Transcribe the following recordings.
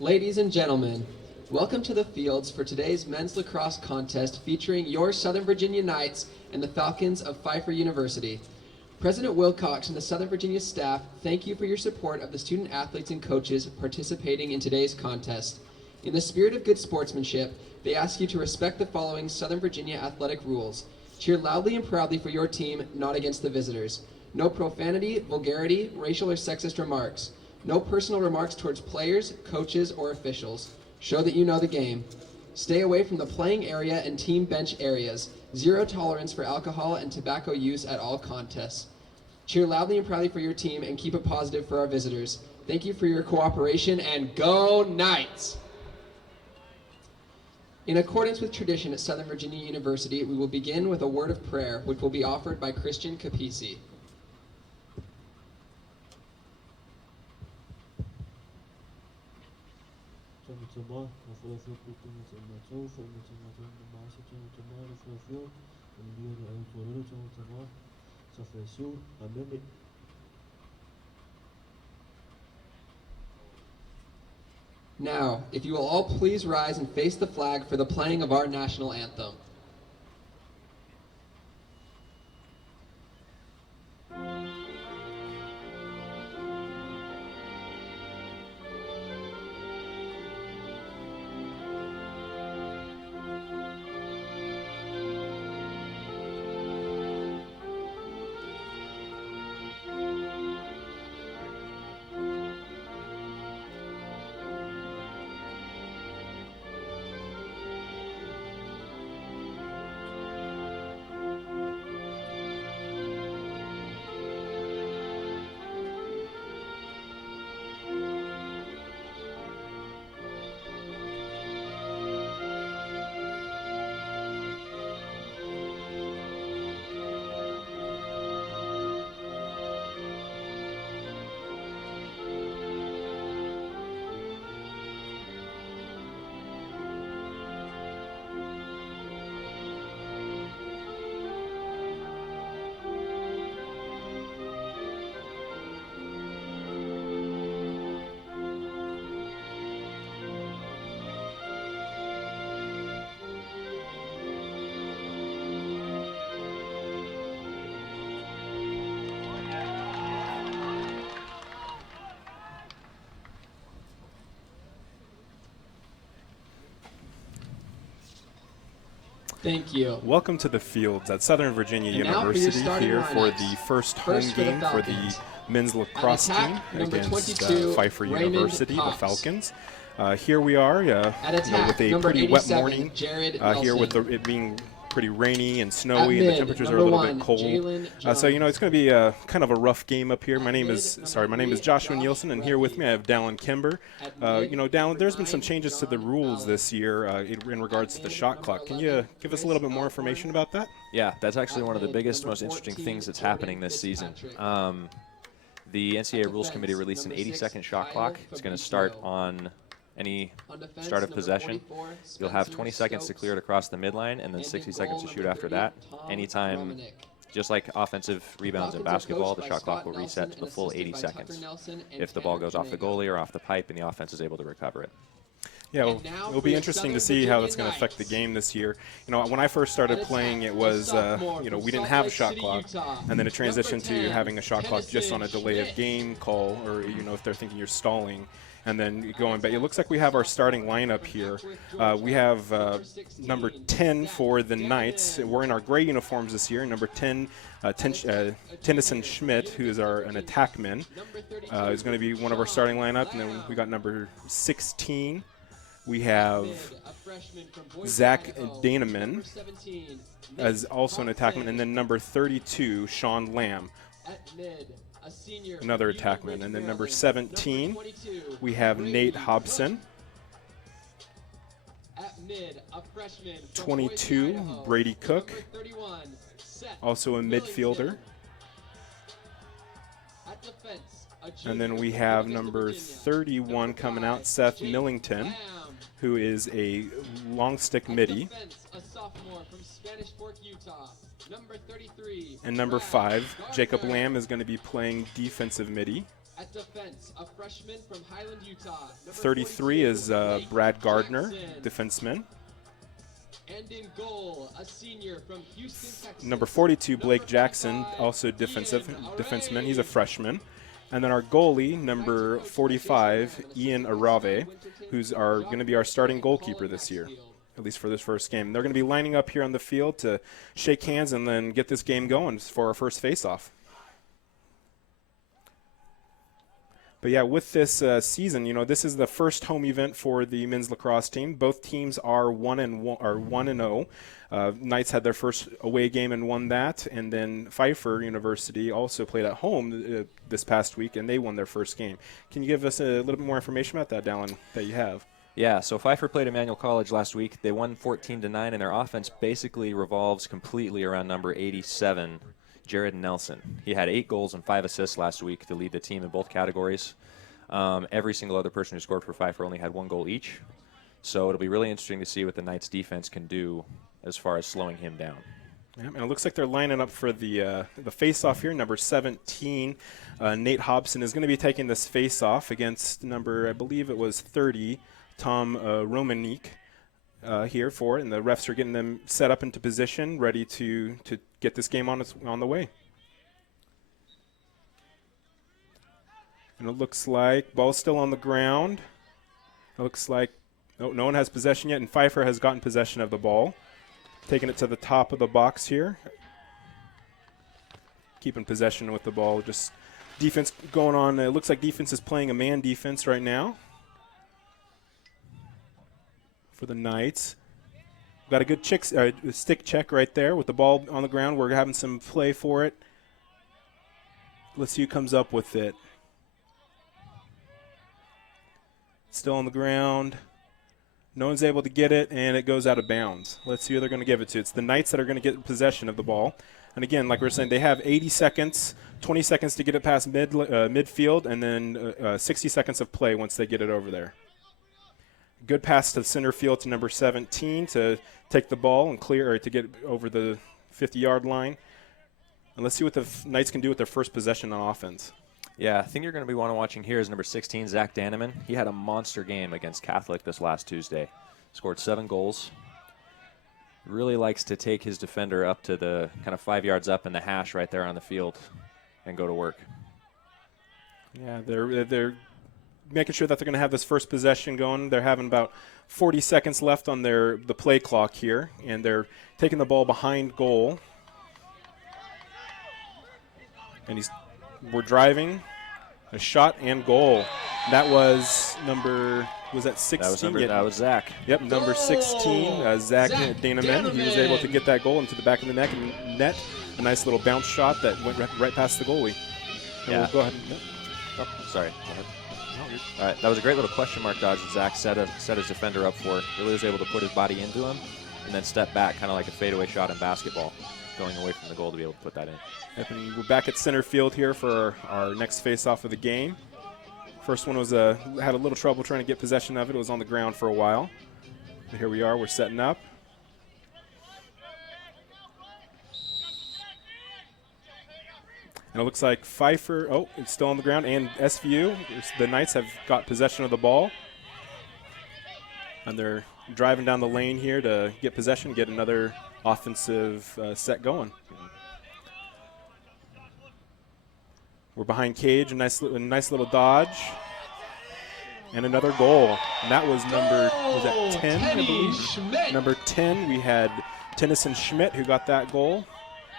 Ladies and gentlemen, welcome to the fields for today's men's lacrosse contest featuring your Southern Virginia Knights and the Falcons of Pfeiffer University. President Wilcox and the Southern Virginia staff thank you for your support of the student athletes and coaches participating in today's contest. In the spirit of good sportsmanship, they ask you to respect the following Southern Virginia athletic rules. Cheer loudly and proudly for your team, not against the visitors. No profanity, vulgarity, racial or sexist remarks. No personal remarks towards players, coaches, or officials. Show that you know the game. Stay away from the playing area and team bench areas. Zero tolerance for alcohol and tobacco use at all contests. Cheer loudly and proudly for your team and keep it positive for our visitors. Thank you for your cooperation and go Knights! In accordance with tradition at Southern Virginia University, we will begin with a word of prayer, which will be offered by Christian Capisi. Now, if you will all please rise and face the flag for the playing of our national anthem. Thank you. Welcome to the fields at Southern Virginia University here for the first home game for the men's lacrosse team against Pfeiffer University, the Falcons. Here we are with a pretty wet morning here with it being pretty rainy and snowy, and the temperatures are a little bit cold. So it's going to be kind of a rough game up here. My name is Joshua Nielsen, and here with me I have Dallin Kimber. Dallin, there's been some changes to the rules this year in regards to the shot clock. Can you give us a little bit more information about that? Yeah, that's actually one of the biggest, most interesting things that's happening this season. The NCAA Rules Committee released an 80-second shot clock. It's going to start on any start of possession. You'll have 20 seconds to clear it across the midline and then 60 seconds to shoot after that. Anytime, just like offensive rebounds in basketball, the shot clock will reset to the full 80 seconds if the ball goes off the goalie or off the pipe and the offense is able to recover it. Yeah, well, it'll be interesting to see how that's going to affect the game this year. When I first started playing, it was, we didn't have a shot clock, and then it transitioned to having a shot clock just on a delay of game call, or, if they're thinking you're stalling. And then going back, it looks like we have our starting lineup here. We have number 10 for the Knights. We're in our gray uniforms this year. Number 10, Tennyson Schmidt, who is an attackman, is going to be one of our starting lineup. And then we got number 16. We have Zach Daneman as also an attackman. And then number 32, Sean Lamb, another attackman. And then number 17, we have Nate Hobson. 22, Brady Cook, also a midfielder. And then we have number 31 coming out, Seth Millington, who is a long stick midi. And number 5, Jacob Lamb, is going to be playing defensive midi. At defense, a freshman from Highland, Utah. 33 is Brad Gardner, defenseman. And in goal, a senior from Houston, Texas. Number 42, Blake Jackson, also defenseman. He's a freshman. And then our goalie, number 45, Ian Arave, who's going to be our starting goalkeeper this year, at least for this first game. They're going to be lining up here on the field to shake hands and then get this game going for our first face-off. But yeah, with this season, this is the first home event for the men's lacrosse team. Both teams are 1-0. Knights had their first away game and won that, and then Pfeiffer University also played at home this past week, and they won their first game. Can you give us a little bit more information about that, Dallin, that you have? Yeah, so Pfeiffer played Emmanuel College last week. They won 14-9, and their offense basically revolves completely around number 87, Jared Nelson. He had 8 goals and 5 assists last week to lead the team in both categories. Every single other person who scored for Pfeiffer only had 1 goal each. So it'll be really interesting to see what the Knights defense can do as far as slowing him down. Yeah, and it looks like they're lining up for the face-off here. Number 17, Nate Hobson, is going to be taking this face-off against number, I believe it was 30, Tom Romanik here for it. And the refs are getting them set up into position, ready to get this game on the way. And it looks like ball's still on the ground. It looks like no one has possession yet, and Pfeiffer has gotten possession of the ball. Taking it to the top of the box here. Keeping possession with the ball. Just defense going on. It looks like defense is playing a man defense right now for the Knights. Got a good stick check right there with the ball on the ground. We're having some play for it. Let's see who comes up with it. Still on the ground. No one's able to get it, and it goes out of bounds. Let's see who they're going to give it to. It's the Knights that are going to get possession of the ball. And again, like we were saying, they have 80 seconds, 20 seconds to get it past midfield, and then 60 seconds of play once they get it over there. Good pass to center field to number 17 to take the ball and clear, or to get over the 50-yard line. And let's see what the Knights can do with their first possession on offense. Yeah, I think you're going to be watching here is number 16, Zach Daneman. He had a monster game against Catholic this last Tuesday. Scored 7 goals. Really likes to take his defender up to the kind of 5 yards up in the hash right there on the field and go to work. Yeah, they're making sure that they're going to have this first possession going. They're having about 40 seconds left on the play clock here, and they're taking the ball behind goal. And we're driving. A shot and goal. That was was that 16? That was Zach. Yep, number 16, Zach Daneman. He was able to get that goal into the back of the net. A nice little bounce shot that went right past the goalie. Yeah. We'll go ahead. Oh, sorry. Go ahead. All right, that was a great little question mark dodge that Zach set his defender up for. Really was able to put his body into him and then step back, kind of like a fadeaway shot in basketball, going away from the goal to be able to put that in. Yep, and we're back at center field here for our next face-off of the game. First one was had a little trouble trying to get possession of it. It was on the ground for a while. But here we are. We're setting up. And it looks like Pfeiffer, it's still on the ground, and SVU, the Knights have got possession of the ball. And they're driving down the lane here to get possession, get another offensive set going. We're behind Cage, a nice little dodge, and another goal. And that was was that 10, I believe? Schmidt. Number 10, we had Tennyson Schmidt who got that goal.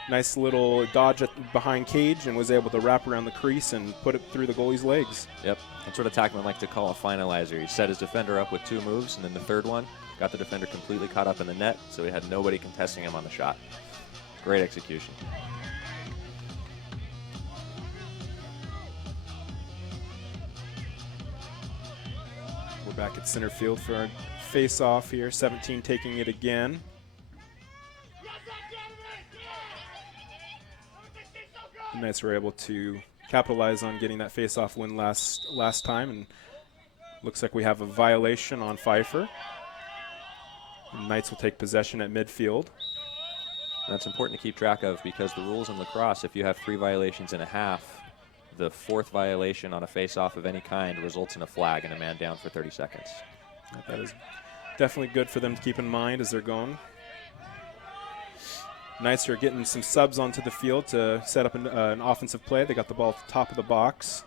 Nice little dodge behind Cage and was able to wrap around the crease and put it through the goalie's legs. Yep, that's what attackmen like to call a finalizer. He set his defender up with 2 moves, and then the third one got the defender completely caught up in the net, so he had nobody contesting him on the shot. Great execution. We're back at center field for our face-off here. 17 taking it again. The Knights were able to capitalize on getting that face-off win last time, and looks like we have a violation on Pfeiffer. And Knights will take possession at midfield. That's important to keep track of because the rules in lacrosse, if you have 3 violations in a half, the 4th violation on a face-off of any kind results in a flag and a man down for 30 seconds. That is definitely good for them to keep in mind as they're going. Knights are getting some subs onto the field to set up an offensive play. They got the ball at the top of the box.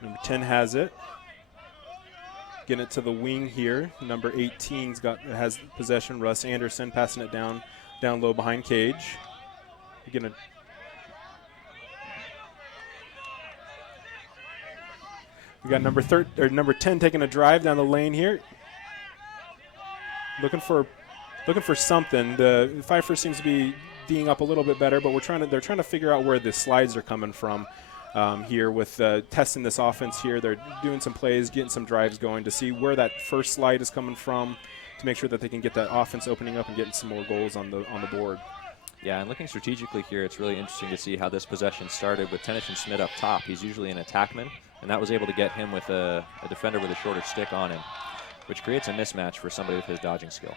Number 10 has it. Getting it to the wing here. Number 18's has possession. Russ Anderson passing it down low behind Cage. We got number 10 taking a drive down the lane here. Looking for something. The Pfeiffer seems to be D'ing up a little bit better, but they're trying to figure out where the slides are coming from here with testing this offense here. They're doing some plays, getting some drives going to see where that first slide is coming from to make sure that they can get that offense opening up and getting some more goals on the board. Yeah, and looking strategically here, it's really interesting to see how this possession started with Tennyson Schmidt up top. He's usually an attackman, and that was able to get him with a defender with a shorter stick on him, which creates a mismatch for somebody with his dodging skill.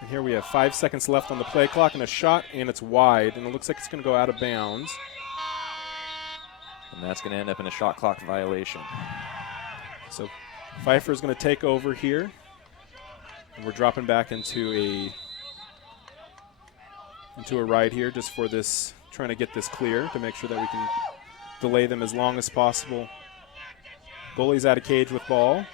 And here we have 5 seconds left on the play clock and a shot, and it's wide, and it looks like it's going to go out of bounds. And that's going to end up in a shot clock violation. So Pfeiffer is going to take over here, and we're dropping back into a ride here just for this, trying to get this clear to make sure that we can delay them as long as possible. Goalie's out of cage with ball.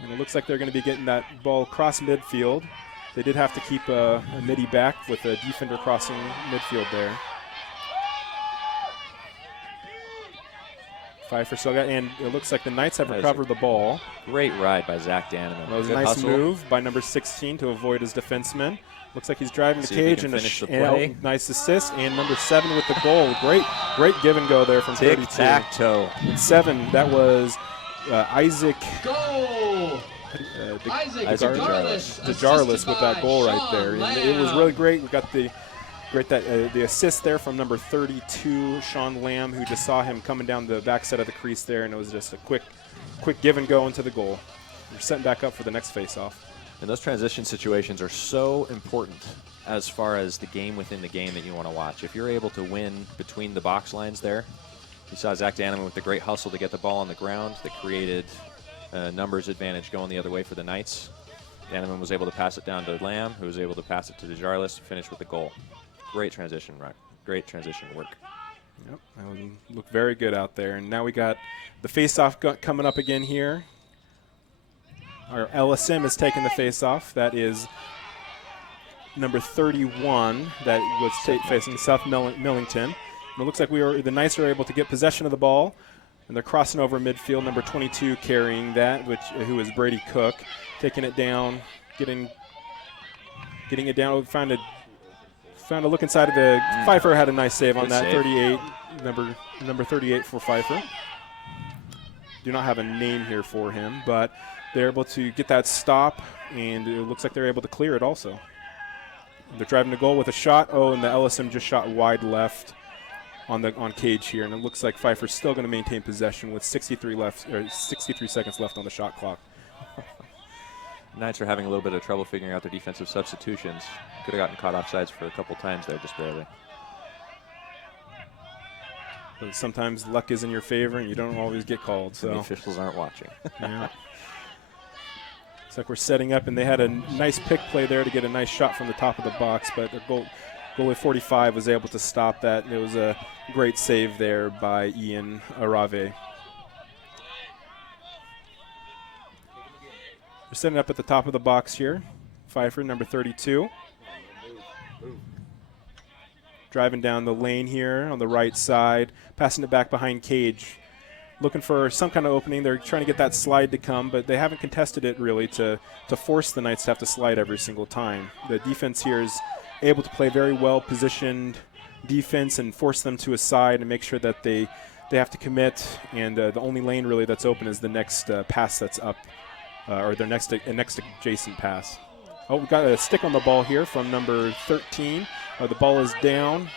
And it looks like they're going to be getting that ball across midfield. They did have to keep a midi back with a defender crossing midfield there. Pfeiffer still got, and it looks like the Knights have recovered the ball. Great ride by Zach Danneman. That was a nice move by number 16 to avoid his defenseman. Looks like he's driving the cage and a nice assist. And number 7 with the goal. Great give and go there from 32. Tic-tac-toe. And 7, that was Isaac. Goal! Isaac DeJarlis with that goal right there. And it was really great. We got the assist there from number 32, Sean Lamb, who just saw him coming down the backside of the crease there, and it was just a quick give and go into the goal. We're setting back up for the next face-off. And those transition situations are so important as far as the game within the game that you want to watch. If you're able to win between the box lines there, you saw Zach Danneman with the great hustle to get the ball on the ground that created a numbers advantage going the other way for the Knights. Danneman was able to pass it down to Lamb, who was able to pass it to DeJarlis to finish with the goal. Great transition, right? Great transition work. Yep, that would look very good out there. And now we got the face-off coming up again here. Our LSM is taking the face-off. That is number 31 that was facing South Millington. And it looks like the Knights are able to get possession of the ball, and they're crossing over midfield. Number 22 carrying that, who is Brady Cook, taking it down, getting it down. Found a look inside of the. Pfeiffer had a nice save on that. Save. 38, number 38 for Pfeiffer. Do not have a name here for him, but they're able to get that stop, and it looks like they're able to clear it also. They're driving the goal with a shot. Oh, and the LSM just shot wide left on Cage here, and it looks like Pfeiffer's still going to maintain possession with 63 seconds left on the shot clock. Knights are having a little bit of trouble figuring out their defensive substitutions. Could have gotten caught offsides for a couple times there, just barely. But sometimes luck is in your favor, and you don't always get called. So the officials aren't watching. Yeah. Looks like we're setting up, and they had a nice pick play there to get a nice shot from the top of the box, but their goalie 45 was able to stop that. It was a great save there by Ian Arave. We're setting up at the top of the box here. Pfeiffer, number 32. Driving down the lane here on the right side, passing it back behind Cage. Looking for some kind of opening. They're trying to get that slide to come, but they haven't contested it really to force the Knights to have to slide every single time. The defense here is able to play very well positioned defense and force them to a side and make sure that they have to commit, and the only lane really that's open is the next pass that's up, or their next adjacent pass. Oh, we got a stick on the ball here from number 13. The ball is down.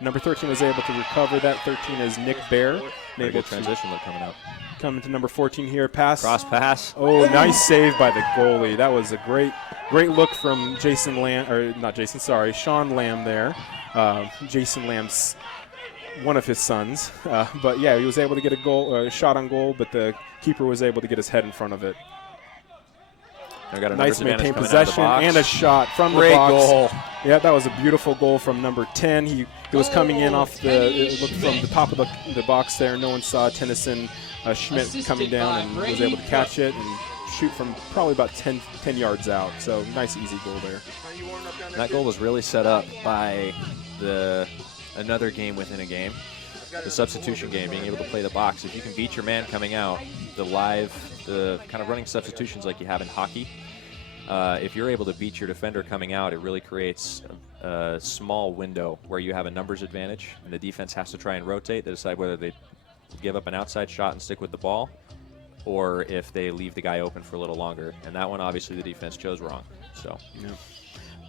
Number 13 was able to recover that. 13 is Nick Bear. Very good transition look coming up. Coming to number 14 here. Pass. Cross pass. Oh, nice save by the goalie. That was a great great look from Jason Lamb, or not Jason, sorry, Sean Lamb there. Jason Lamb's one of his sons. But yeah, he was able to get a shot on goal, but the keeper was able to get his head in front of it. Got a nice maintained possession and a shot from the box. Great goal. Yeah, that was a beautiful goal from number 10. He was coming in off it looked from the top of the box there. No one saw Tennyson Schmidt coming down and was able to catch it and shoot from probably about 10 yards out. So nice, easy goal there. That goal was really set up by another game within a game, the substitution game, being able to play the box. If you can beat your man coming out, the kind of running substitutions like you have in hockey, if you're able to beat your defender coming out, it really creates a small window where you have a numbers advantage, and the defense has to try and rotate to decide whether they give up an outside shot and stick with the ball, or if they leave the guy open for a little longer. And that one, obviously, the defense chose wrong. So. Yeah.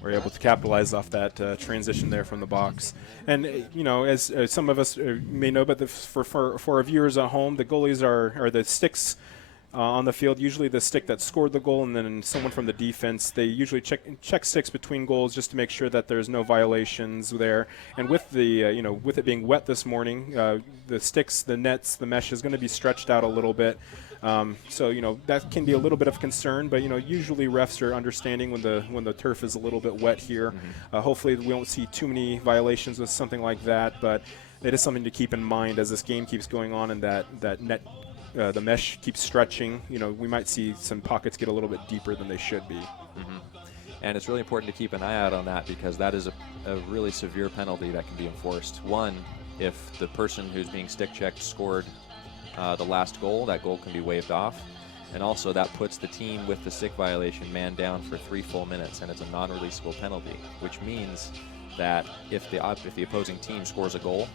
We're able to capitalize off that transition there from the box. And, you know, as some of us may know, but for our viewers at home, the goalies are the sticks on the field, usually the stick that scored the goal, and then someone from the defense. They usually check sticks between goals just to make sure that there's no violations there. And with the with it being wet this morning, the sticks, the nets, the mesh is going to be stretched out a little bit. So that can be a little bit of concern, but usually refs are understanding when the turf is a little bit wet here. Mm-hmm. Hopefully we won't see too many violations with something like that, but it is something to keep in mind as this game keeps going on and that net. The mesh keeps stretching. We might see some pockets get a little bit deeper than they should be. Mm-hmm. And it's really important to keep an eye out on that, because that is a really severe penalty that can be enforced. One, if the person who's being stick checked scored the last goal, that goal can be waived off. And also that puts the team with the stick violation man down for 3 full minutes, and it's a non-releasable penalty, which means that if the opposing team scores a goal,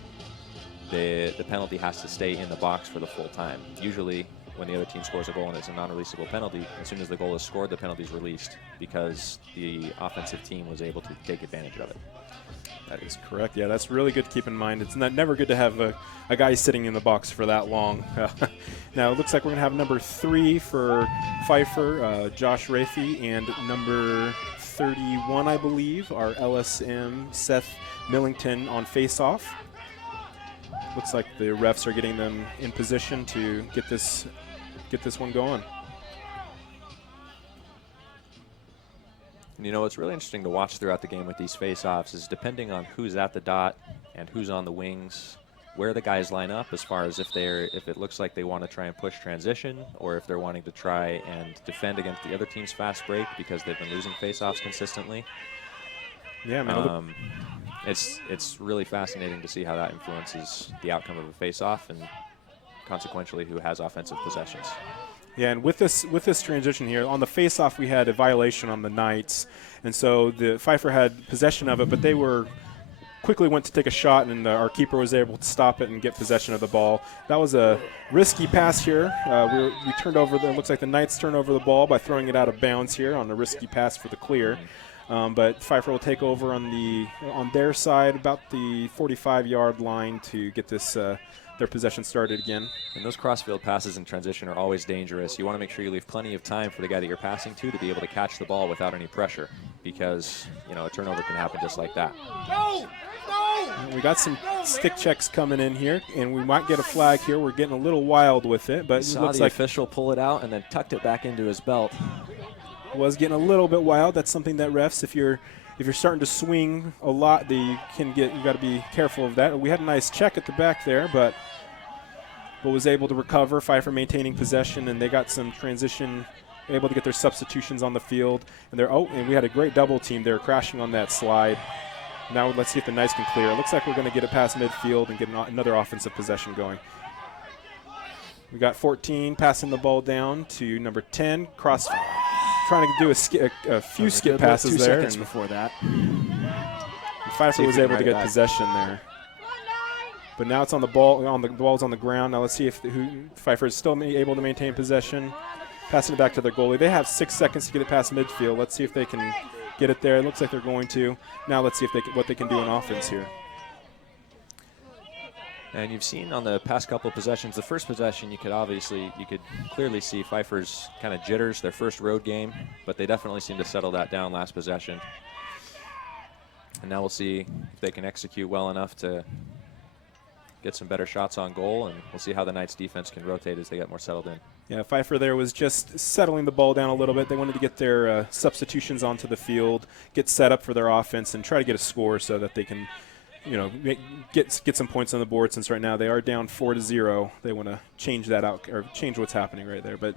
the penalty has to stay in the box for the full time. Usually when the other team scores a goal and it's a non-releasable penalty, as soon as the goal is scored, the penalty is released because the offensive team was able to take advantage of it. That is correct. Yeah, that's really good to keep in mind. It's never good to have a guy sitting in the box for that long. Now, it looks like we're going to have number 3 for Pfeiffer, Josh Rafi, and number 31, I believe, our LSM, Seth Millington, on face-off. Looks like the refs are getting them in position to get this one going. And what's really interesting to watch throughout the game with these face-offs is, depending on who's at the dot and who's on the wings, where the guys line up as far as if it looks like they want to try and push transition, or if they're wanting to try and defend against the other team's fast break because they've been losing face-offs consistently. Yeah, man. It's really fascinating to see how that influences the outcome of a face-off and consequentially who has offensive possessions. Yeah, and with this transition here, on the face-off we had a violation on the Knights, and so the Pfeiffer had possession of it, but they quickly went to take a shot, and our keeper was able to stop it and get possession of the ball. That was a risky pass here. We turned over. It looks like the Knights turned over the ball by throwing it out of bounds here on a risky pass for the clear. But Pfeiffer will take over on their side about the 45-yard line to get their possession started again. And those crossfield passes in transition are always dangerous. You want to make sure you leave plenty of time for the guy that you're passing to be able to catch the ball without any pressure, because a turnover can happen just like that. We got some stick checks coming in here, and we might get a flag here. We're getting a little wild with it, but it looks like the official pull it out and then tucked it back into his belt. Was getting a little bit wild. That's something that refs, if you're starting to swing a lot, you got to be careful of that. We had a nice check at the back there, but was able to recover. Pfeiffer maintaining possession, and they got some transition, able to get their substitutions on the field. And we had a great double team there, crashing on that slide. Now let's see if the Knights can clear. It looks like we're going to get it past midfield and get another offensive possession going. We got 14 passing the ball down to number 10, cross. Trying to do a few skip passes there. 2 seconds before that. Pfeiffer was able to get possession there. But now it's on the ball. The ball's on the ground. Now let's see if Pfeiffer is still able to maintain possession. Passing it back to their goalie. They have 6 seconds to get it past midfield. Let's see if they can get it there. It looks like they're going to. Now let's see what they can do on offense here. And you've seen on the past couple of possessions, the first possession you could clearly see Pfeiffer's kind of jitters, their first road game, but they definitely seem to settle that down last possession. And now we'll see if they can execute well enough to get some better shots on goal, and we'll see how the Knights defense can rotate as they get more settled in. Yeah, Pfeiffer there was just settling the ball down a little bit. They wanted to get their substitutions onto the field, get set up for their offense, and try to get a score so that they can, get some points on the board. Since right now they are down 4-0, they want to change that out or change what's happening right there. But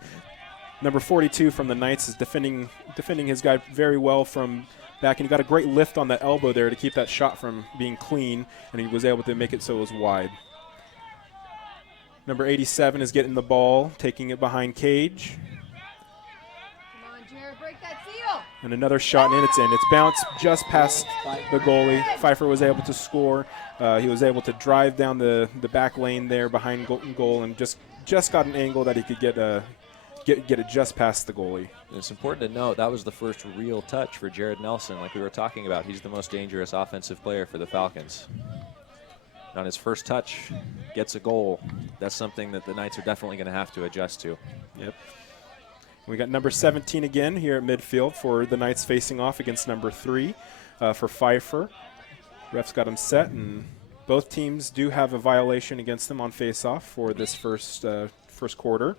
number 42 from the Knights is defending his guy very well from back, and he got a great lift on the elbow there to keep that shot from being clean, and he was able to make it so it was wide. Number 87 is getting the ball, taking it behind Cage. Come on, Jared, break that seal. And another shot, and it's in. It's bounced just past the goalie. Pfeiffer was able to score. He was able to drive down the back lane there behind goal and just got an angle that he could get it just past the goalie. It's important to note that was the first real touch for Jared Nelson. Like we were talking about, he's the most dangerous offensive player for the Falcons. On his first touch, gets a goal. That's something that the Knights are definitely going to have to adjust to. Yep. We got number 17 again here at midfield for the Knights facing off against number 3 for Pfeiffer. Ref's got him set, and both teams do have a violation against them on face-off for this first quarter.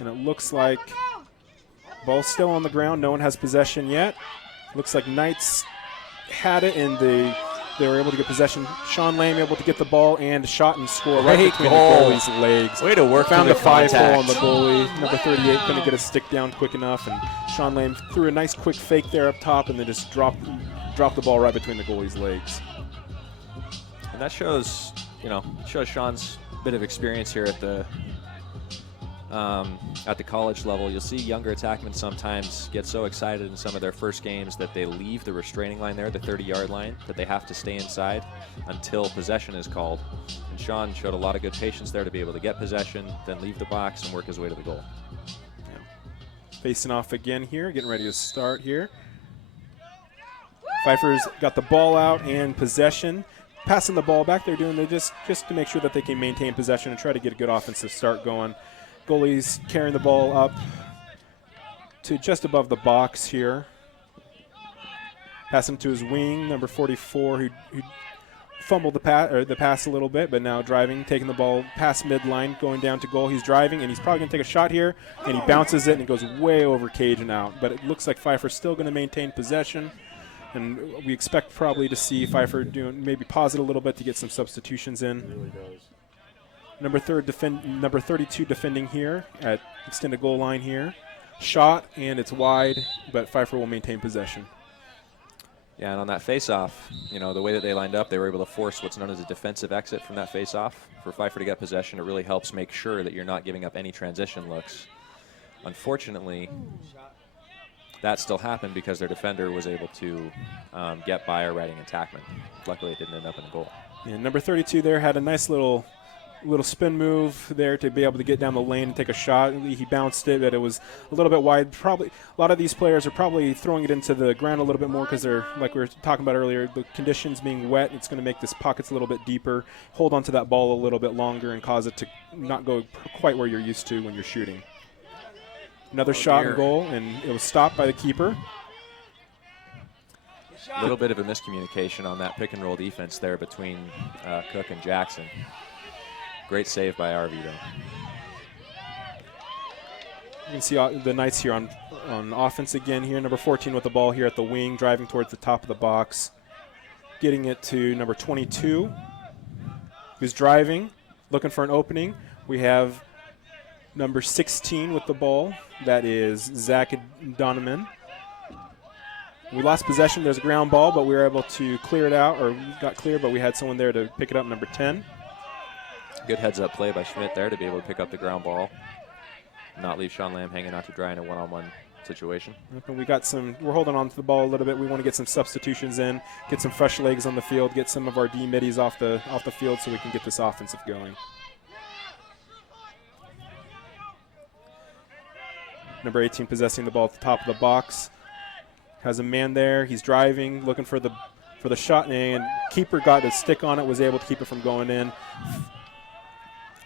And it looks like ball's still on the ground. No one has possession yet. Looks like Knights had it in they were able to get possession. Sean Lamb able to get the ball and shot and score right between the goalie's legs. Way to work. Found a 5-hole on the goalie. Number 38 couldn't get a stick down quick enough, and Sean Lamb threw a nice quick fake there up top and then just dropped the ball right between the goalie's legs. And that shows Sean's bit of experience here at the college level. You'll see younger attackmen sometimes get so excited in some of their first games that they leave the restraining line there, the 30-yard line, that they have to stay inside until possession is called. And Sean showed a lot of good patience there to be able to get possession, then leave the box and work his way to the goal. Yeah. Facing off again here, getting ready to start here. Pfeiffer's got the ball out and possession. Passing the ball back, they're doing it just to make sure that they can maintain possession and try to get a good offensive start going. Goalie's carrying the ball up to just above the box here. Passing to his wing, number 44, who fumbled the pass a little bit, but now driving, taking the ball past midline, going down to goal. He's driving, and he's probably going to take a shot here, and he bounces it, and it goes way over Cage and out. But it looks like Pfeiffer's still going to maintain possession, and we expect probably to see Pfeiffer maybe pause it a little bit to get some substitutions in. It really does. Number 32 defending here at extended goal line here. Shot, and it's wide, but Pfeiffer will maintain possession. Yeah, and on that face-off, the way that they lined up, they were able to force what's known as a defensive exit from that face-off. For Pfeiffer to get possession, it really helps make sure that you're not giving up any transition looks. Unfortunately, that still happened because their defender was able to get by a riding attackman. Luckily, it didn't end up in a goal. Yeah, number 32 there had a nice little spin move there to be able to get down the lane and take a shot. He bounced it, but it was a little bit wide. Probably a lot of these players are probably throwing it into the ground a little bit more because they're, like we were talking about earlier, the conditions being wet. It's going to make this pockets a little bit deeper, hold onto that ball a little bit longer, and cause it to not go quite where you're used to when you're shooting. Another shot and goal, and it was stopped by the keeper. A little bit of a miscommunication on that pick and roll defense there between Cook and Jackson. Great save by RV, though. You can see the Knights here on offense again here. Number 14 with the ball here at the wing, driving towards the top of the box. Getting it to number 22, who's driving, looking for an opening. We have number 16 with the ball. That is Zach Donovan. We lost possession. There's a ground ball, but we were able to clear it out, or got clear, but we had someone there to pick it up, number 10. Good heads-up play by Schmidt there to be able to pick up the ground ball, not leave Sean Lamb hanging out to dry in a one-on-one situation. And we're holding on to the ball a little bit. We want to get some substitutions in, get some fresh legs on the field, get some of our D-middies off the field so we can get this offensive going. Number 18 possessing the ball at the top of the box. Has a man there. He's driving, looking for the for the shot, and keeper got his stick on it, was able to keep it from going in.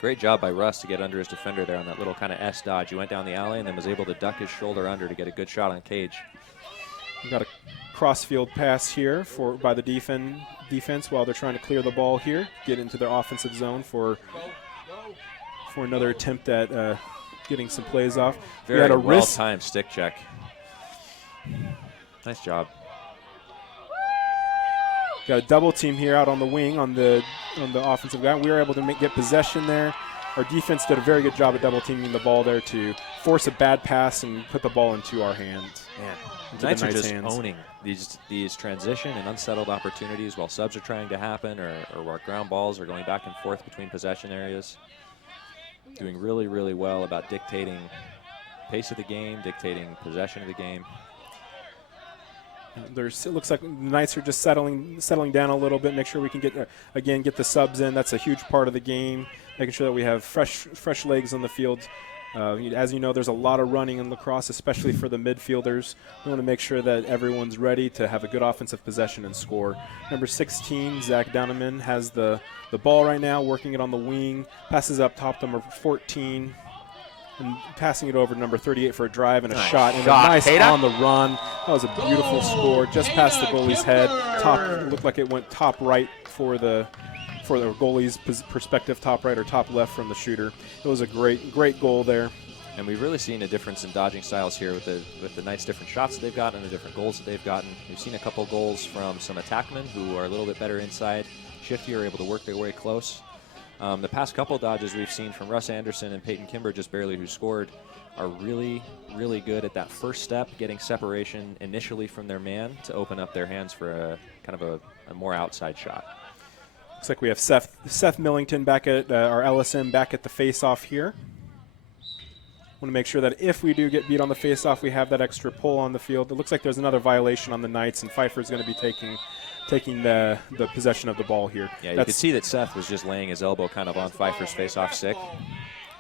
Great job by Russ to get under his defender there on that little kind of S dodge. He went down the alley and then was able to duck his shoulder under to get a good shot on Cage. We got a cross-field pass here by the defense while they're trying to clear the ball here, get into their offensive zone for another attempt at getting some plays off. Very we had a well-timed stick check. Nice job. Got a double team here out on the wing on the offensive guy. We were able to get possession there. Our defense did a very good job at double teaming the ball there to force a bad pass and put the ball into our hands. Man, the Knights are just owning these transition and unsettled opportunities while subs are trying to happen or while ground balls are going back and forth between possession areas. Doing really, really well about dictating pace of the game, dictating possession of the game. It looks like the Knights are just settling down a little bit, make sure we can get the subs in. That's a huge part of the game, making sure that we have fresh legs on the field. As you know, there's a lot of running in lacrosse, especially for the midfielders. We want to make sure that everyone's ready to have a good offensive possession and score. Number 16, Zach Downeman, has the ball right now, working it on the wing, passes up top to number 14, and passing it over to number 38 for a drive and a shot. And a nice on the run. That was a beautiful score, just past the goalie's head. Looked like it went top right for the goalie's perspective, top right or top left from the shooter. It was a great goal there. And we've really seen a difference in dodging styles here with the Knights' different shots that they've gotten and the different goals that they've gotten. We've seen a couple goals from some attackmen who are a little bit better inside, shiftier, able to work their way close. The past couple dodges we've seen from Russ Anderson and Peyton Kimber, just barely who scored, are really, really good at that first step, getting separation initially from their man to open up their hands for a kind of a more outside shot. Looks like we have Seth Millington back at our LSM back at the face-off here. Want to make sure that if we do get beat on the face-off, we have that extra pull on the field. It looks like there's another violation on the Knights, and Pfeiffer is going to be taking the possession of the ball here. Yeah, you could see that Seth was just laying his elbow kind of on Pfeiffer's face-off stick,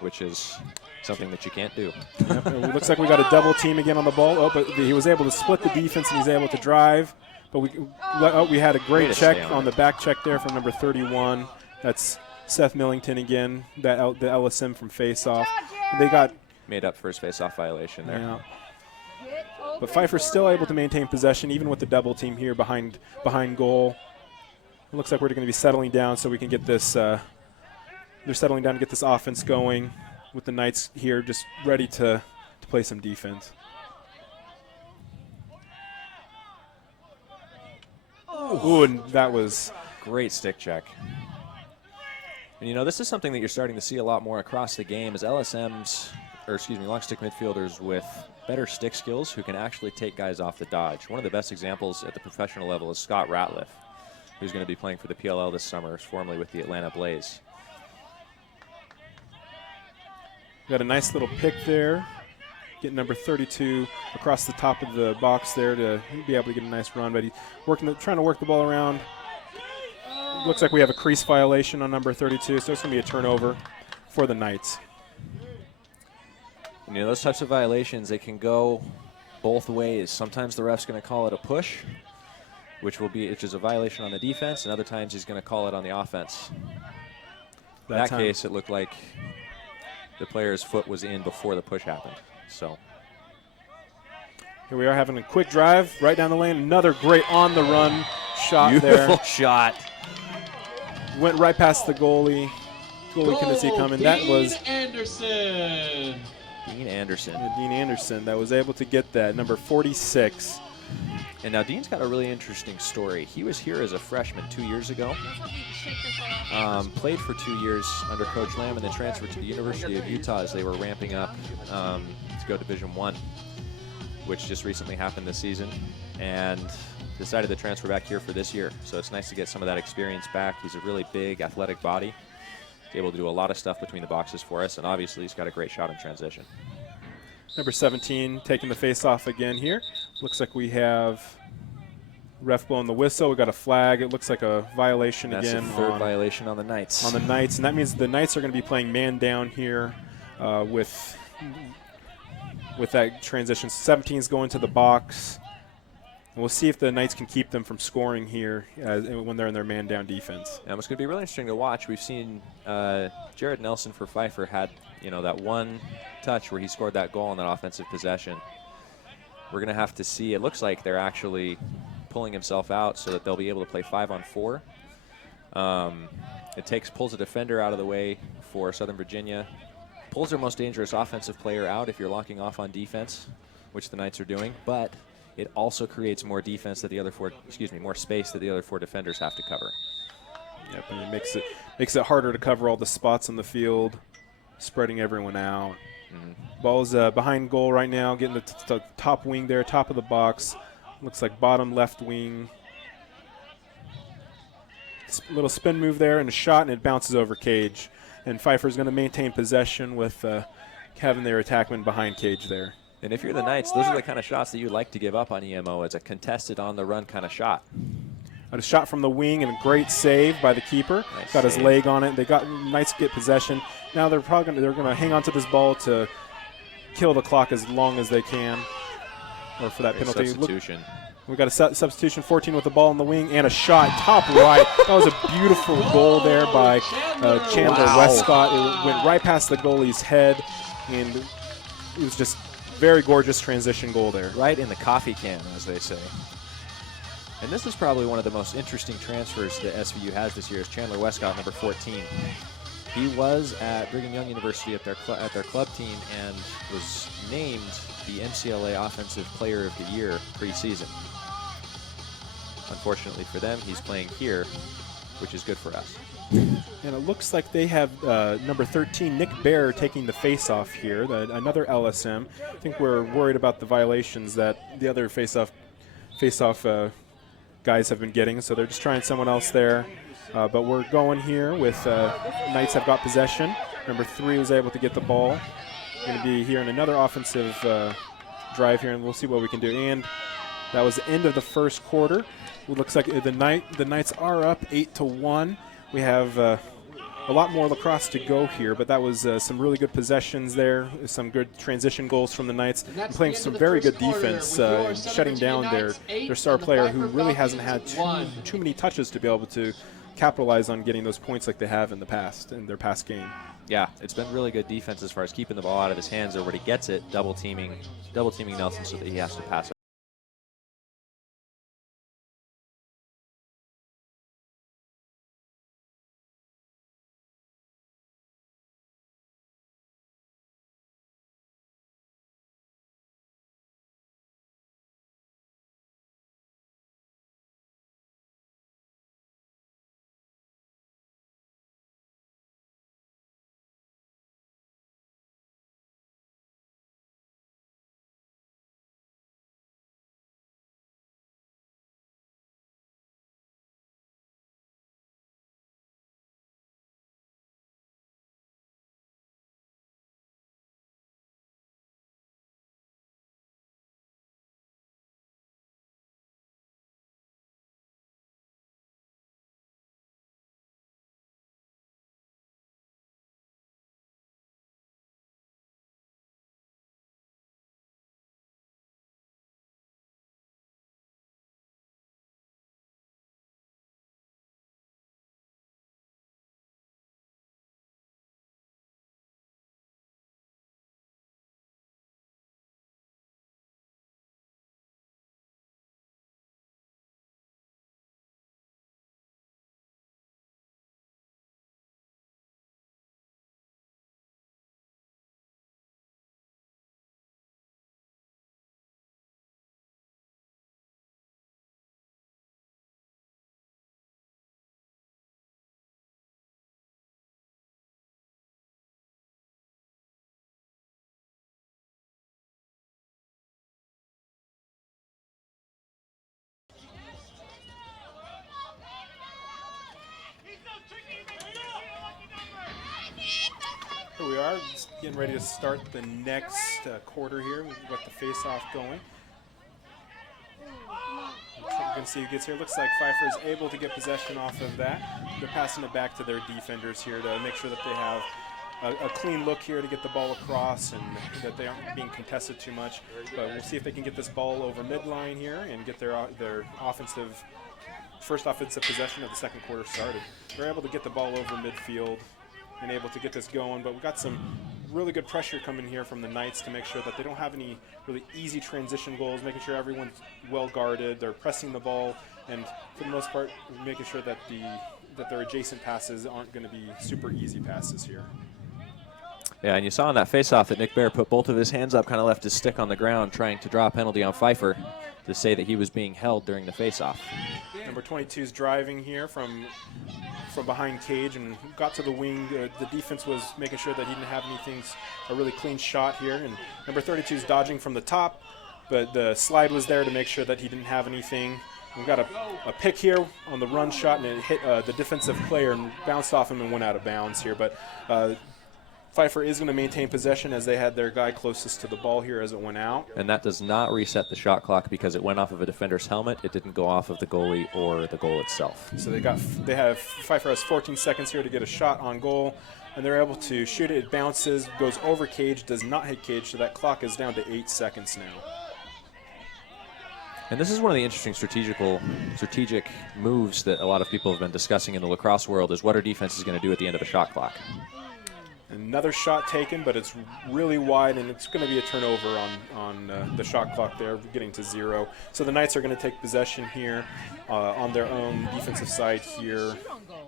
which is something that you can't do. Yep, it looks like we got a double team again on the ball. Oh, but he was able to split the defense and he's able to drive. But we had a great check on the back check there from number 31. That's Seth Millington again, the LSM from face-off. They got made up for his face-off violation there. Yeah. But Pfeiffer's still able to maintain possession even with the double team here behind goal. It looks like we're going to be settling down so we can get this. They're settling down to get this offense going with the Knights here, just ready to play some defense. Ooh, and that was great stick check. And you know, this is something that you're starting to see a lot more across the game is long stick midfielders with better stick skills who can actually take guys off the dodge. One of the best examples at the professional level is Scott Ratliff, who's going to be playing for the PLL this summer, formerly with the Atlanta Blaze. Got a nice little pick there. Getting number 32 across the top of the box there to be able to get a nice run, but he's trying to work the ball around. Looks like we have a crease violation on number 32, so it's going to be a turnover for the Knights. You know, those types of violations, they can go both ways. Sometimes the ref's going to call it a push, which is a violation on the defense, and other times he's going to call it on the offense. In that case, it looked like the player's foot was in before the push happened. So here we are having a quick drive right down the lane. Another great on-the-run shot there. Beautiful shot. Went right past the goalie. Goalie couldn't see coming. That was Anderson. Dean Anderson. Yeah, Dean Anderson that was able to get that, number 46. And now Dean's got a really interesting story. He was here as a freshman 2 years ago. Played for 2 years under Coach Lamb and then transferred to the University of Utah as they were ramping up to go Division I, which just recently happened this season, and decided to transfer back here for this year. So it's nice to get some of that experience back. He's a really big, athletic body. He's able to do a lot of stuff between the boxes for us, and obviously he's got a great shot in transition. Number 17 taking the face-off again here. Looks like we have ref blowing the whistle. We got a flag. It looks like a violation again. That's the third violation on the Knights. On the Knights, and that means the Knights are going to be playing man down here with that transition. 17's going to the box. we'll see if the Knights can keep them from scoring here when they're in their man-down defense. And it's going to be really interesting to watch. We've seen Jared Nelson for Pfeiffer had, that one touch where he scored that goal on that offensive possession. We're going to have to see. It looks like they're actually pulling himself out so that they'll be able to play 5-on-4. It pulls a defender out of the way for Southern Virginia, pulls their most dangerous offensive player out if you're locking off on defense, which the Knights are doing, but it also creates more defense that the other more space that the other 4 defenders have to cover. Yep, and it makes it harder to cover all the spots on the field, spreading everyone out. Ball's behind goal right now, getting the top wing there, top of the box. Looks like bottom left wing. Little spin move there and a shot, and it bounces over cage. And Pfeiffer's going to maintain possession with having their attackman behind cage there. And if you're the Knights, those are the kind of shots that you'd like to give up on EMO as a contested on-the-run kind of shot. A shot from the wing and a great save by the keeper. Nice got his save. leg on it. Knights get possession. Now they're probably going to hang on to this ball to kill the clock as long as they can, or for that penalty. Substitution. We got a substitution. 14 with the ball in the wing and a shot top right. That was a beautiful goal there by Chandler Westcott. It went right past the goalie's head, and it was just very gorgeous transition goal there. Right in the coffee can, as they say. And this is probably one of the most interesting transfers that SVU has this year is Chandler Westcott, number 14. He was at Brigham Young University at their club team and was named the NCLA Offensive Player of the Year preseason. Unfortunately for them, he's playing here, which is good for us. And it looks like they have number 13, Nick Baer, taking the face-off here, another LSM. I think we're worried about the violations that the other face-off guys have been getting, so they're just trying someone else there. But we're going here with Knights have got possession. Number 3 was able to get the ball. Going to be here in another offensive drive here, and we'll see what we can do. And that was the end of the first quarter. It looks like the Knights are up 8-1. We have a lot more lacrosse to go here, but that was some really good possessions there, some good transition goals from the Knights, and playing some very good defense, shutting down their star player who really hasn't had too many touches to be able to capitalize on getting those points like they have in the past, in their past game. Yeah, it's been really good defense as far as keeping the ball out of his hands, or when he gets it, double teaming Nelson so that he has to pass it. Here we are, just getting ready to start the next quarter here. We've got the face-off going. You can see who gets here. Looks like Pfeiffer is able to get possession off of that. They're passing it back to their defenders here to make sure that they have a clean look here to get the ball across and that they aren't being contested too much. But we'll see if they can get this ball over midline here and get their first offensive possession of the second quarter started. They're able to get the ball over midfield and able to get this going, but we've got some really good pressure coming here from the Knights to make sure that they don't have any really easy transition goals, making sure everyone's well guarded, they're pressing the ball, and for the most part, making sure that their adjacent passes aren't going to be super easy passes here. Yeah, and you saw in that face-off that Nick Bear put both of his hands up, kind of left his stick on the ground, trying to draw a penalty on Pfeiffer to say that he was being held during the face-off. Number 22 is driving here from behind cage and got to the wing. The defense was making sure that he didn't have anything, a really clean shot here. And number 32 is dodging from the top, but the slide was there to make sure that he didn't have anything. We've got a pick here on the run shot, and it hit the defensive player and bounced off him and went out of bounds here. But Pfeiffer is going to maintain possession as they had their guy closest to the ball here as it went out. And that does not reset the shot clock because it went off of a defender's helmet. It didn't go off of the goalie or the goal itself. So Pfeiffer has 14 seconds here to get a shot on goal, and they're able to shoot it. It bounces, goes over cage, does not hit cage, so that clock is down to 8 seconds now. And this is one of the interesting strategic moves that a lot of people have been discussing in the lacrosse world is what are defenses going to do at the end of a shot clock. Another shot taken, but it's really wide, and it's going to be a turnover on the shot clock there, getting to 0. So the Knights are going to take possession here on their own defensive side here.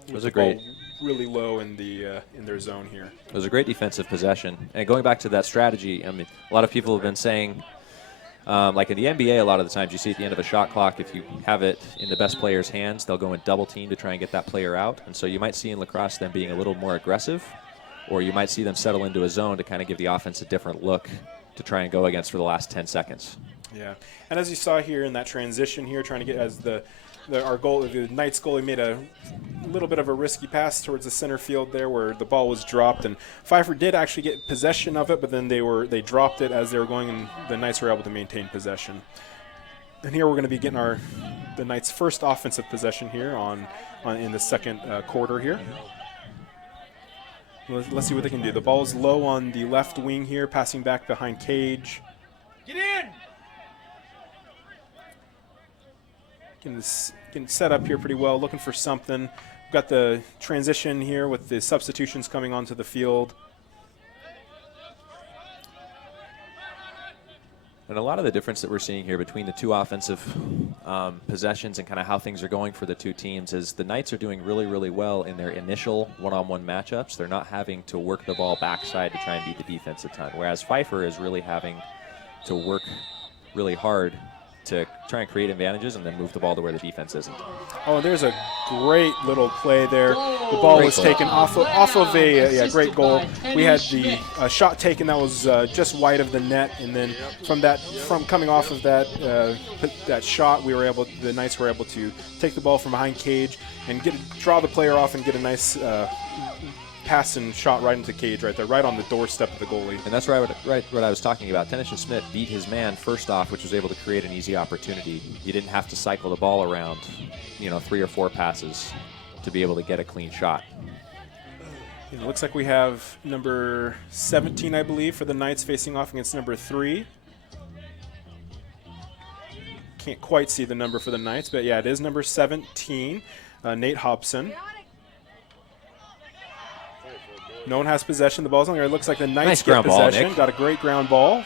It was a great, really low in their zone here. It was a great defensive possession. And going back to that strategy, I mean, a lot of people have been saying, like in the NBA, a lot of the times you see at the end of a shot clock, if you have it in the best player's hands, they'll go and double team to try and get that player out. And so you might see in lacrosse them being a little more aggressive, or you might see them settle into a zone to kind of give the offense a different look to try and go against for the last 10 seconds. Yeah, and as you saw here in that transition here, trying to get as the Knights goalie made a little bit of a risky pass towards the center field there where the ball was dropped, and Pfeiffer did actually get possession of it, but then they dropped it as they were going, and the Knights were able to maintain possession. And here we're going to be getting the Knights' first offensive possession here in the second quarter here. Let's see what they can do. The ball's low on the left wing here, passing back behind cage. Get in! Getting set up here pretty well, looking for something. We've got the transition here with the substitutions coming onto the field. And a lot of the difference that we're seeing here between the two offensive possessions and kind of how things are going for the two teams is the Knights are doing really, really well in their initial one-on-one matchups. They're not having to work the ball backside to try and beat the defense a ton, whereas Pfeiffer is really having to work really hard to try and create advantages and then move the ball to where the defense isn't. Oh, there's a great little play there. The ball was taken off of a great goal. We had the shot taken that was just wide of the net, and then from coming off of that shot, the Knights were able to take the ball from behind cage and draw the player off and get a nice pass and shot right into cage right there, right on the doorstep of the goalie. And that's right what I was talking about. Tennyson Smith beat his man first off, which was able to create an easy opportunity. You didn't have to cycle the ball around, 3 or 4 passes to be able to get a clean shot. It looks like we have number 17, I believe, for the Knights facing off against number 3. Can't quite see the number for the Knights, but yeah, it is number 17, Nate Hobson. No one has possession. The ball's on there. It looks like the Knights get possession. Ball, got a great ground ball.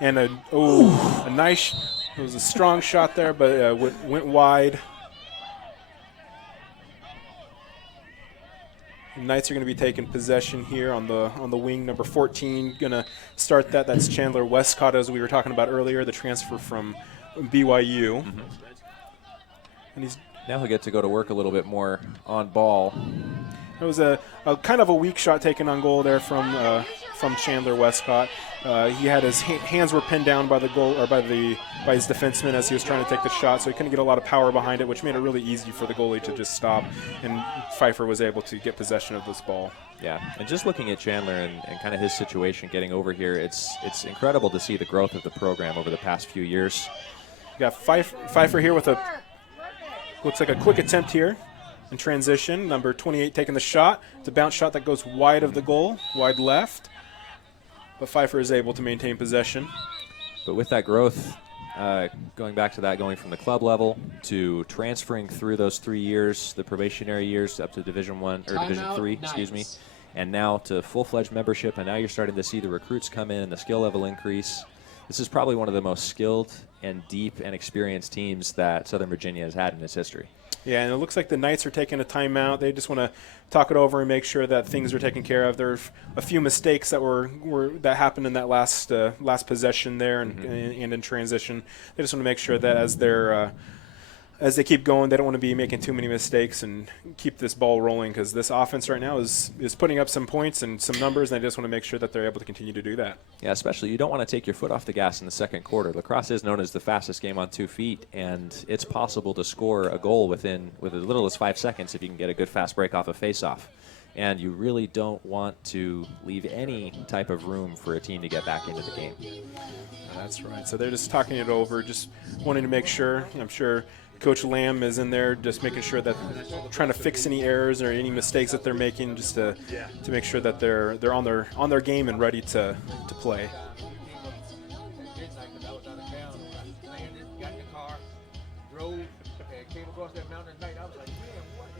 And a nice, it was a strong shot there, but went wide. The Knights are going to be taking possession here on the wing. Number 14 going to start that. That's Chandler Westcott, as we were talking about earlier, the transfer from BYU. Mm-hmm. And now he'll get to go to work a little bit more on ball. It was a kind of a weak shot taken on goal there from Chandler Westcott. He had his hands were pinned down by the goal or by his defenseman as he was trying to take the shot, so he couldn't get a lot of power behind it, which made it really easy for the goalie to just stop. And Pfeiffer was able to get possession of this ball. Yeah, and just looking at Chandler and kind of his situation getting over here, it's incredible to see the growth of the program over the past few years. You got Pfeiffer here with looks like a quick attempt here. in transition. Number 28 taking the shot. It's a bounce shot that goes wide of the goal, wide left. But Pfeiffer is able to maintain possession. But with that growth, going back to that, going from the club level to transferring through those 3 years, the probationary years up to Division 1 or Division 3, excuse me, and now to full-fledged membership, and now you're starting to see the recruits come in and the skill level increase. This is probably one of the most skilled and deep and experienced teams that Southern Virginia has had in its history. Yeah, and it looks like the Knights are taking a timeout. They just want to talk it over and make sure that things are taken care of. There are a few mistakes that happened in that last possession there and in transition. They just want to make sure that as they keep going, they don't want to be making too many mistakes and keep this ball rolling, because this offense right now is putting up some points and some numbers, and they just want to make sure that they're able to continue to do that. Yeah, especially you don't want to take your foot off the gas in the second quarter. Lacrosse is known as the fastest game on 2 feet, and it's possible to score a goal with as little as 5 seconds if you can get a good fast break off a face-off. And you really don't want to leave any type of room for a team to get back into the game. That's right. So they're just talking it over, just wanting to make sure. I'm sure Coach Lamb is in there just making sure that trying to fix any errors or any mistakes that they're making, just to make sure that they're on their game and ready to play.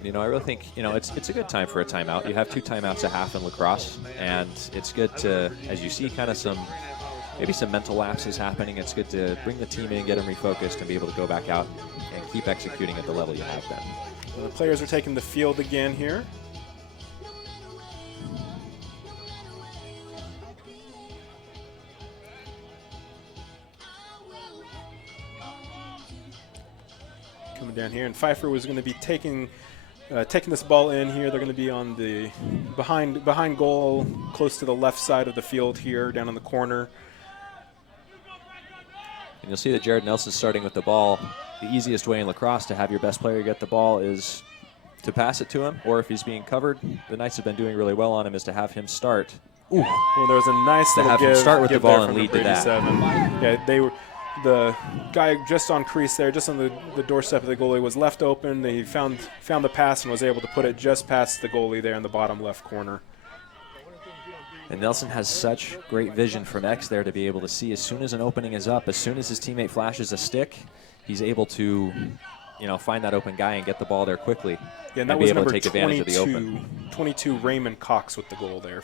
And, I really think, it's a good time for a timeout. You have 2 timeouts a half in lacrosse, and it's good to, as you see kind of maybe some mental lapses happening, it's good to bring the team in, get them refocused, and be able to go back out and keep executing at the level you have been. Well, the players are taking the field again here. Coming down here, and Pfeiffer was going to be taking this ball in here. They're going to be on the behind goal, close to the left side of the field here, down in the corner. And you'll see that Jared Nelson's starting with the ball. The easiest way in lacrosse to have your best player get the ball is to pass it to him, or if he's being covered, the Knights have been doing really well on him, is to have him start. Ooh. Well, there was a nice to little have him start with the ball and lead to that. Yeah, they were. The guy just on crease there, just on the doorstep of the goalie, was left open. He found the pass and was able to put it just past the goalie there in the bottom left corner. And Nelson has such great vision from X there to be able to see as soon as an opening is up, as soon as his teammate flashes a stick, he's able to, find that open guy and get the ball there quickly. Yeah, and that be was able number to take advantage of the open. 22 Raymond Cox with the goal there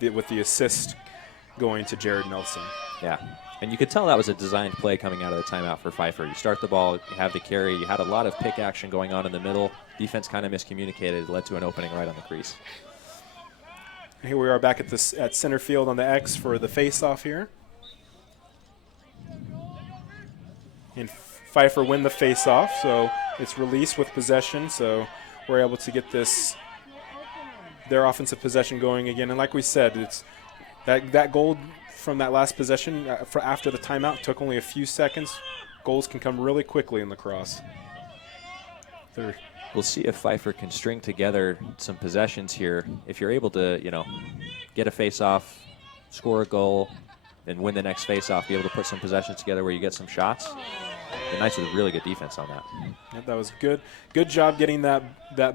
with the assist going to Jared Nelson. Yeah. And you could tell that was a designed play coming out of the timeout for Pfeiffer. You start the ball, you have the carry, you had a lot of pick action going on in the middle. Defense kind of miscommunicated. It led to an opening right on the crease. Here we are back at center field on the X for the face-off here. And Pfeiffer win the face-off, so it's released with possession, so we're able to get their offensive possession going again. And like we said, it's that goal from that last possession after the timeout took only a few seconds. Goals can come really quickly in lacrosse. We'll see if Pfeiffer can string together some possessions here. If you're able to, get a face-off, score a goal, and win the next face-off, be able to put some possessions together where you get some shots. The Knights with really good defense on that. Yeah, that was good. Good job getting that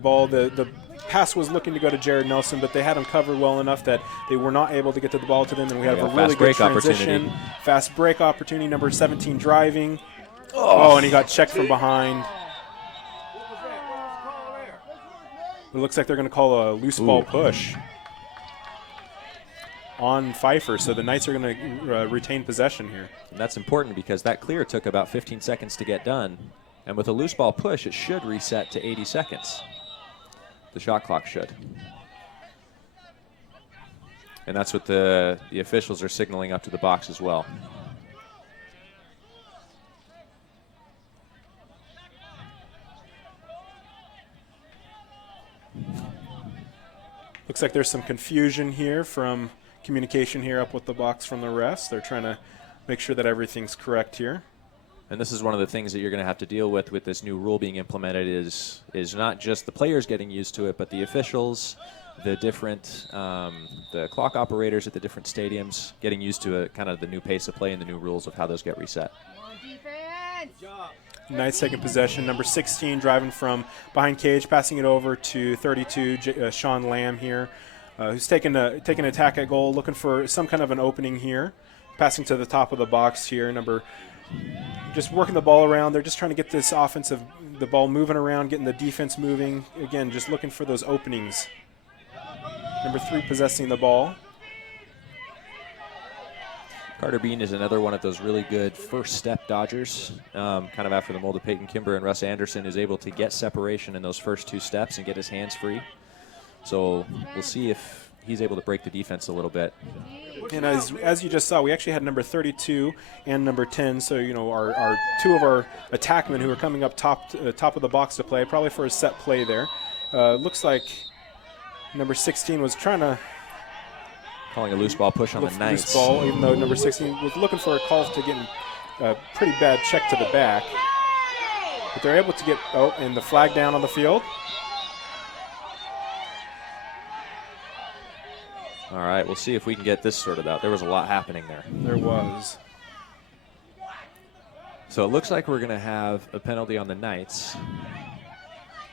ball. The pass was looking to go to Jared Nelson, but they had him covered well enough that they were not able to get to the ball to them. And we have a really good transition. Fast break opportunity. Number 17 driving. Oh, and he got checked from behind. It looks like they're going to call a loose ball push on Pfeiffer, so the Knights are going to retain possession here. And that's important because that clear took about 15 seconds to get done. And with a loose ball push, it should reset to 80 seconds. The shot clock should. And that's what the officials are signaling up to the box as well. Looks like there's some confusion here from communication here up with the box from the refs. They're trying to make sure that everything's correct here. And this is one of the things that you're going to have to deal with this new rule being implemented is not just the players getting used to it, but the officials, the different the clock operators at the different stadiums getting used to kind of the new pace of play and the new rules of how those get reset. Knights taking possession. Number 16 driving from behind cage, passing it over to 32, Sean Lamb here, who's taking an attack at goal, looking for some kind of an opening here. Passing to the top of the box here. Just working the ball around. They're just trying to get this the ball moving around, getting the defense moving. Again, just looking for those openings. Number 3 possessing the ball. Carter Bean is another one of those really good first step dodgers, kind of after the mold of Peyton Kimber, and Russ Anderson is able to get separation in those first 2 steps and get his hands free. So we'll see if he's able to break the defense a little bit. And as you just saw, we actually had number 32 and number 10. So, you know, our 2 of our attackmen who are coming up top of the box to play, probably for a set play there. Looks like number 16 was trying to calling a loose ball push on the Knights. Loose ball, even though number 16 was looking for a call to get a pretty bad check to the back. But they're able to get, and the flag down on the field. All right, we'll see if we can get this sorted out. There was a lot happening there. There was. So it looks like we're going to have a penalty on the Knights.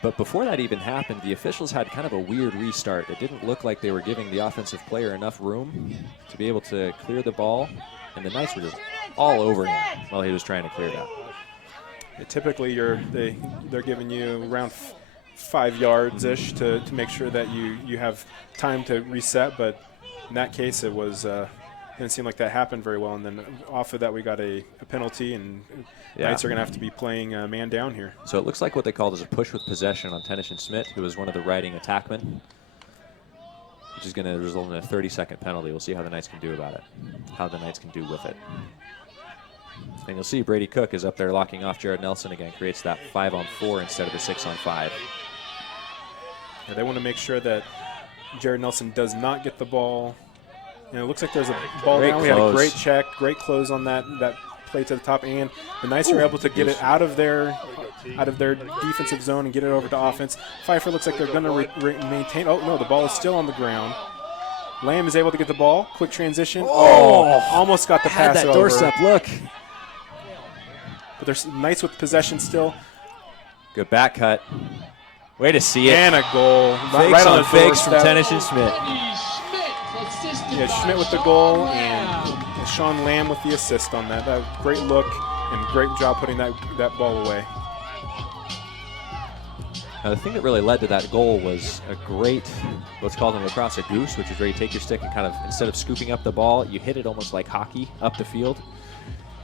But before that even happened, the officials had kind of a weird restart. It didn't look like they were giving the offensive player enough room to be able to clear the ball, and the Knights were just all over him while he was trying to clear that. Yeah, typically, they're giving you around 5 yards-ish to make sure that you have time to reset, but in that case, it was didn't seem like that happened very well. And then off of that, we got a penalty, and Knights are going to have to be playing man down here. So it looks like what they called is a push with possession on Tennyson Schmidt, who was one of the riding attackmen, which is going to result in a 30-second penalty. We'll see how the Knights can do about it, how the Knights can do with it. And you'll see Brady Cook is up there locking off Jared Nelson again, creates that 5-on-4 instead of a 6-on-5. Yeah, they want to make sure that Jared Nelson does not get the ball. And it looks like there's a ball down. We had a great check, great close on that play to the top, and the Knights are able to get it out of their defensive zone and get it over to offense. Pfeiffer looks like they're going to maintain. Oh, no, the ball is still on the ground. Lamb is able to get the ball. Quick transition. Almost got the pass had that over. doorstep look. But there's Knights with possession still. Good back cut. Way to see it. And a goal. Fakes right on on the fakes from doorstep. Tennyson Schmidt. Yeah, Schmidt with the goal and Sean Lamb with the assist on that. Great look and great job putting that ball away. Now, the thing that really led to that goal was a great, what's called in lacrosse a goose, which is where you take your stick and kind of, instead of scooping up the ball, you hit it almost like hockey up the field.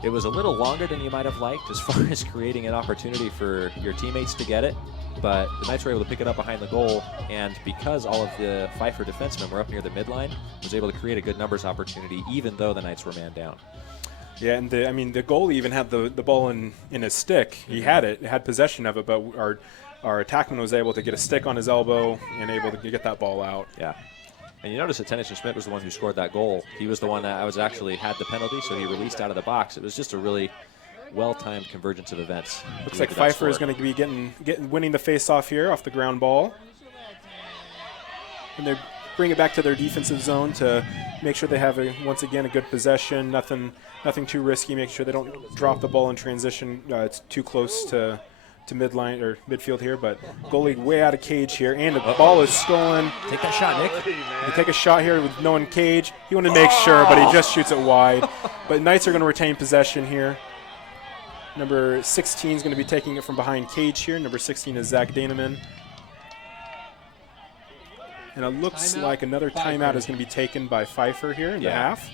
It was a little longer than you might have liked as far as creating an opportunity for your teammates to get it, but the Knights were able to pick it up behind the goal, and because all of the Pfeiffer defensemen were up near the midline, was able to create a good numbers opportunity even though the Knights were man down. Yeah, and the goalie even had the ball in his stick. He had it, had possession of it, but our attackman was able to get a stick on his elbow and able to get that ball out. Yeah. And you notice that Tennyson Schmidt was the one who scored that goal. He was the one that had the penalty, so he released out of the box. It was just a really well-timed convergence of events. Looks like Pfeiffer is going to be winning the face-off here off the ground ball. And they bring it back to their defensive zone to make sure they have, once again, a good possession, nothing too risky, make sure they don't drop the ball in transition. It's too close to midline or midfield here, but goalie way out of cage here, and the ball is stolen. Take that shot, Nick. You take a shot here with no one in cage. He wanted to make sure, but he just shoots it wide. But Knights are going to retain possession here. Number 16 is going to be taking it from behind cage here. Number 16 is Zach Daneman. And it looks like another timeout is going to be taken by Pfeiffer here in the half.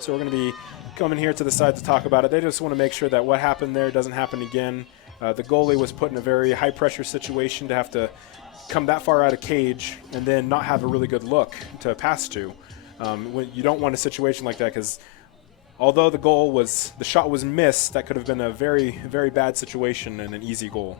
So we're going to be coming here to the side to talk about it. They just want to make sure that what happened there doesn't happen again. The goalie was put in a very high-pressure situation to have to come that far out of cage and then not have a really good look to pass to. You don't want a situation like that because although the shot was missed, that could have been a very, very bad situation and an easy goal.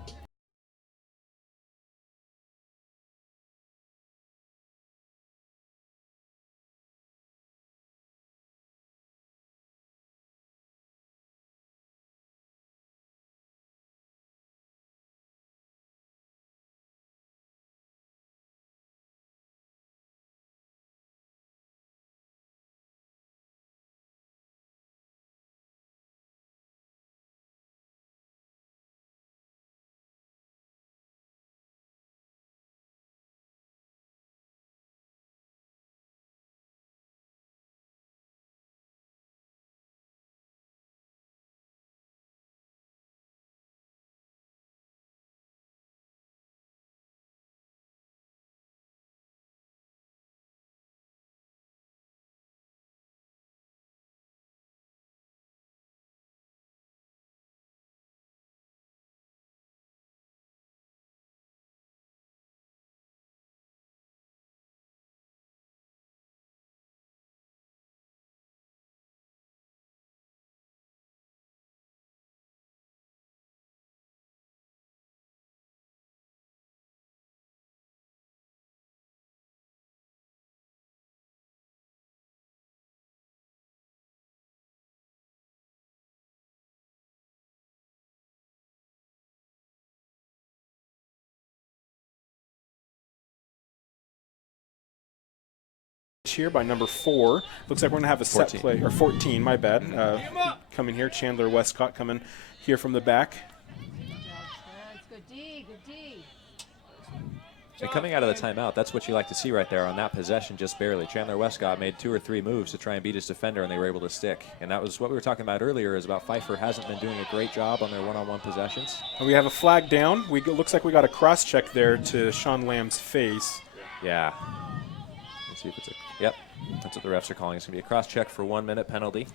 here by number 4. Looks like we're going to have a 14. set play, or 14, my bad. Coming here, Chandler Westcott coming here from the back. Good D, good D. And coming out of the timeout, that's what you like to see right there on that possession, just barely. Chandler Westcott made 2 or 3 moves to try and beat his defender, and they were able to stick. And that was what we were talking about earlier, is about Pfeiffer hasn't been doing a great job on their one-on-one possessions. And we have a flag down. Looks like we got a cross-check there to Sean Lamb's face. Yeah. Let's see if it's a, yep, that's what the refs are calling. It's going to be a cross-check for 1-minute penalty.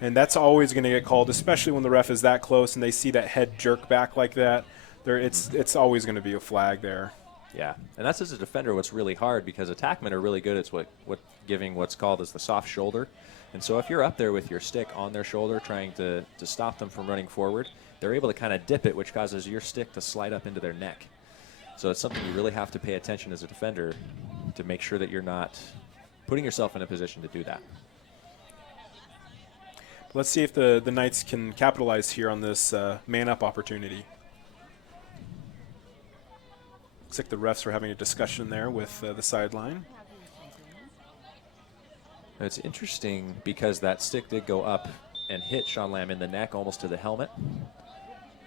And that's always going to get called, especially when the ref is that close and they see that head jerk back like that. It's always going to be a flag there. Yeah, and that's as a defender what's really hard, because attackmen are really good at giving what's called as the soft shoulder. And so if you're up there with your stick on their shoulder trying to stop them from running forward, they're able to kind of dip it, which causes your stick to slide up into their neck. So it's something you really have to pay attention as a defender to make sure that you're not putting yourself in a position to do that. Let's see if the Knights can capitalize here on this man-up opportunity. Looks like the refs are having a discussion there with the sideline. It's interesting because that stick did go up and hit Sean Lamb in the neck, almost to the helmet.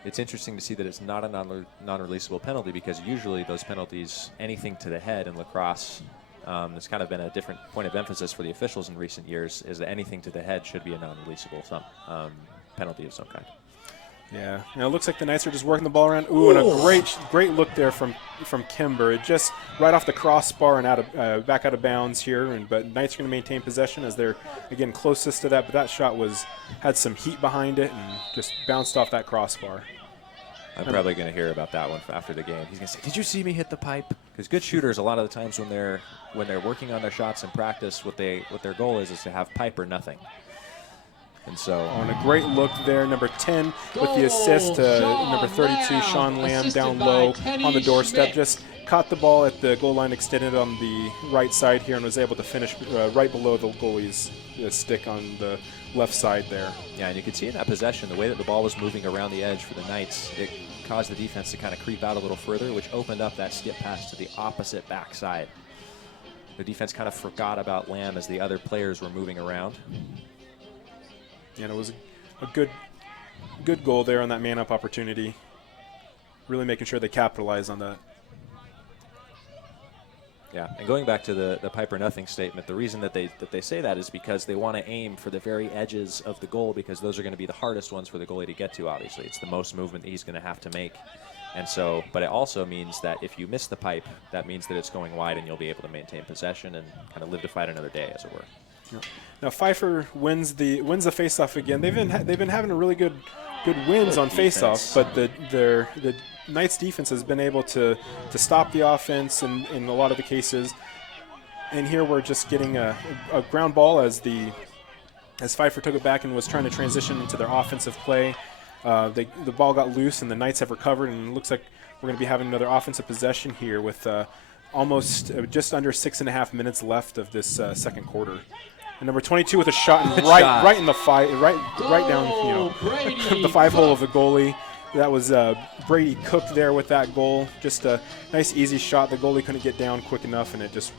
It's interesting to see that it's not a non-releasable penalty, because usually those penalties, anything to the head in lacrosse, it's kind of been a different point of emphasis for the officials in recent years, is that anything to the head should be a non-releasable penalty of some kind. Yeah, it looks like the Knights are just working the ball around. Ooh, and a great look there from Kimber. It just right off the crossbar and out of back out of bounds here. But Knights are going to maintain possession as they're again closest to that. But that shot had some heat behind it and just bounced off that crossbar. I'm probably going to hear about that one after the game. He's going to say, "Did you see me hit the pipe?" Because good shooters, a lot of the times when they're working on their shots in practice, what their goal is to have pipe or nothing. And so, on a great look there, number 10 with the assist, number 32, Sean Lamb down low on the doorstep, just caught the ball at the goal line, extended on the right side here, and was able to finish right below the goalie's stick on the left side there. Yeah, and you could see in that possession, the way that the ball was moving around the edge for the Knights, it caused the defense to kind of creep out a little further, which opened up that skip pass to the opposite backside. The defense kind of forgot about Lamb as the other players were moving around. And it was a good goal there on that man-up opportunity. Really making sure they capitalize on that. Yeah, and going back to the pipe or nothing statement, the reason that they say that is because they want to aim for the very edges of the goal, because those are going to be the hardest ones for the goalie to get to, obviously. It's the most movement that he's going to have to make. And so, but it also means that if you miss the pipe, that means that it's going wide and you'll be able to maintain possession and kind of live to fight another day, as it were. Yeah. Now Pfeiffer wins the faceoff again. They've been having a really good wins on faceoffs, but the Knights defense has been able to stop the offense in a lot of the cases. And here we're just getting a ground ball as Pfeiffer took it back and was trying to transition into their offensive play. The ball got loose and the Knights have recovered, and it looks like we're going to be having another offensive possession here with almost just under 6.5 minutes left of this second quarter. And number 22 with a shot right in the right down the 5-hole of the goalie. That was Brady Cook there with that goal. Just a nice easy shot. The goalie couldn't get down quick enough, and it just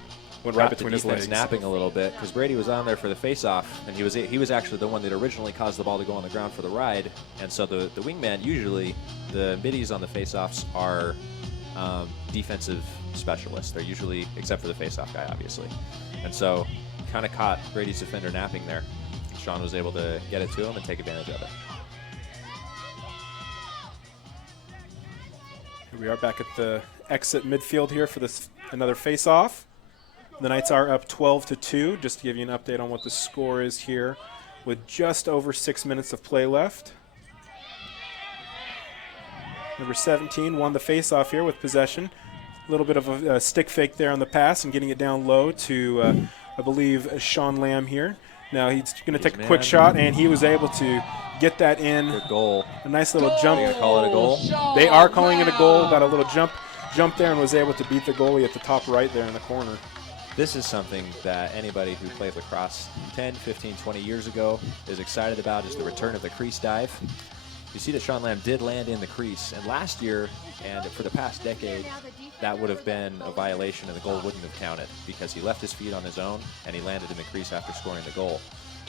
went right between his legs. Napping a little bit because Brady was on there for the face-off, and he was actually the one that originally caused the ball to go on the ground for the ride. And so the wingman, usually the middies on the face-offs are defensive specialists. They're usually, except for the face-off guy, obviously. And so kind of caught Brady's defender napping there. Sean was able to get it to him and take advantage of it. Here we are back at the exit midfield here for another face-off. The Knights are up 12-2, just to give you an update on what the score is here with just over 6 minutes of play left. Number 17 won the face-off here with possession. A little bit of a stick fake there on the pass and getting it down low to, I believe, Sean Lamb here. Now he's going to take a quick shot, and he was able to get that in. Good goal. A nice little jump. Are they going to call it a goal? They are calling it a goal. Got a little jump there and was able to beat the goalie at the top right there in the corner. This is something that anybody who played lacrosse 10, 15, 20 years ago is excited about, is the return of the crease dive. You see that Sean Lamb did land in the crease, and last year and for the past decade, that would have been a violation and the goal wouldn't have counted because he left his feet on his own and he landed in the crease after scoring the goal.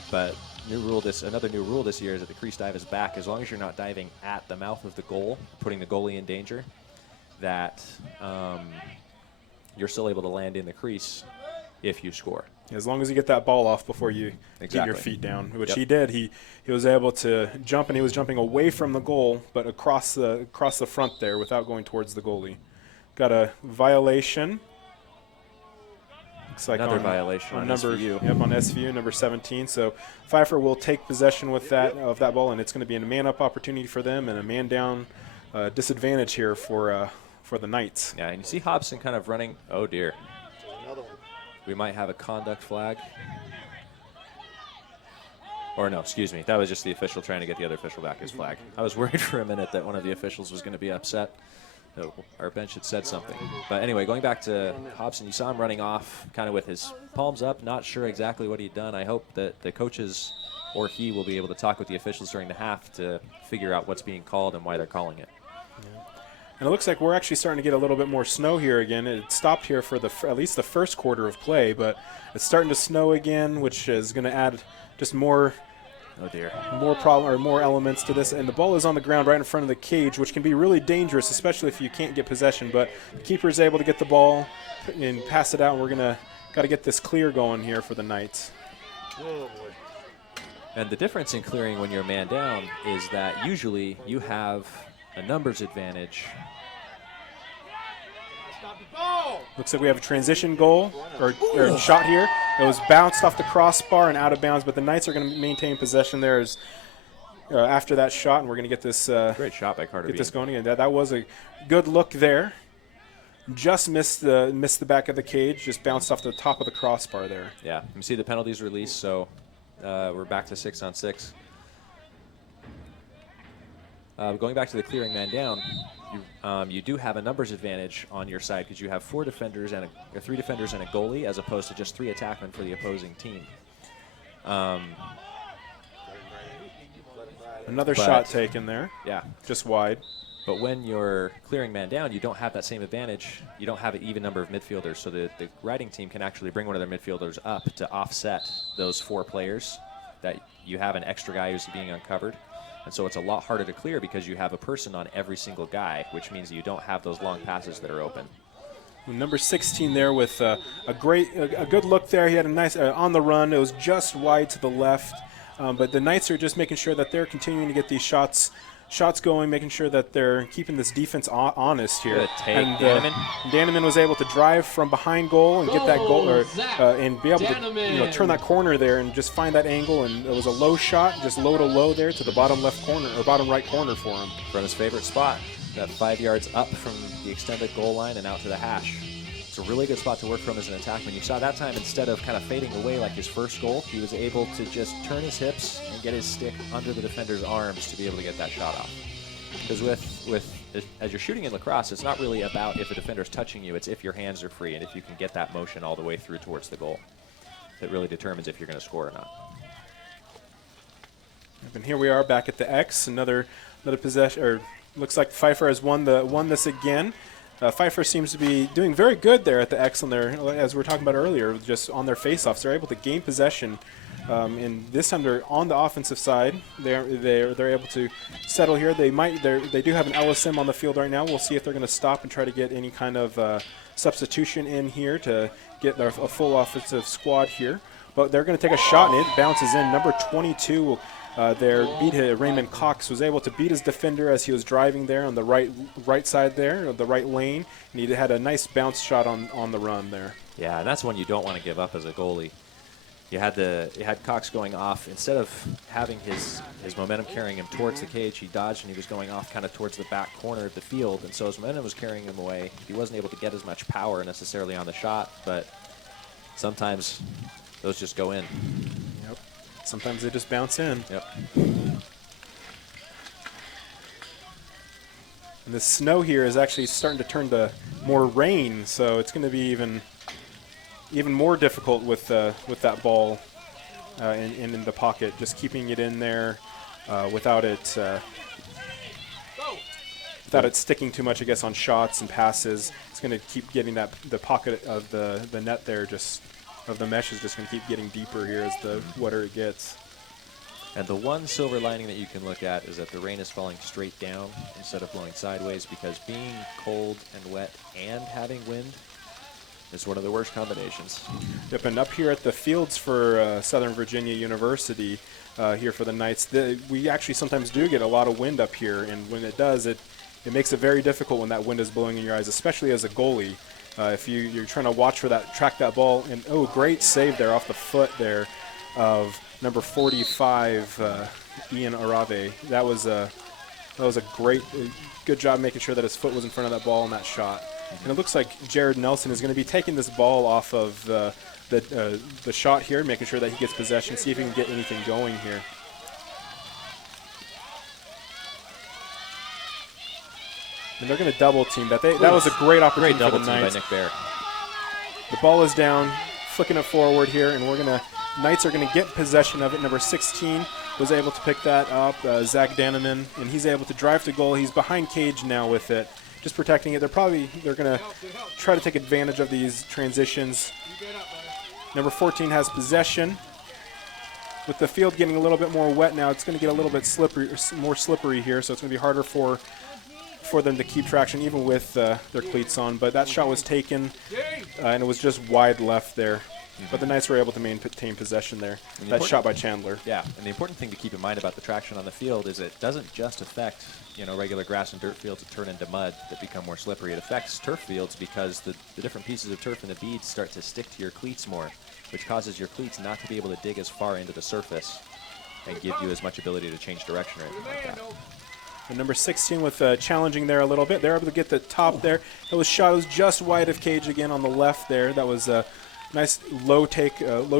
But another new rule this year is that the crease dive is back. As long as you're not diving at the mouth of the goal, putting the goalie in danger, that you're still able to land in the crease if you score. As long as you get that ball off before you get your feet down, which he did. He was able to jump, and he was jumping away from the goal, but across the front there without going towards the goalie. Got a violation. Looks like another violation on number, SVU. Yep, on SVU, number 17. So Pfeiffer will take possession with that ball, and it's going to be a man-up opportunity for them and a man-down disadvantage here for the Knights. Yeah, and you see Hobson kind of running. Oh, dear. We might have a conduct flag. Or no, excuse me. That was just the official trying to get the other official back his flag. I was worried for a minute that one of the officials was going to be upset. So our bench had said something. But anyway, going back to Hobson, you saw him running off kind of with his palms up, not sure exactly what he'd done. I hope that the coaches or he will be able to talk with the officials during the half to figure out what's being called and why they're calling it. And it looks like we're actually starting to get a little bit more snow here again. It stopped here for at least the first quarter of play, but it's starting to snow again, which is going to add just more more elements to this. And the ball is on the ground right in front of the cage, which can be really dangerous, especially if you can't get possession. But the keeper is able to get the ball and pass it out, and we're got to get this clear going here for the Knights. Oh, boy. And the difference in clearing when you're man down is that usually you have a numbers advantage. Looks like we have a transition goal or shot here. It was bounced off the crossbar and out of bounds, but the Knights are going to maintain possession there after that shot, and we're going to get this great shot by Carter. Get this going again. That was a good look there. Just missed the back of the cage. Just bounced off the top of the crossbar there. Yeah, you see the penalties released, so we're back to 6-on-6. Going back to the clearing man down, you do have a numbers advantage on your side because you have 4 defenders and 3 defenders and a goalie, as opposed to just 3 attackmen for the opposing team. Another shot taken there. Yeah, just wide. But when you're clearing man down, you don't have that same advantage. You don't have an even number of midfielders, so the riding team can actually bring one of their midfielders up to offset those 4 players that you have an extra guy who's being uncovered. And so it's a lot harder to clear because you have a person on every single guy, which means you don't have those long passes that are open. Number 16 there with a good look there. He had a nice on the run. It was just wide to the left. But the Knights are just making sure that they're continuing to get these shots going, making sure that they're keeping this defense honest here. Good take, and Danneman was able to drive from behind goal and get that goal, and be able to turn that corner there and just find that angle. And it was a low shot, just low to low there to the bottom left corner or bottom right corner for him. From his favorite spot, that 5 yards up from the extended goal line and out to the hash. It's a really good spot to work from as an attackman. You saw that time, instead of kind of fading away like his first goal, he was able to just turn his hips and get his stick under the defender's arms to be able to get that shot off. Because as you're shooting in lacrosse, it's not really about if a defender's touching you, it's if your hands are free and if you can get that motion all the way through towards the goal. That really determines if you're going to score or not. And here we are back at the X. Another possession, or looks like Pfeiffer has won this again. Pfeiffer seems to be doing very good there at the X on their, as we were talking about earlier, just on their face-offs. They're able to gain possession, and this time they're on the offensive side. They're able to settle here. They do have an LSM on the field right now. We'll see if they're going to stop and try to get any kind of substitution in here to get a full offensive squad here. But they're going to take a shot, and it bounces in. Number 22. Raymond Cox was able to beat his defender as he was driving there on the right side there, the right lane, and he had a nice bounce shot on the run there. Yeah, and that's one you don't want to give up as a goalie. You had Cox going off. Instead of having his momentum carrying him towards the cage, he dodged and he was going off kind of towards the back corner of the field, and so his momentum was carrying him away. He wasn't able to get as much power necessarily on the shot, but sometimes those just go in. Yep. Sometimes they just bounce in. Yep. And the snow here is actually starting to turn to more rain, so it's going to be even more difficult with that ball in the pocket, just keeping it in there without it without it sticking too much, I guess, on shots and passes. It's going to keep getting the pocket of the net there, just of the mesh is just going to keep getting deeper here as the wetter it gets. And the one silver lining that you can look at is that the rain is falling straight down instead of blowing sideways, because being cold and wet and having wind is one of the worst combinations. Yep, and up here at the fields for Southern Virginia University, here for the Knights, we actually sometimes do get a lot of wind up here, and when it does, it makes it very difficult when that wind is blowing in your eyes, especially as a goalie. If you're trying to watch for that, track that ball, and oh, great save there off the foot there of number 45, Ian Arave. That was a good job making sure that his foot was in front of that ball in that shot. And it looks like Jared Nelson is going to be taking this ball off of the shot here, making sure that he gets possession, see if he can get anything going here. And they're going to double team that. That was a great opportunity Great double for the team Knights. by Nick Bear. The ball is down, flicking it forward here, and Knights are going to get possession of it. Number 16 was able to pick that up, Zach Daneman, and he's able to drive to goal. He's behind cage now with it, just protecting it. They're going to try to take advantage of these transitions. Number 14 has possession. With the field getting a little bit more wet now, it's going to get a little bit more slippery here, so it's going to be harder for them to keep traction even with their cleats on. But that shot was taken, and it was just wide left there. But the Knights were able to maintain possession there. That shot by Chandler. Yeah, and the important thing to keep in mind about the traction on the field is it doesn't just affect regular grass and dirt fields that turn into mud that become more slippery. It affects turf fields because the different pieces of turf and the beads start to stick to your cleats more, which causes your cleats not to be able to dig as far into the surface and give you as much ability to change direction or anything like that. And number 16 with challenging there a little bit. They're able to get the top there. It was just wide of cage again on the left there. That was a nice low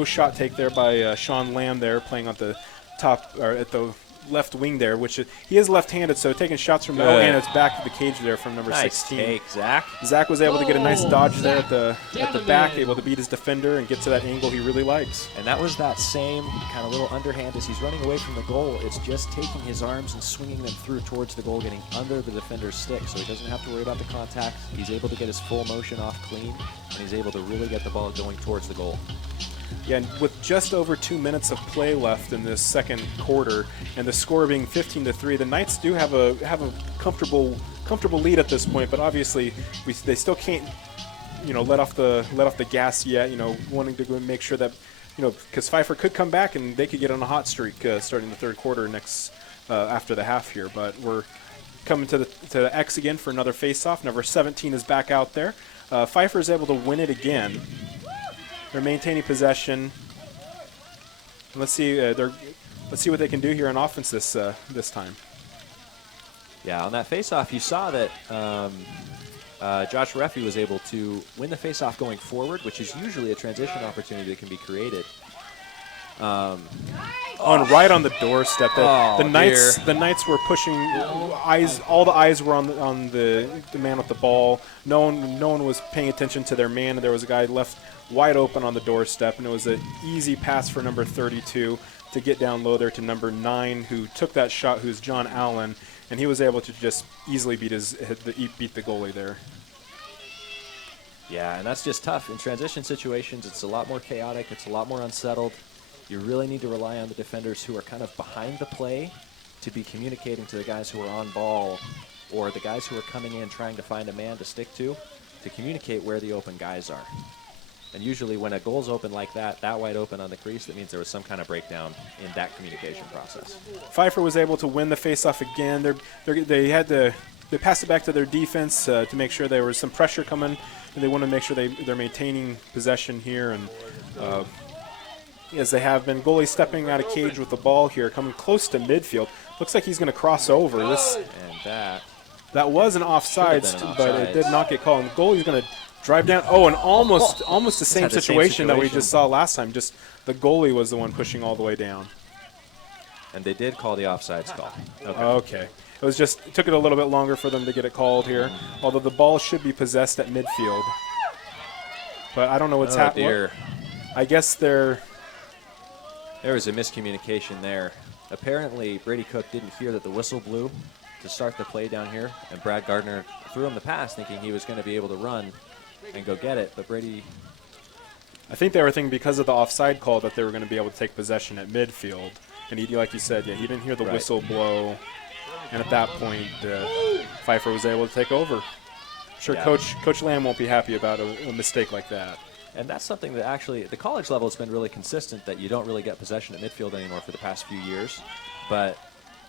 shot take there by Sean Lamb there, playing on the top, or at the left wing there, which he is left-handed, so taking shots from low, and it's back to the cage there from number 16. Nice take, Zach. Zach was able to get a nice dodge there at the back, able to beat his defender and get to that angle he really likes. And that was that same kind of little underhand as he's running away from the goal. It's just taking his arms and swinging them through towards the goal, getting under the defender's stick, so he doesn't have to worry about the contact. He's able to get his full motion off clean, and he's able to really get the ball going towards the goal. Yeah, and with just over 2 minutes of play left in this second quarter, and the score being 15-3, the Knights do have a comfortable lead at this point. But obviously, they still can't, let off the gas yet. Wanting to make sure that, because Pfeiffer could come back and they could get on a hot streak starting the third quarter after the half here. But we're coming to the X again for another face-off. Number 17 is back out there. Pfeiffer is able to win it again. They're maintaining possession. Let's see what they can do here on offense this time. Yeah, on that faceoff, you saw that Josh Reffy was able to win the faceoff going forward, which is usually a transition opportunity that can be created. Right on the doorstep. The Knights were pushing eyes. All the eyes were on the man with the ball. No one was paying attention to their man, and there was a guy left wide open on the doorstep, and it was an easy pass for number 32 to get down low there to number 9, who took that shot, who's John Allen, and he was able to just easily beat the goalie there. Yeah, and that's just tough. In transition situations, it's a lot more chaotic. It's a lot more unsettled. You really need to rely on the defenders who are kind of behind the play to be communicating to the guys who are on ball, or the guys who are coming in trying to find a man to stick to communicate where the open guys are. And usually when a goal's open like that wide open on the crease, that means there was some kind of breakdown in that communication process. Pfeiffer was able to win the faceoff again. They passed it back to their defense to make sure there was some pressure coming, and they want to make sure they're maintaining possession here. And as they have been, goalie stepping out of cage with the ball here, coming close to midfield. Looks like he's going to cross over. That was an offsides, but it did not get called. And the goalie's going to drive down. And almost the same situation that we just saw last time. Just the goalie was the one pushing all the way down. And they did call the offsides call. Okay. It took it a little bit longer for them to get it called here. Although the ball should be possessed at midfield. But I don't know what's happening. I guess there was a miscommunication there. Apparently, Brady Cook didn't hear that the whistle blew to start the play down here, and Brad Gardner threw him the pass thinking he was going to be able to run and go get it, but Brady... I think they were thinking because of the offside call that they were going to be able to take possession at midfield. And he, like you said, yeah, he didn't hear the whistle blow. And at that point, Pfeiffer was able to take over. Sure, yeah. Coach Lamb won't be happy about a mistake like that. And that's something that actually, at the college level, it's been really consistent that you don't really get possession at midfield anymore for the past few years. But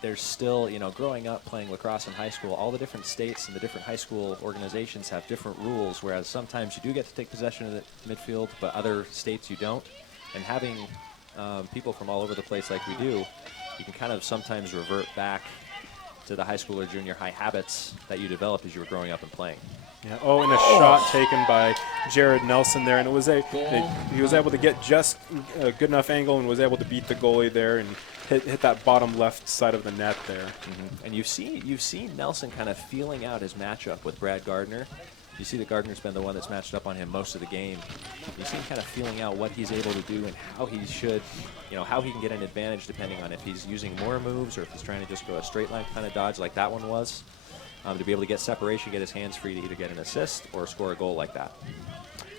there's still, you know, growing up playing lacrosse in high school, all the different states and the different high school organizations have different rules, whereas sometimes you do get to take possession of the midfield, but other states you don't. And having people from all over the place like we do, you can kind of sometimes revert back to the high school or junior high habits that you developed as you were growing up and playing. Yeah. Oh, and a shot taken by Jared Nelson there, and it was he was able to get just a good enough angle and was able to beat the goalie there and hit that bottom left side of the net there. Mm-hmm. And you've seen Nelson kind of feeling out his matchup with Brad Gardner. You see that Gardner's been the one that's matched up on him most of the game. You see him kind of feeling out what he's able to do and how he should, you know, how he can get an advantage depending on if he's using more moves or if he's trying to just go a straight line kind of dodge like that one was. To be able to get separation, get his hands free to either get an assist or score a goal like that.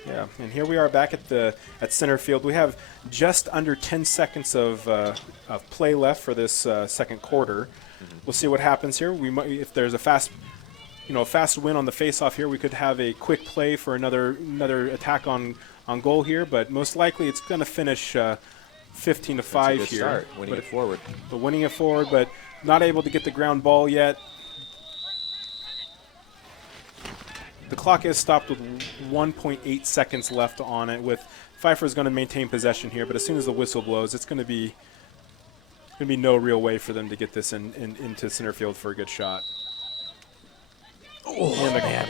Yeah, and here we are back at center field. We have just under 10 seconds of play left for this second quarter. Mm-hmm. We'll see what happens here. We might, if there's a fast win on the face-off here, we could have a quick play for another attack on goal here. But most likely, it's going to finish 15-5 here. Start, winning it forward. But winning it forward, but not able to get the ground ball yet. The clock is stopped with 1.8 seconds left on it. With Pfeiffer's going to maintain possession here, but as soon as the whistle blows, it's going to be no real way for them to get this into center field for a good shot. Oh,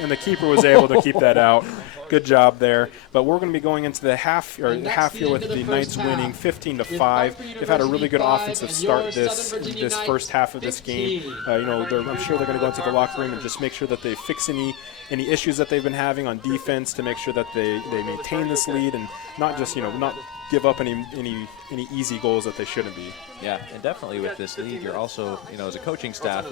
and the keeper was able to keep that out. Good job there. But we're going to be going into the half here with the Knights winning 15-5. They've had a really good offensive start this first half of this game. I'm sure they're going to go into the locker room and just make sure that they fix any issues that they've been having on defense to make sure that they maintain this lead and not just not give up any easy goals that they shouldn't be. Yeah, and definitely with this lead, you're also as a coaching staff.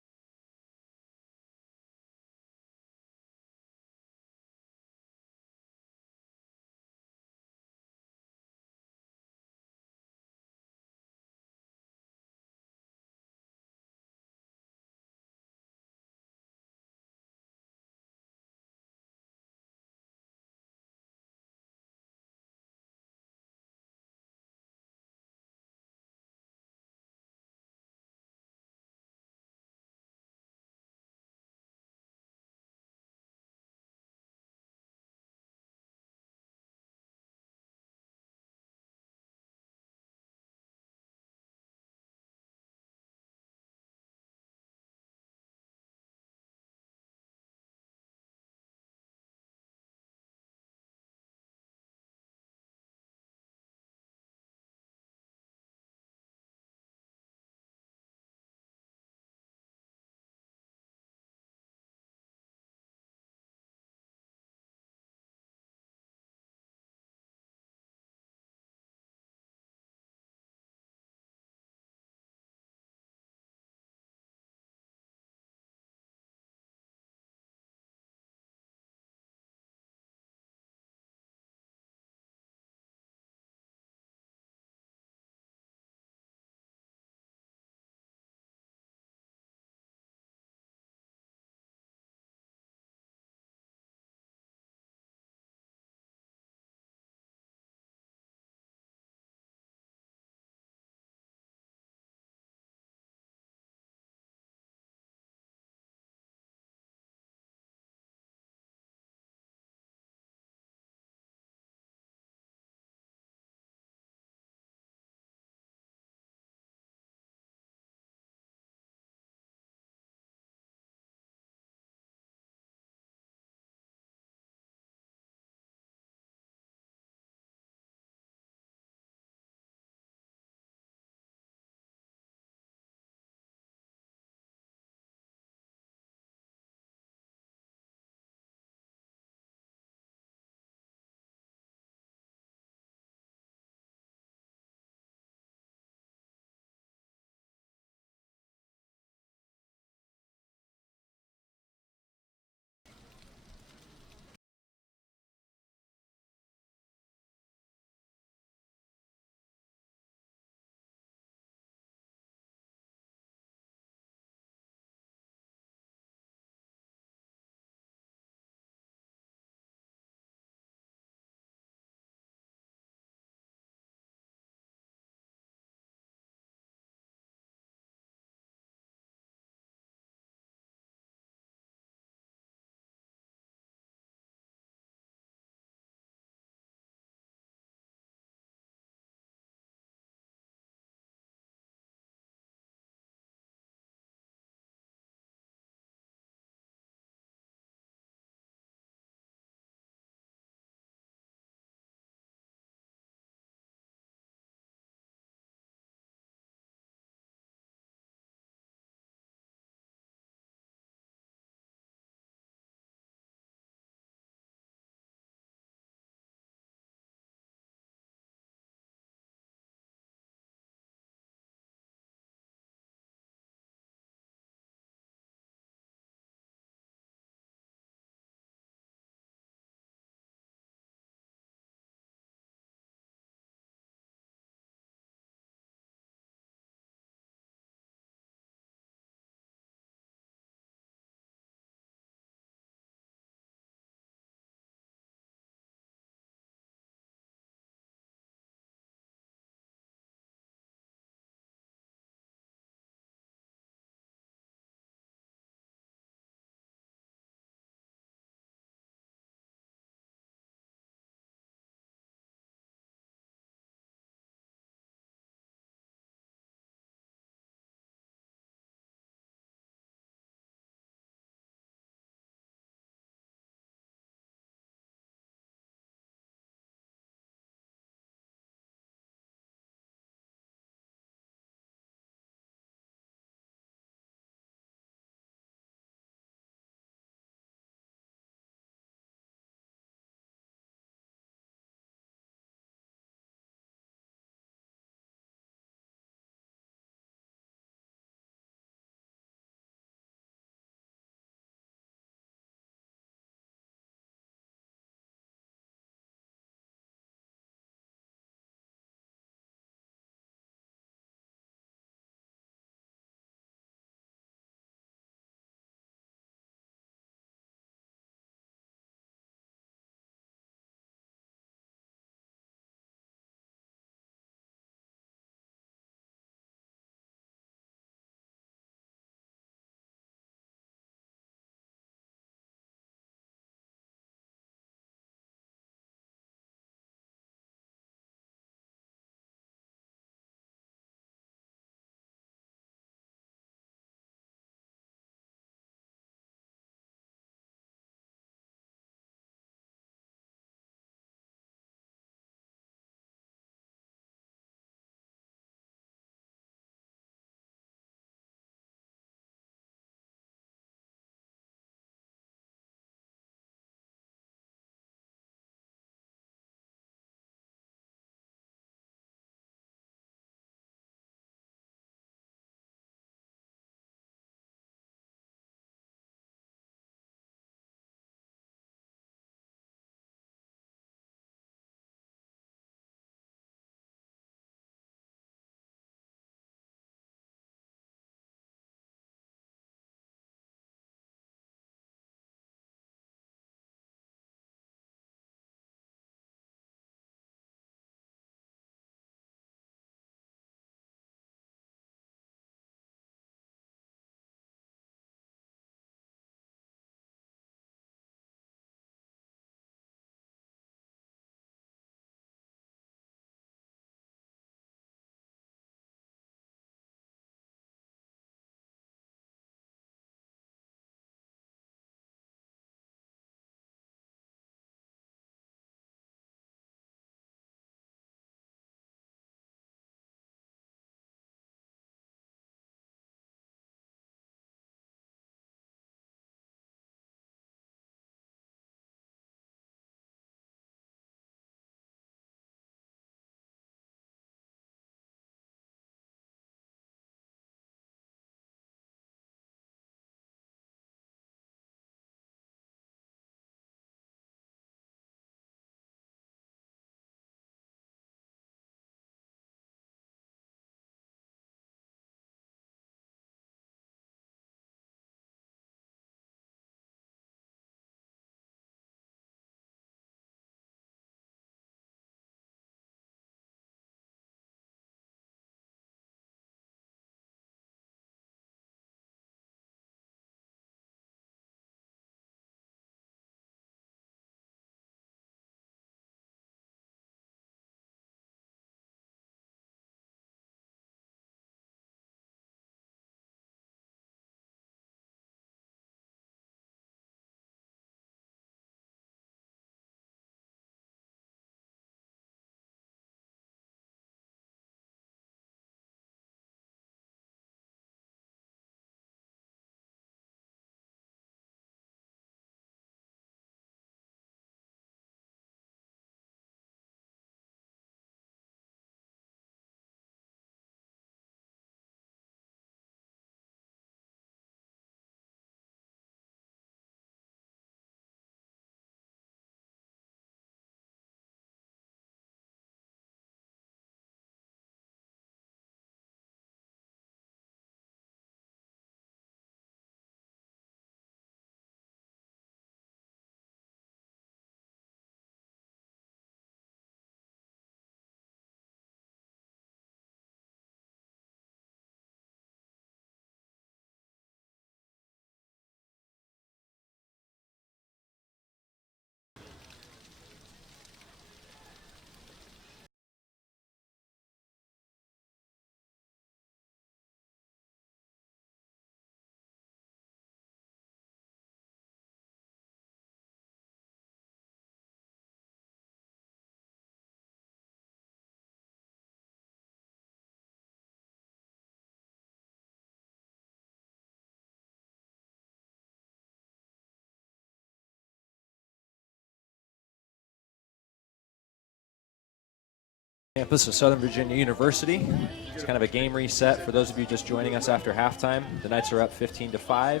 Campus of Southern Virginia University. It's kind of a game reset for those of you just joining us after halftime. The Knights are up 15-5.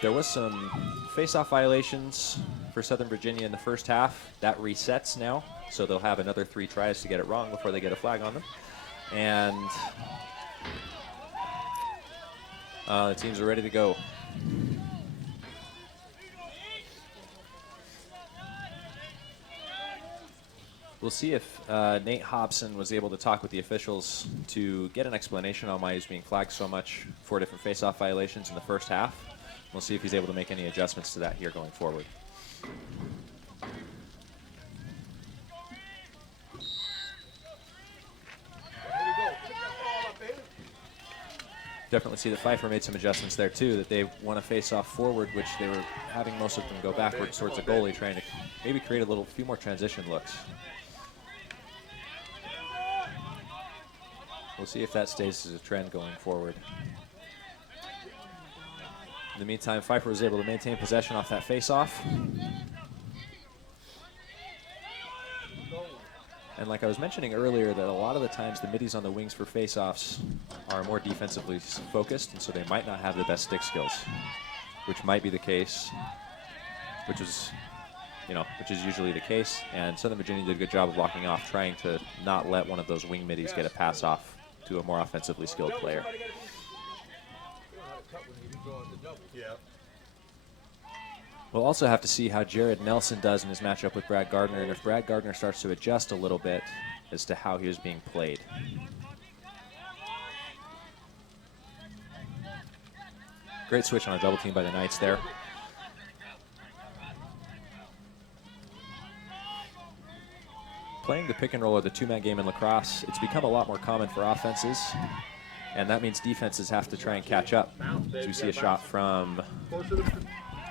There was some face-off violations for Southern Virginia in the first half. That resets now, so they'll have another 3 tries to get it wrong before they get a flag on them. And the teams are ready to go. We'll see if Nate Hobson was able to talk with the officials to get an explanation on why he's being flagged so much for different face-off violations in the first half. We'll see if he's able to make any adjustments to that here going forward. Definitely see that Pfeiffer made some adjustments there too, that they want to face off forward, which they were having most of them go backwards towards the goalie, trying to maybe create a few more transition looks. We'll see if that stays as a trend going forward. In the meantime, Pfeiffer was able to maintain possession off that face-off. And like I was mentioning earlier, that a lot of the times the middies on the wings for face-offs are more defensively focused, and so they might not have the best stick skills, which might be the case, which is usually the case. And Southern Virginia did a good job of blocking off, trying to not let one of those wing middies get a pass off to a more offensively skilled player. We'll also have to see how Jared Nelson does in his matchup with Brad Gardner, and if Brad Gardner starts to adjust a little bit as to how he was being played. Great switch on a double team by the Knights there. Playing the pick and roll or the 2-man game in lacrosse, it's become a lot more common for offenses, and that means defenses have to try and catch up. So we see a shot from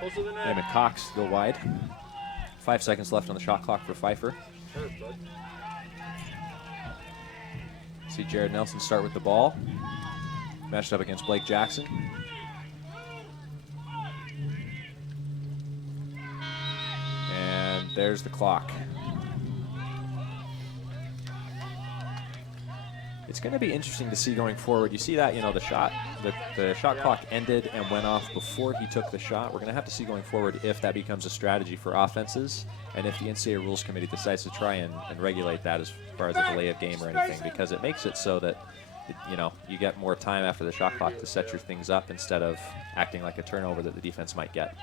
Raymond Cox go wide. 5 seconds left on the shot clock for Pfeiffer. See Jared Nelson start with the ball. Matched up against Blake Jackson. And there's the clock. It's going to be interesting to see going forward. You see that, the shot clock ended and went off before he took the shot. We're going to have to see going forward if that becomes a strategy for offenses, and if the NCAA Rules Committee decides to try and regulate that as far as a delay of game or anything, because it makes it so that you get more time after the shot clock to set your things up instead of acting like a turnover that the defense might get.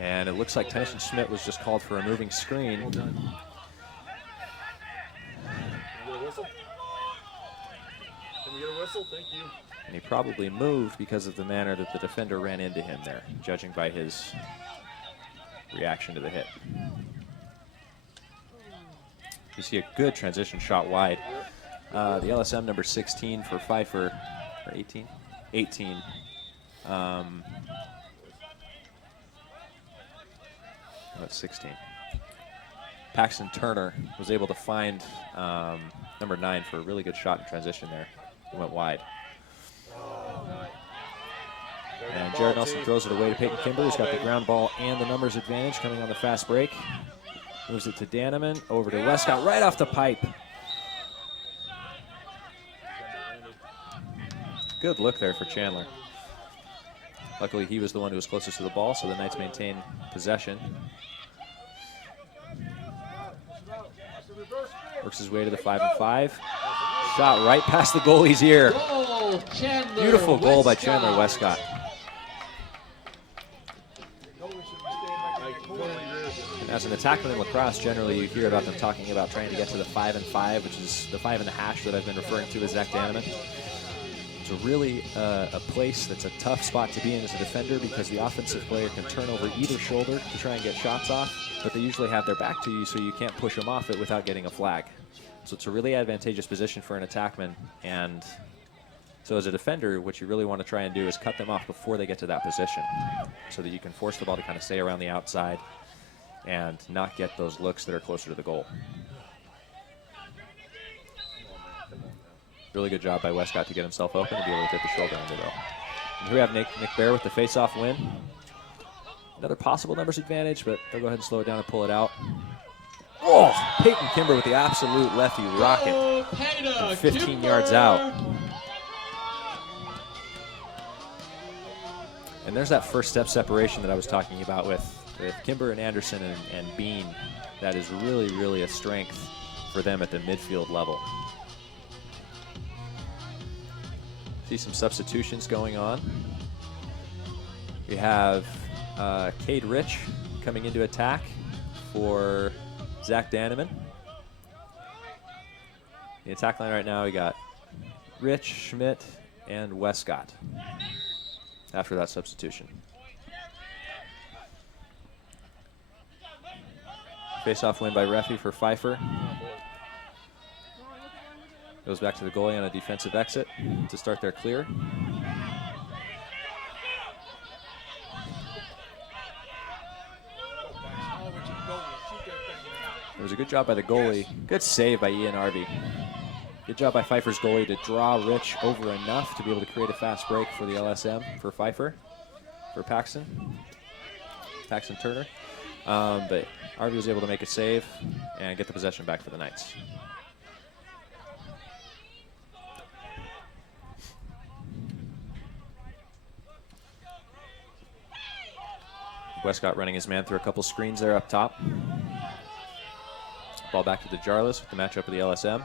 And it looks like Tennyson Schmidt was just called for a moving screen. Well done. Can we get a whistle? Thank you. And he probably moved because of the manner that the defender ran into him there, judging by his reaction to the hit. You see a good transition shot wide. The LSM number 16 for Pfeiffer, or 18? 18. That's 16. Paxton Turner was able to find number 9 for a really good shot in transition there. He went wide. And Jared Nelson throws it away to Peyton Kimber, who's got the ground ball and the numbers advantage coming on the fast break. Moves it to Daneman, over to Westcott, right off the pipe. Good look there for Chandler. Luckily, he was the one who was closest to the ball, so the Knights maintain possession. Works his way to the 5-and-5. Shot right past the goalie's ear. Goal, Chandler Beautiful goal by Westcott. Chandler Westcott. And as an attackman in lacrosse, generally you hear about them talking about trying to get to the 5-and-5, which is the 5 in the hash that I've been referring to as Zach Daneman. It's really a place that's a tough spot to be in as a defender because the offensive player can turn over either shoulder to try and get shots off, but they usually have their back to you, so you can't push them off it without getting a flag. So it's a really advantageous position for an attackman, and so as a defender, what you really want to try and do is cut them off before they get to that position so that you can force the ball to kind of stay around the outside and not get those looks that are closer to the goal. Really good job by Westcott to get himself open and be able to get the shoulder under though. And here we have Nick Bear with the face-off win. Another possible numbers advantage, but they'll go ahead and slow it down and pull it out. Oh, Peyton Kimber with the absolute lefty rocket. And 15 yards out. And there's that first step separation that I was talking about with Kimber and Anderson and Bean. That is really, really a strength for them at the midfield level. See some substitutions going on. We have Cade Rich coming into attack for Zach Danneman. The attack line right now, we got Rich, Schmidt, and Westcott after that substitution. Face-off win by Refi for Pfeiffer. Goes back to the goalie on a defensive exit to start their clear. It was a good job by the goalie. Good save by Ian Arvey. Good job by Pfeiffer's goalie to draw Rich over enough to be able to create a fast break for the LSM for Pfeiffer, for Paxton Turner. But Arvey was able to make a save and get the possession back for the Knights. Westcott running his man through a couple screens there up top. Ball back to the Jarlis with the matchup of the LSM.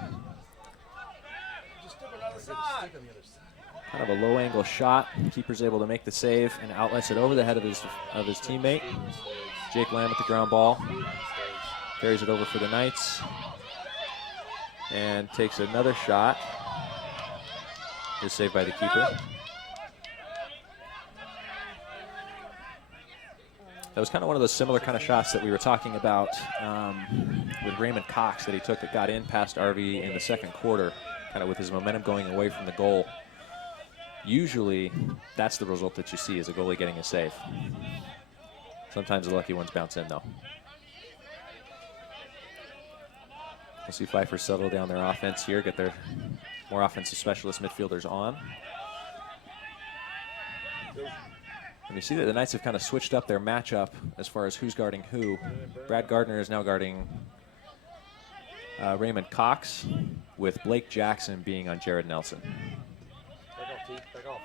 Kind of a low angle shot. Keeper's able to make the save and outlets it over the head of his teammate. Jake Lamb with the ground ball. Carries it over for the Knights. And takes another shot. Is saved by the keeper. That was kind of one of those similar kind of shots that we were talking about with Raymond Cox that he took that got in past Arvey in the second quarter, kind of with his momentum going away from the goal. Usually, that's the result that you see is a goalie getting a save. Sometimes the lucky ones bounce in, though. We'll see Pfeiffer settle down their offense here, get their more offensive specialist midfielders on. And you see that the Knights have kind of switched up their matchup as far as who's guarding who. Brad Gardner is now guarding Raymond Cox, with Blake Jackson being on Jared Nelson. Back off, T. Back off.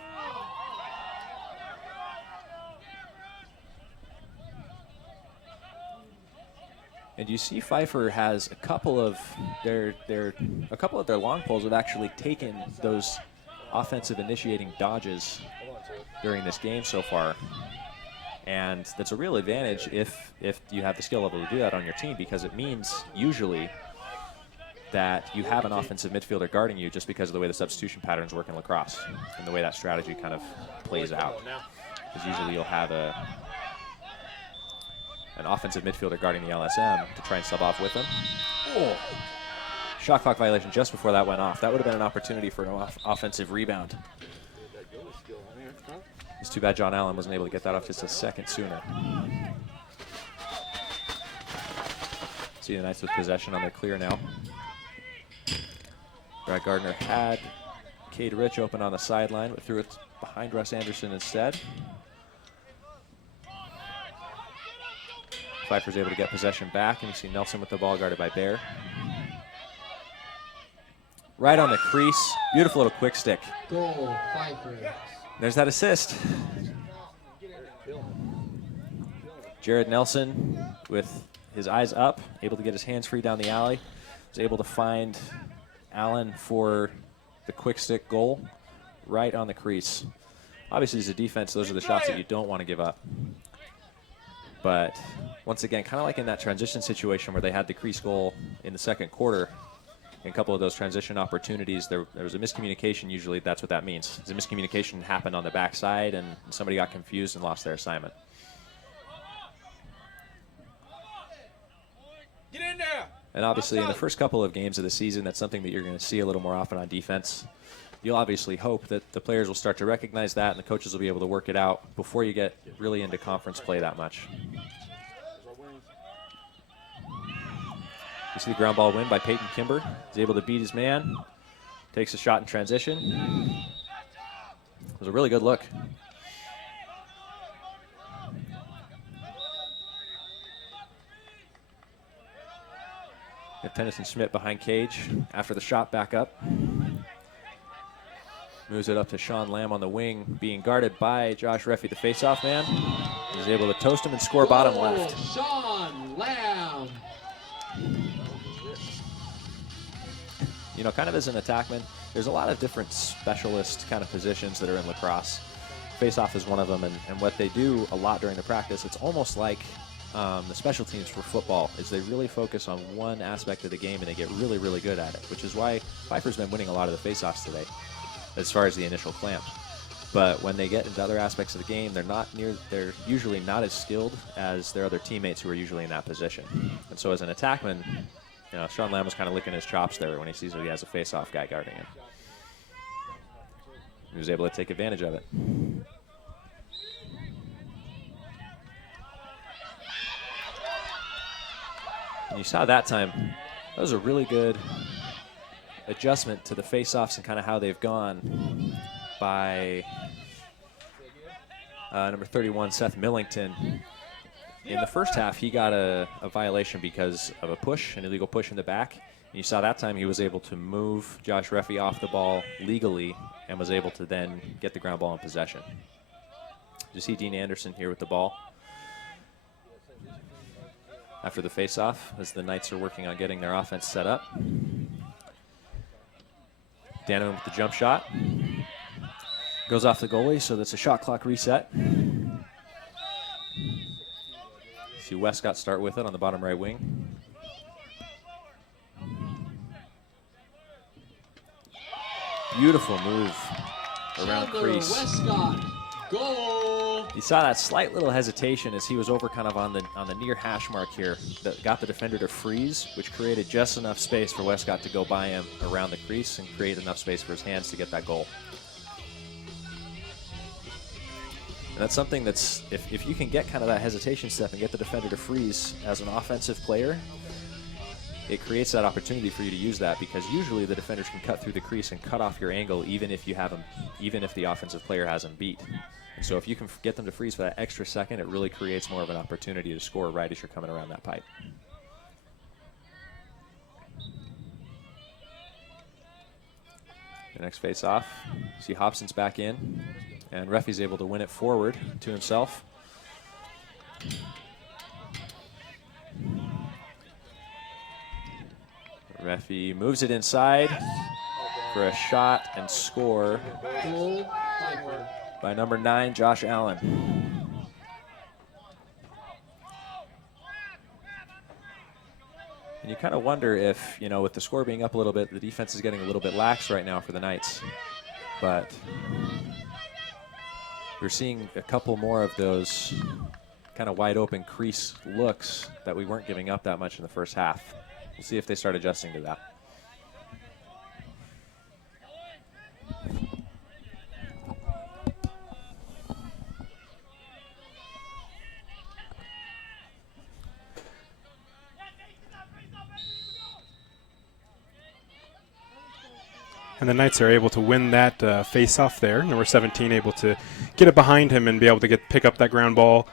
And you see Pfeiffer has a couple of their long poles have actually taken those offensive initiating dodges during this game so far. And that's a real advantage if you have the skill level to do that on your team, because it means usually that you have an offensive midfielder guarding you just because of the way the substitution patterns work in lacrosse and the way that strategy kind of plays out. Because usually you'll have an offensive midfielder guarding the LSM to try and sub off with them. Oh. Shot clock violation just before that went off. That would have been an opportunity for an offensive rebound. It's too bad John Allen wasn't able to get that off just a second sooner. See the Knights with possession on their clear now. Brad Gardner had Cade Rich open on the sideline, but threw it behind Russ Anderson instead. Pfeiffer's able to get possession back, and you see Nelson with the ball guarded by Bear. Right on the crease. Beautiful little quick stick. Goal, Pfeiffer. There's that assist. Jared Nelson with his eyes up, able to get his hands free down the alley. Was able to find Allen for the quick stick goal right on the crease. Obviously, as a defense, those are the shots that you don't want to give up. But once again, kind of like in that transition situation where they had the crease goal in the second quarter, in a couple of those transition opportunities, there was a miscommunication. Usually that's what that means. The miscommunication happened on the backside, and somebody got confused and lost their assignment. Get in there! And obviously, in the first couple of games of the season, that's something that you're going to see a little more often on defense. You'll obviously hope that the players will start to recognize that, and the coaches will be able to work it out before you get really into conference play that much. You see the ground ball win by Peyton Kimber. He's able to beat his man. Takes a shot in transition. Was a really good look. Tennyson Schmidt behind cage after the shot back up. Moves it up to Sean Lamb on the wing, being guarded by Josh Reffy, the faceoff man. He's able to toast him and score bottom left. Sean Lamb. You know, kind of as an attackman, there's a lot of different specialist kind of positions that are in lacrosse. Faceoff is one of them, and what they do a lot during the practice, it's almost like the special teams for football, is they really focus on one aspect of the game and they get really, really good at it, which is why Pfeiffer's been winning a lot of the faceoffs today as far as the initial clamp. But when they get into other aspects of the game, they're usually not as skilled as their other teammates who are usually in that position. And so as an attackman, you know, Sean Lamb was kind of licking his chops there when he sees that he has a faceoff guy guarding him. He was able to take advantage of it. And you saw that time, that was a really good adjustment to the face-offs and kind of how they've gone by number 31, Seth Millington. In the first half, he got a violation because of a push, an illegal push in the back. And you saw that time he was able to move Josh Reffy off the ball legally and was able to then get the ground ball in possession. You see Dean Anderson here with the ball after the face-off as the Knights are working on getting their offense set up. Danovan with the jump shot. Goes off the goalie, so that's a shot clock reset. See Westcott start with it on the bottom right wing. Beautiful move around crease. Westcott, goal. You saw that slight little hesitation as he was over kind of on the near hash mark here that got the defender to freeze, which created just enough space for Westcott to go by him around the crease and create enough space for his hands to get that goal. And that's something that's, if you can get kind of that hesitation step and get the defender to freeze as an offensive player, it creates that opportunity for you to use that, because usually the defenders can cut through the crease and cut off your angle even if you have them, even if the offensive player has them beat. And so if you can get them to freeze for that extra second, it really creates more of an opportunity to score right as you're coming around that pipe. The next face off, see Hobson's back in, and Reffy's able to win it forward to himself. Reffy moves it inside for a shot and score by number 9, Josh Allen. And you kind of wonder if, you know, with the score being up a little bit, the defense is getting a little bit lax right now for the Knights. But we're seeing a couple more of those kind of wide open crease looks that we weren't giving up that much in the first half. We'll see if they start adjusting to that. And the Knights are able to win that face-off there. Number 17 able to get it behind him and be able to pick up that ground ball.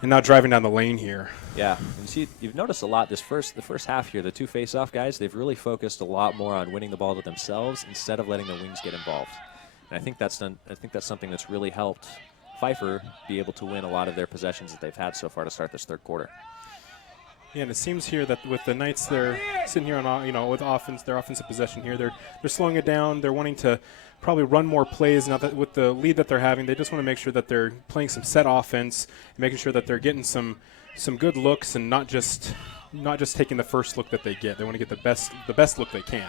And now driving down the lane here. Yeah, and see, you've noticed a lot the first half here, the two face-off guys, they've really focused a lot more on winning the ball to themselves instead of letting the wings get involved. And I think that's something that's really helped Pfeiffer be able to win a lot of their possessions that they've had so far to start this third quarter. Yeah, and it seems here that with the Knights, they're sitting here on, with their offensive possession here. They're slowing it down. They're wanting to probably run more plays. Now that with the lead that they're having, they just want to make sure that they're playing some set offense, making sure that they're getting some good looks and not just taking the first look that they get. They want to get the best look they can.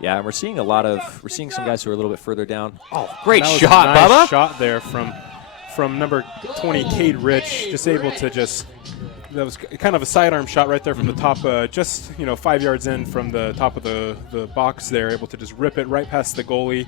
Yeah, and we're seeing some guys who are a little bit further down. Oh, great that was shot, a nice Bubba! Shot there from number 20, Cade Rich, just able to that was kind of a sidearm shot right there from the top, just 5 yards in from the top of the box there, able to just rip it right past the goalie.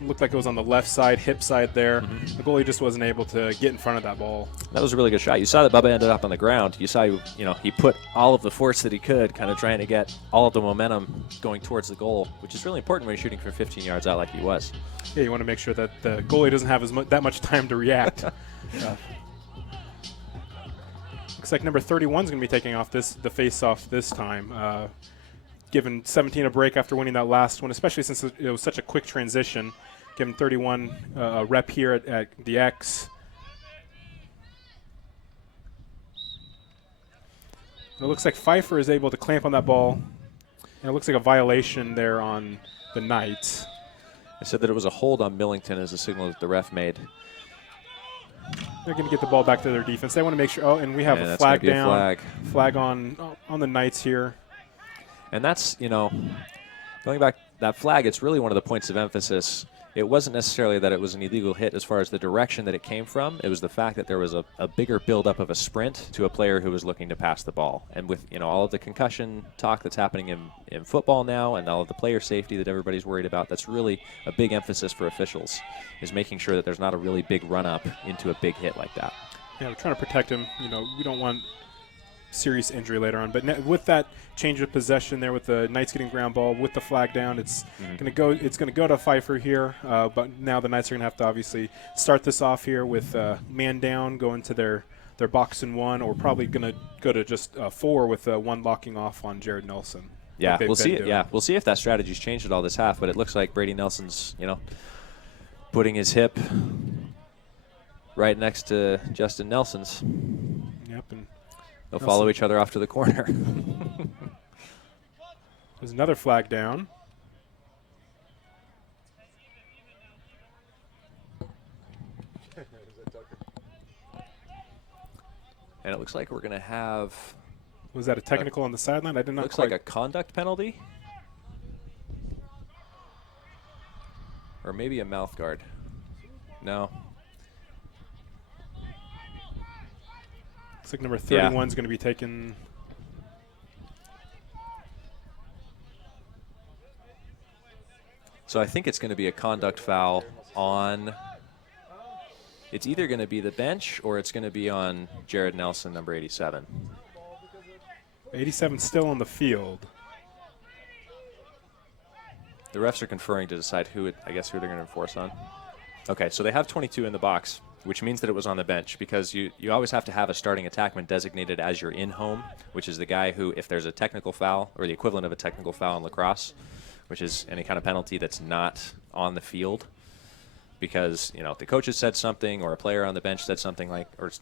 Looked like it was on the left side, hip side there. The goalie just wasn't able to get in front of that ball. That was a really good shot. You saw that Bubba ended up on the ground. You saw, he put all of the force that he could, kind of trying to get all of the momentum going towards the goal, which is really important when you're shooting from 15 yards out like he was. Yeah, you want to make sure that the goalie doesn't have that much time to react. Looks like number 31 is going to be taking off the face-off this time. Given 17 a break after winning that last one, especially since it was such a quick transition. Giving 31 a rep here at the X. It looks like Pfeiffer is able to clamp on that ball. And it looks like a violation there on the Knights. I said that it was a hold on Millington as a signal that the ref made. They're going to get the ball back to their defense. They want to make sure. Oh, and we have a flag down. Flag on the Knights here. And that's, going back, that flag, it's really one of the points of emphasis. It wasn't necessarily that it was an illegal hit as far as the direction that it came from. It was the fact that there was a bigger buildup of a sprint to a player who was looking to pass the ball. And with, all of the concussion talk that's happening in football now and all of the player safety that everybody's worried about, that's really a big emphasis for officials, is making sure that there's not a really big run-up into a big hit like that. Yeah, we're trying to protect him. We don't want serious injury later on. But with that change of possession there, with the Knights getting ground ball with the flag down, it's going to go to Pfeiffer here. But now the Knights are going to have to obviously start this off here with man down, go into their box and one, or probably going to go to just 4 with one locking off on Jared Nelson. Yeah, we'll see. We'll see if that strategy's changed at all this half. But it looks like Brady Nelson's, putting his hip right next to Justin Nelson's. Yep, and they'll follow each other off to the corner. There's another flag down. And it looks like we're going to have... Was that a technical on the sideline? I did not looks quite... like a conduct penalty. Or maybe a mouth guard. No. Looks like number 31 is going to be taken. So I think it's going to be a conduct foul on. It's either going to be the bench or it's going to be on Jared Nelson, number 87. 87 still on the field. The refs are conferring to decide who they're going to enforce on. Okay, so they have 22 in the box, which means that it was on the bench, because you always have to have a starting attackman designated as your in-home, which is the guy who, if there's a technical foul or the equivalent of a technical foul in lacrosse, which is any kind of penalty that's not on the field, because if the coach has said something or a player on the bench said something like, or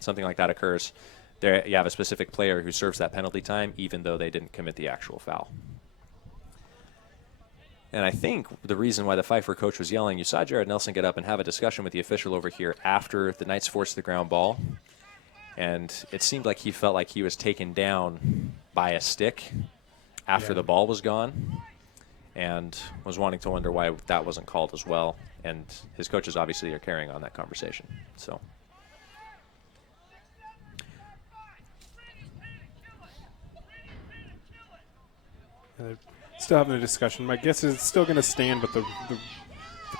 something like that occurs, there you have a specific player who serves that penalty time, even though they didn't commit the actual foul. And I think the reason why the Pfeiffer coach was yelling, you saw Jared Nelson get up and have a discussion with the official over here after the Knights forced the ground ball. And it seemed like he felt like he was taken down by a stick after the ball was gone, and was wanting to wonder why that wasn't called as well. And his coaches obviously are carrying on that conversation. So. Still having a discussion. My guess is it's still going to stand, but the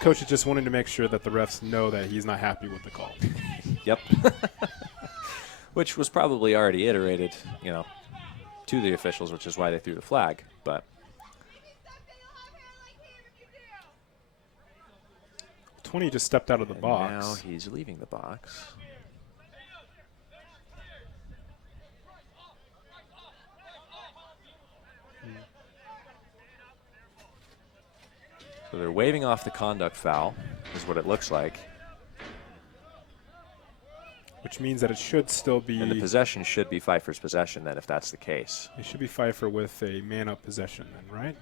coach is just wanting to make sure that the refs know that he's not happy with the call. Yep. Which was probably already iterated, to the officials, which is why they threw the flag. But 20 just stepped out of the box. Now he's leaving the box. So they're waving off the conduct foul, is what it looks like. Which means that it should still be... And the possession should be Pfeiffer's possession then, if that's the case. It should be Pfeiffer with a man-up possession then, right?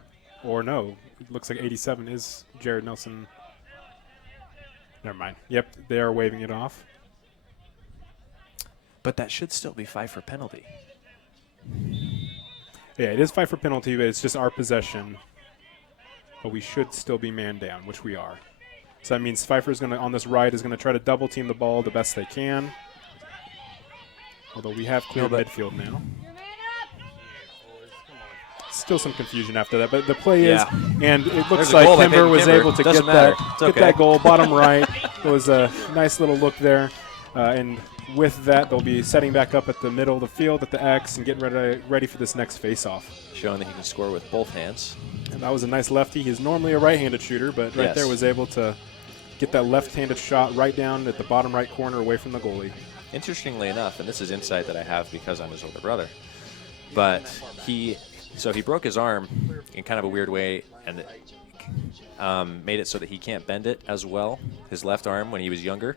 Or no, it looks like 87 is Jared Nelson. Never mind. Yep, they are waving it off. But that should still be Pfeiffer penalty. Yeah, it is Pfeiffer penalty, but it's just our possession. But we should still be man down, which we are. So that means Pfeiffer's going to, on this right, is going to try to double team the ball the best they can. Although we have clear midfield now. still some confusion after that. But the play is, and it looks There's a like goal by Kimber was Kimber. able to Doesn't get matter. that, It's get okay. that goal, bottom right. It was a nice little look there. And with that, they'll be setting back up at the middle of the field at the X and getting ready for this next face-off. Showing that he can score with both hands. And that was a nice lefty. He's normally a right-handed shooter, but right there was able to get that left-handed shot right down at the bottom right corner away from the goalie. Interestingly enough, and this is insight that I have because I'm his older brother, but he broke his arm in kind of a weird way and made it so that he can't bend it as well, his left arm, when he was younger.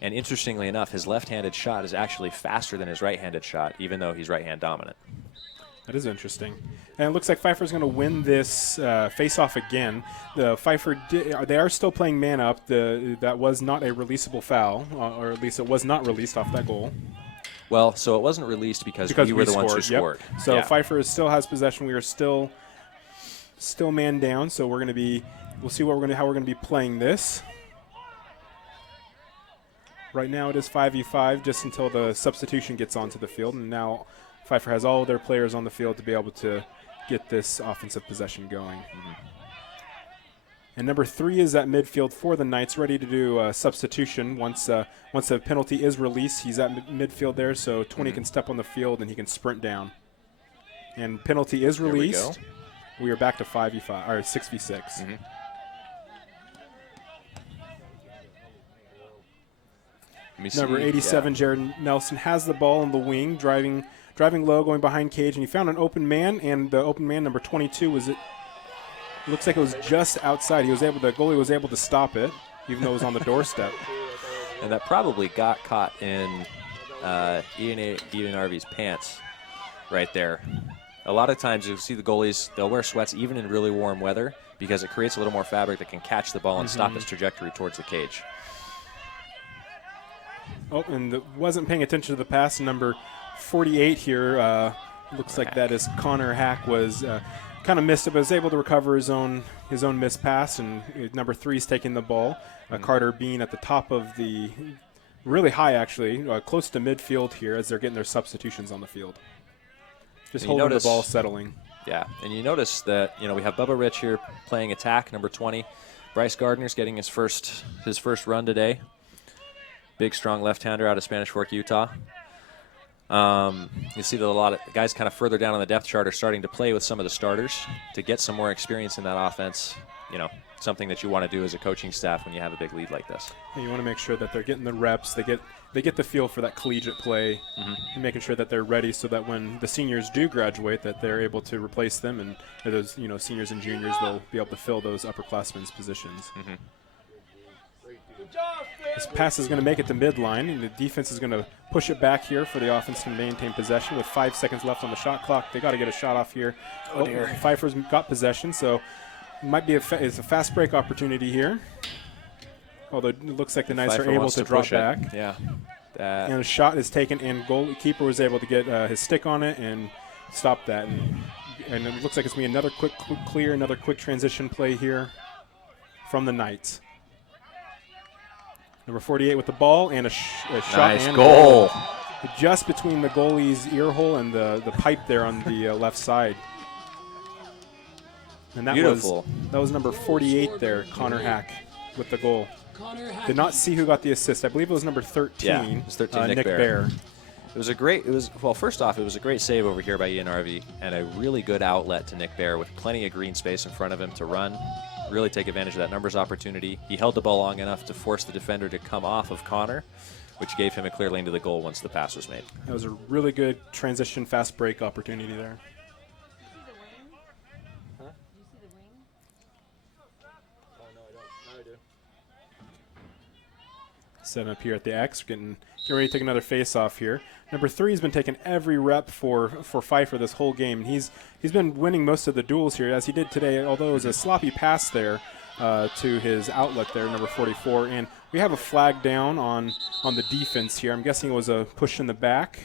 And interestingly enough, his left-handed shot is actually faster than his right-handed shot, even though he's right-hand dominant. That is interesting. And it looks like Pfeiffer's going to win this face-off again. The Pfeiffer, they are still playing man up. That was not a releasable foul, or at least it was not released off that goal. Well, so it wasn't released because we were the ones who scored. So Pfeiffer still has possession. We are still man down. So we'll see how we're going to be playing this. Right now it is 5v5 just until the substitution gets onto the field, and now Pfeiffer has all of their players on the field to be able to get this offensive possession going. And number 3 is at midfield for the Knights, ready to do a substitution. Once a penalty is released, he's at midfield there, so 20 can step on the field and he can sprint down. And penalty is released. We are back to 5v5 or 6v6. Number 87, Jared Nelson, has the ball on the wing, driving low, going behind cage, and he found an open man, and the open man, number 22, looks like it was just outside. The goalie was able to stop it, even though it was on the doorstep. And that probably got caught in Ian Harvey's pants right there. A lot of times you'll see the goalies, they'll wear sweats even in really warm weather because it creates a little more fabric that can catch the ball and stop its trajectory towards the cage. Oh, and wasn't paying attention to the pass. Number 48 here, looks like that is Connor Hack was kind of missed it, but was able to recover his own missed pass, and number 3 is taking the ball. Carter Bean at the top of the, really high actually, close to midfield here as they're getting their substitutions on the field. Just holding the ball, settling. Yeah, and you notice that we have Bubba Rich here playing attack, number 20. Bryce Gardner's getting his first run today. Big, strong left-hander out of Spanish Fork, Utah. You see that a lot of guys kind of further down on the depth chart are starting to play with some of the starters to get some more experience in that offense. Something that you want to do as a coaching staff when you have a big lead like this. Yeah, you want to make sure that they're getting the reps. They get the feel for that collegiate play, and making sure that they're ready so that when the seniors do graduate, that they're able to replace them, and those seniors and juniors will be able to fill those upperclassmen's positions. This pass is going to make it to midline, and the defense is going to push it back here for the offense to maintain possession with 5 seconds left on the shot clock. They got to get a shot off here. Oh, Pfeiffer's got possession, so it might be it's a fast break opportunity here. Although it looks like the Knights are able to drop back. Yeah. And a shot is taken, and goalkeeper was able to get his stick on it and stop that. And it looks like it's going to be another quick clear, another quick transition play here from the Knights. Number 48 with the ball and a shot. Nice and goal. Just between the goalie's ear hole and the pipe there on the left side. And that was number 48 there, Connor Hack, with the goal. Did not see who got the assist. I believe it was number 13. Yeah, it was 13, Nick Bear. First off, it was a great save over here by Ian Harvey and a really good outlet to Nick Bear with plenty of green space in front of him to run. Really take advantage of that numbers opportunity. He held the ball long enough to force the defender to come off of Connor, which gave him a clear lane to the goal once the pass was made. That was a really good transition, fast break opportunity there. Setting up here at the X, getting ready to take another face-off here. Number 3 has been taking every rep for Pfeiffer this whole game. He's been winning most of the duels here, as he did today, although it was a sloppy pass there to his outlet there, number 44. And we have a flag down on the defense here. I'm guessing it was a push in the back.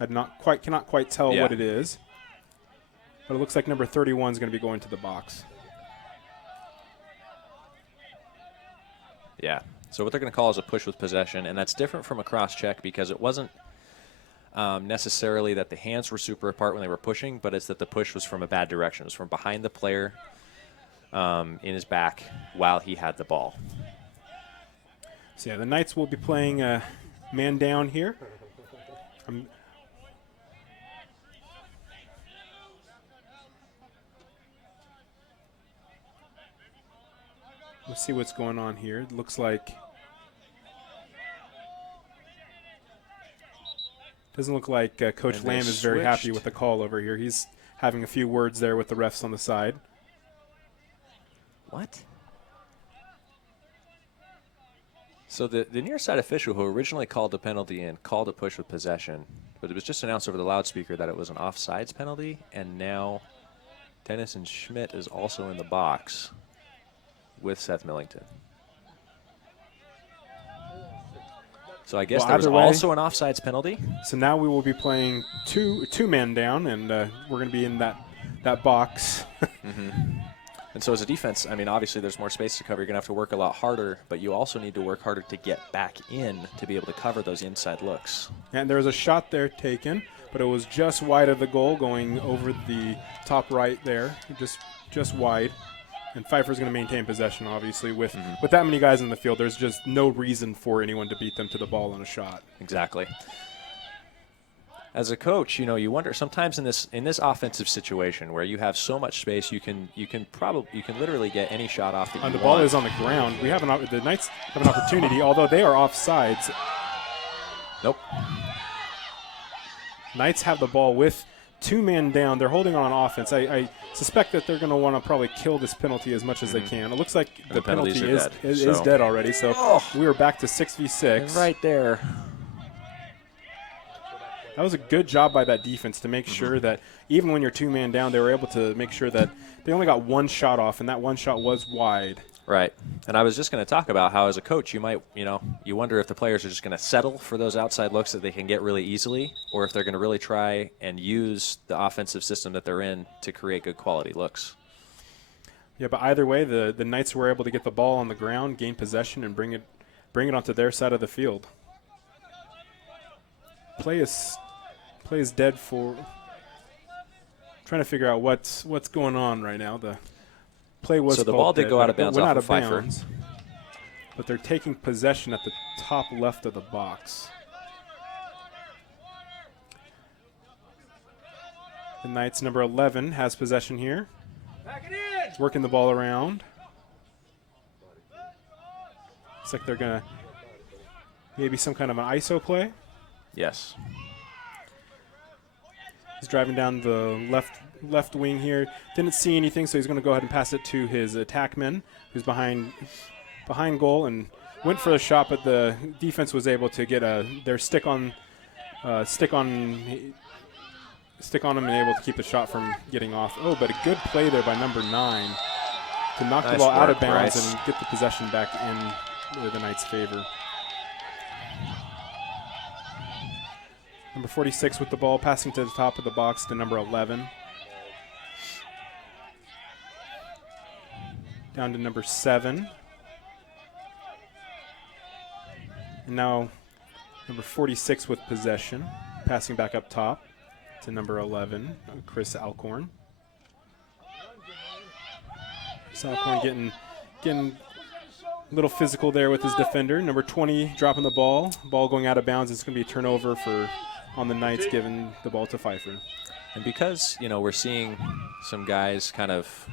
I cannot quite tell what it is. But it looks like number 31 is going to be going to the box. Yeah. So what they're going to call is a push with possession, and that's different from a cross-check because it wasn't necessarily that the hands were super apart when they were pushing, but it's that the push was from a bad direction. It was from behind the player in his back while he had the ball. So, yeah, the Knights will be playing man down here. Let's see what's going on here. It looks like doesn't look like Coach Lamb is very happy with the call over here. He's having a few words there with the refs on the side. What? So the near side official who originally called the penalty and called a push with possession, but it was just announced over the loudspeaker that it was an offsides penalty, and now Dennison Schmidt is also in the box with Seth Millington. So I guess there was also an offsides penalty. So now we will be playing two man down, and we're going to be in that box. And so as a defense, I mean, obviously there's more space to cover. You're going to have to work a lot harder, but you also need to work harder to get back in to be able to cover those inside looks. And there was a shot there taken, but it was just wide of the goal, going over the top right there, just wide. And Pfeiffer's going to maintain possession, obviously. With that many guys in the field, there's just no reason for anyone to beat them to the ball on a shot. Exactly. As a coach, you wonder sometimes in this offensive situation where you have so much space, you can literally get any shot off that you want. The ball is on the ground. The Knights have an opportunity, although they are offsides. Nope. Knights have the ball with 2 men down. They're holding on offense. I suspect that they're going to want to probably kill this penalty as much as they can. It looks like the penalty is dead already. So we are back to 6v6. Right there. That was a good job by that defense to make sure that even when you're 2 man down, they were able to make sure that they only got 1 shot off, and that 1 shot was wide. Right. And I was just going to talk about how as a coach you might, you wonder if the players are just going to settle for those outside looks that they can get really easily, or if they're going to really try and use the offensive system that they're in to create good quality looks. Yeah, but either way, the Knights were able to get the ball on the ground, gain possession, and bring it onto their side of the field. Play is dead for trying to figure out what's going on right now. The play was so the ball did go out of bounds off of Pfeiffer, but they're taking possession at the top left of the box. The Knights number 11 has possession here. Back it in. He's working the ball around. Looks like they're gonna maybe some kind of an ISO play. Yes. He's driving down the left wing here. Didn't see anything, so he's going to go ahead and pass it to his attackman, who's behind goal, and went for a shot, but the defense was able to get their stick on him and able to keep the shot from getting off. Oh, but a good play there by number 9 to knock the ball out of bounds and get the possession back in the Knights' favor. Number 46 with the ball, passing to the top of the box to number 11. Down to number 7. And now number 46 with possession, passing back up top to number 11, Chris Alcorn. Chris Alcorn getting a little physical there with his defender. Number 20 dropping the ball. Ball going out of bounds. It's going to be a turnover on the Knights, giving the ball to Pfeiffer. And because, we're seeing some guys kind of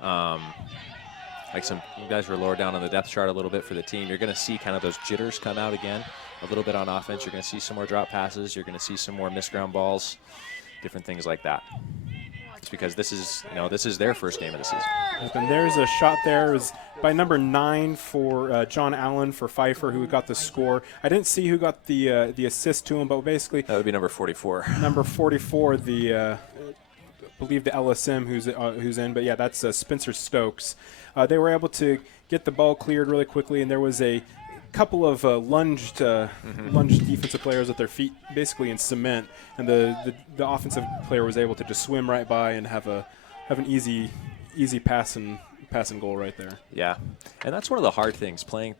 like some guys who are lower down on the depth chart a little bit for the team, you're going to see kind of those jitters come out again a little bit on offense. You're going to see some more drop passes. You're going to see some more missed ground balls, different things like that. It's because this is their first game of the season. And there's a shot there. It was by number 9 for John Allen for Pfeiffer, who got the score. I didn't see who got the assist to him, but basically that would be number 44. Number 44, I believe the LSM who's in, but yeah, that's Spencer Stokes. They were able to get the ball cleared really quickly, and there was a couple of lunged defensive players with their feet basically in cement, and the offensive player was able to just swim right by and have an easy pass and goal right there. Yeah, and that's one of the hard things playing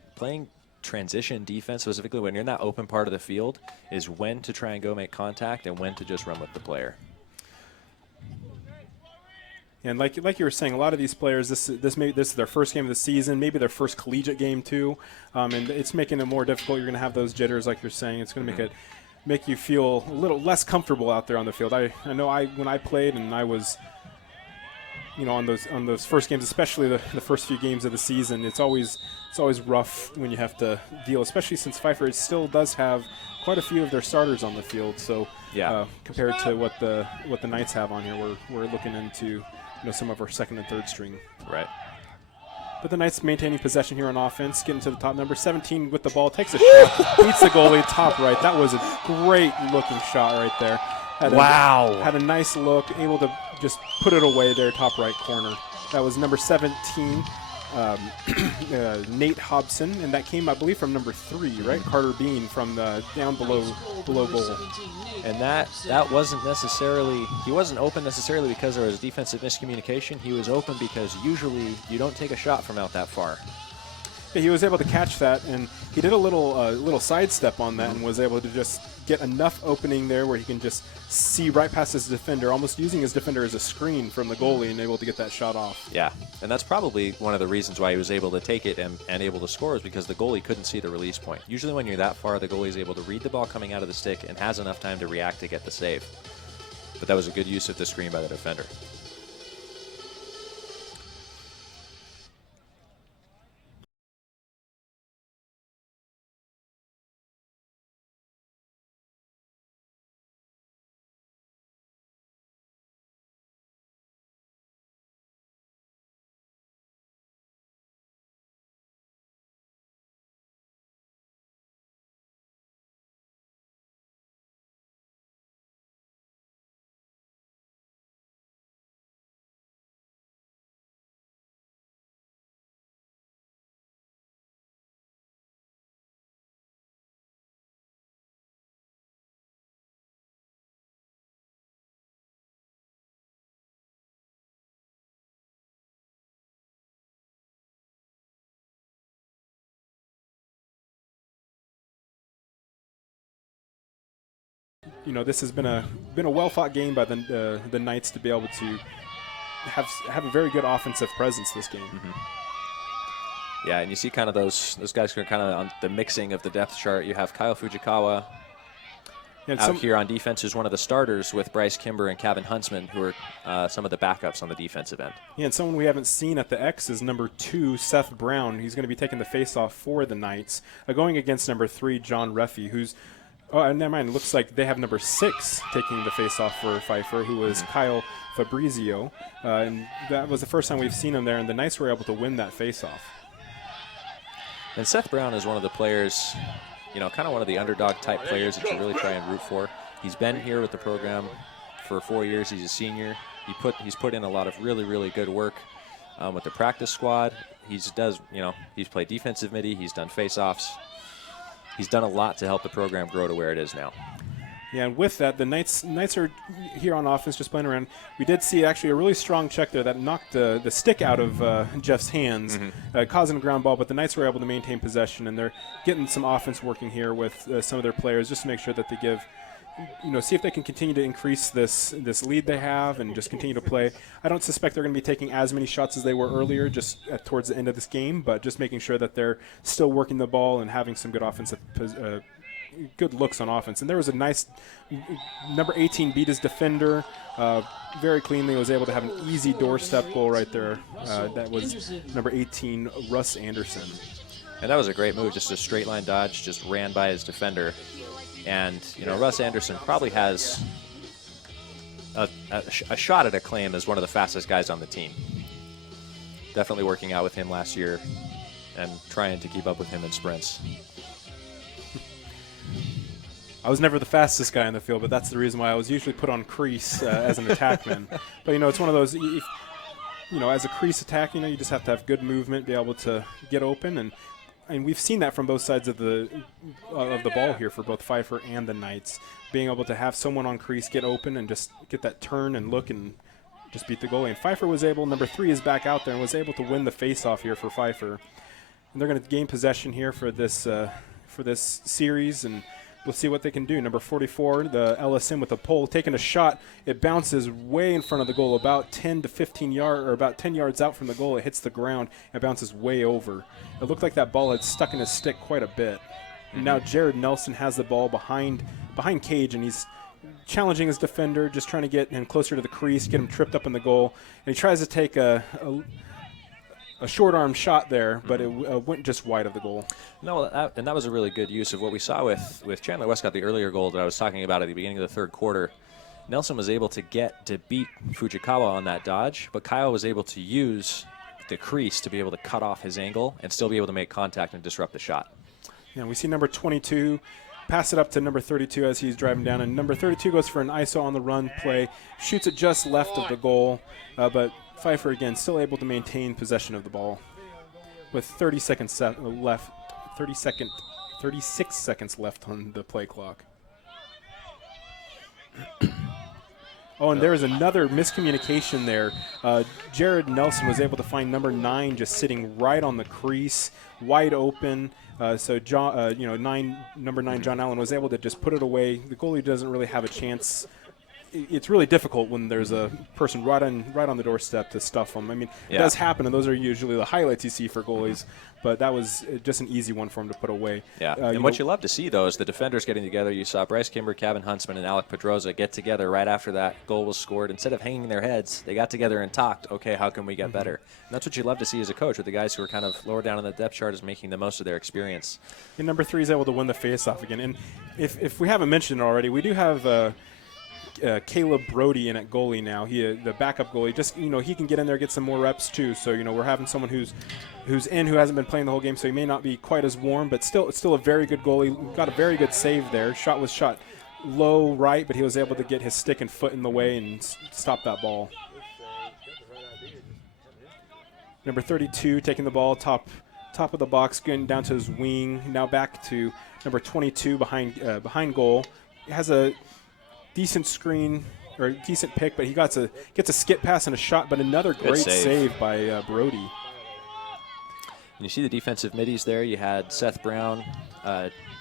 transition defense, specifically when you're in that open part of the field, is when to try and go make contact and when to just run with the player. And like you were saying, a lot of these players, this is their first game of the season, maybe their first collegiate game too, and it's making it more difficult. You're going to have those jitters, like you're saying. It's going to make you feel a little less comfortable out there on the field. I know when I played and I was, on those first games, especially the first few games of the season, it's always rough when you have to deal, especially since Pfeiffer still does have quite a few of their starters on the field. So compared to what the Knights have on here, we're looking into some of our second and third string. Right. But the Knights maintaining possession here on offense, getting to the top. Number 17 with the ball, takes a shot, beats the goalie, top right. That was a great-looking shot right there. Had a nice look, able to just put it away there, top right corner. That was number 17, Nate Hobson, and that came, I believe, from number 3, right? Carter Bean from the down below goal. And that wasn't necessarily, he wasn't open necessarily because there was defensive miscommunication. He was open because usually you don't take a shot from out that far. Yeah, he was able to catch that, and he did a little sidestep on that and was able to just get enough opening there where he can just see right past his defender, almost using his defender as a screen from the goalie and able to get that shot off. Yeah, and that's probably one of the reasons why he was able to take it and able to score is because the goalie couldn't see the release point. Usually when you're that far, the goalie is able to read the ball coming out of the stick and has enough time to react to get the save. But that was a good use of the screen by the defender. This has been a well-fought game by the Knights to be able to have a very good offensive presence this game. Mm-hmm. Yeah, and you see kind of those guys are kind of on the mixing of the depth chart. You have Kyle Fujikawa out here on defense, who's one of the starters with Bryce Kimber and Kevin Huntsman, who are some of the backups on the defensive end. Yeah, and someone we haven't seen at the X is number 2, Seth Brown. He's going to be taking the face-off for the Knights, going against number 3, John Reffy, who's never mind. It looks like they have number 6 taking the face-off for Pfeiffer, who was Kyle Fabrizio. And that was the first time we've seen him there, and the Knights were able to win that face-off. And Seth Brown is one of the players, kind of one of the underdog-type players that you really try and root for. He's been here with the program for 4 years. He's a senior. He's put in a lot of really, really good work with the practice squad. He's played defensive midi. He's done face-offs. He's done a lot to help the program grow to where it is now. Yeah, and with that, the Knights are here on offense just playing around. We did see actually a really strong check there that knocked the stick out of Jeff's hands, causing a ground ball, but the Knights were able to maintain possession, and they're getting some offense working here with some of their players just to make sure that they give, see if they can continue to increase this lead they have and just continue to play. I don't suspect they're going to be taking as many shots as they were earlier just towards the end of this game, but just making sure that they're still working the ball and having some good offensive good looks on offense. And there was a nice number 18 beat his defender very cleanly, was able to have an easy doorstep goal right there. That was number 18, Russ Anderson. And that was a great move, just a straight line dodge, just ran by his defender. And, Russ Anderson probably has a shot at a claim as one of the fastest guys on the team. Definitely working out with him last year and trying to keep up with him in sprints. I was never the fastest guy in the field, but that's the reason why I was usually put on crease as an attackman. But, it's one of those, as a crease attack, you just have to have good movement, be able to get open, and we've seen that from both sides of the ball here for both Pfeiffer and the Knights, being able to have someone on crease get open and just get that turn and look and just beat the goalie. And Pfeiffer was able, number 3 is back out there and was able to win the face-off here for Pfeiffer. And they're going to gain possession here for this series, and we'll see what they can do. Number 44, the LSM with a pole, taking a shot. It bounces way in front of the goal, about 10 to 15 yards, or about 10 yards out from the goal. It hits the ground and bounces way over. It looked like that ball had stuck in his stick quite a bit. And now Jared Nelson has the ball behind Cage, and he's challenging his defender, just trying to get him closer to the crease, get him tripped up in the goal. And he tries to take a short arm shot there, but it went just wide of the goal. No, and that was a really good use of what we saw with Chandler Westcott, the earlier goal that I was talking about at the beginning of the third quarter. Nelson was able to beat Fujikawa on that dodge, but Kyle was able to use the crease to be able to cut off his angle and still be able to make contact and disrupt the shot. Yeah, we see number 22 pass it up to number 32 as he's driving down, and number 32 goes for an ISO on the run play, shoots it just left of the goal, but Pfeiffer again still able to maintain possession of the ball with 36 seconds left on the play clock. Oh, and there is another miscommunication there. Jared Nelson was able to find number 9 just sitting right on the crease, wide open. So John, number 9 John Allen was able to just put it away. The goalie doesn't really have a chance. It's really difficult when there's a person right on the doorstep to stuff them. I mean, it does happen, and those are usually the highlights you see for goalies. But that was just an easy one for him to put away. Yeah, and what you love to see, though, is the defenders getting together. You saw Bryce Kimber, Kevin Huntsman, and Alec Pedroza get together right after that goal was scored. Instead of hanging their heads, they got together and talked, okay, how can we get better? And that's what you love to see as a coach, with the guys who are kind of lower down on the depth chart is making the most of their experience. And number 3 is able to win the faceoff again. And if we haven't mentioned it already, we do have Caleb Brody in at goalie now. The backup goalie, just he can get in there, get some more reps too. So we're having someone who's in, who hasn't been playing the whole game, so he may not be quite as warm, but still a very good goalie. Got a very good save there. Shot was shot low right, but he was able to get his stick and foot in the way and stop that ball. Number 32 taking the ball top of the box, getting down to his wing. Now back to number 22 behind goal. He has a decent screen or decent pick, but he gets a skip pass and a shot, but another great save by Brody. And you see the defensive middies there. You had Seth Brown,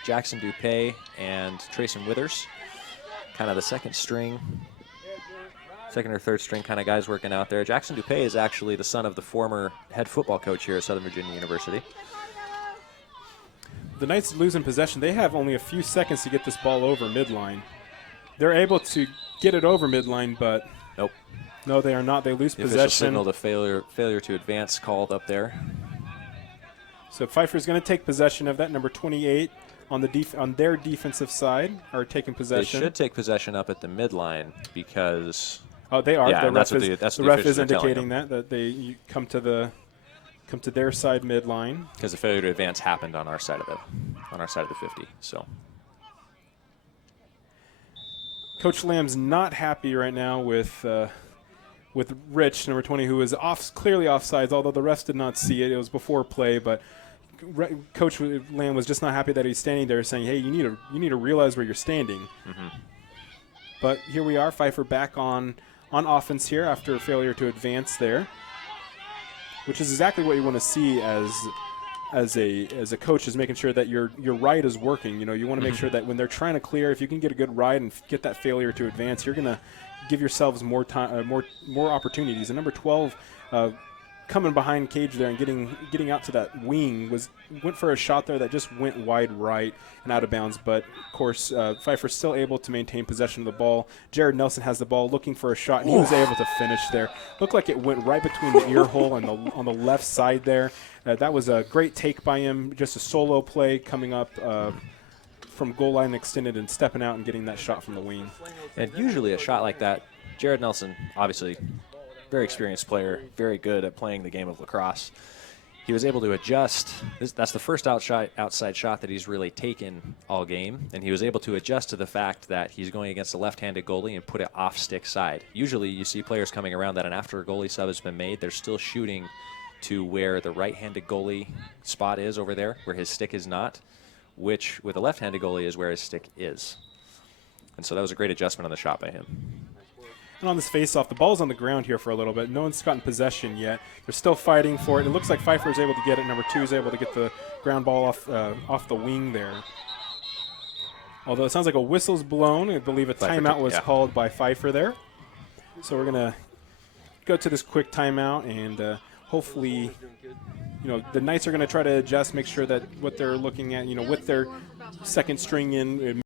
Jackson Dupay, and Trayson Withers, kind of the second or third string kind of guys working out there. Jackson Dupay is actually the son of the former head football coach here at Southern Virginia University. The Knights losing possession. They have only a few seconds to get this ball over midline. They're able to get it over midline, but nope. No, they are not. They lose the possession. Official signal to failure to advance called up there. So Pfeiffer's going to take possession of that. Number 28 on their defensive side are taking possession. They should take possession up at the midline because. Oh, they are. Yeah, the ref is indicating that they come to their side midline because the failure to advance happened on our side of the 50. So. Coach Lamb's not happy right now with Rich, number 20, who is clearly offsides, although the refs did not see it. It was before play, but Coach Lamb was just not happy that he's standing there saying, hey, you need to realize where you're standing. Mm-hmm. But here we are, Pfeiffer back on offense here after a failure to advance there, which is exactly what you want to see as a coach, is making sure that your ride is working. You want to make sure that when they're trying to clear, if you can get a good ride and get that failure to advance, you're going to give yourselves more time, more opportunities. And number 12, coming behind Cage there and getting out to that wing, went for a shot there that just went wide right and out of bounds. But of course, Pfeiffer's still able to maintain possession of the ball. Jared Nelson has the ball, looking for a shot, and he was able to finish there. Looked like it went right between the ear hole and on the left side there. That was a great take by him, just a solo play coming up from goal line extended and stepping out and getting that shot from the wing. And usually a shot like that, Jared Nelson, obviously very experienced player, very good at playing the game of lacrosse. He was able to adjust. That's the first outside shot that he's really taken all game, and he was able to adjust to the fact that he's going against a left-handed goalie and put it off stick side. Usually you see players coming around that, and after a goalie sub has been made, they're still shooting to where the right-handed goalie spot is over there, where his stick is not, which with a left-handed goalie is where his stick is. And so that was a great adjustment on the shot by him. And on this face-off, the ball's on the ground here for a little bit. No one's gotten possession yet. They're still fighting for it. It looks like Pfeiffer is able to get it. Number 2 is able to get the ground ball off the wing there. Although it sounds like a whistle's blown. I believe a timeout was called by Pfeiffer there. So we're going to go to this quick timeout, and hopefully, the Knights are going to try to adjust, make sure that what they're looking at, with their second string in,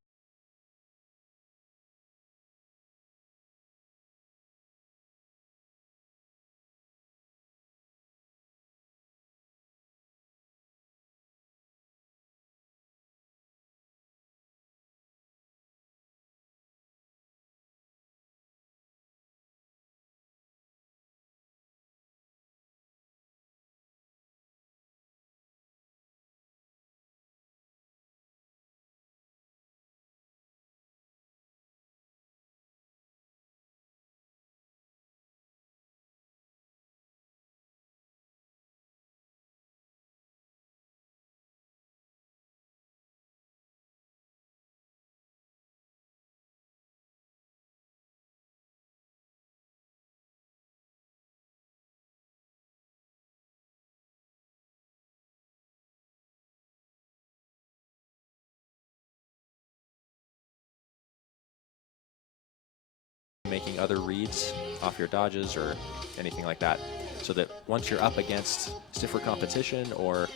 making other reads off your dodges or anything like that, so that once you're up against stiffer competition, or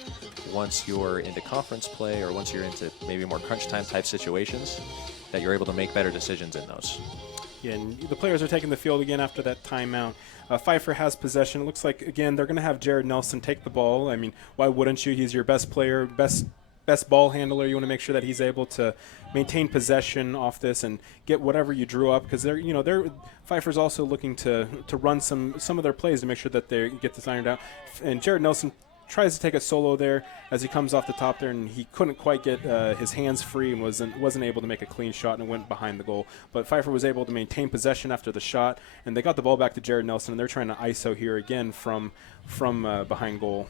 once you're into conference play, or once you're into maybe more crunch time type situations, that you're able to make better decisions in those. Yeah, and the players are taking the field again after that timeout. Pfeiffer has possession. It looks like, again, they're going to have Jared Nelson take the ball. I mean, why wouldn't you? He's your best player, best ball handler. You want to make sure that he's able to maintain possession off this and get whatever you drew up, because Pfeiffer's also looking to run some of their plays to make sure that they get this ironed out. And Jared Nelson tries to take a solo there as he comes off the top there, and he couldn't quite get his hands free and wasn't able to make a clean shot, and it went behind the goal. But Pfeiffer was able to maintain possession after the shot, and they got the ball back to Jared Nelson, and they're trying to ISO here again from behind goal.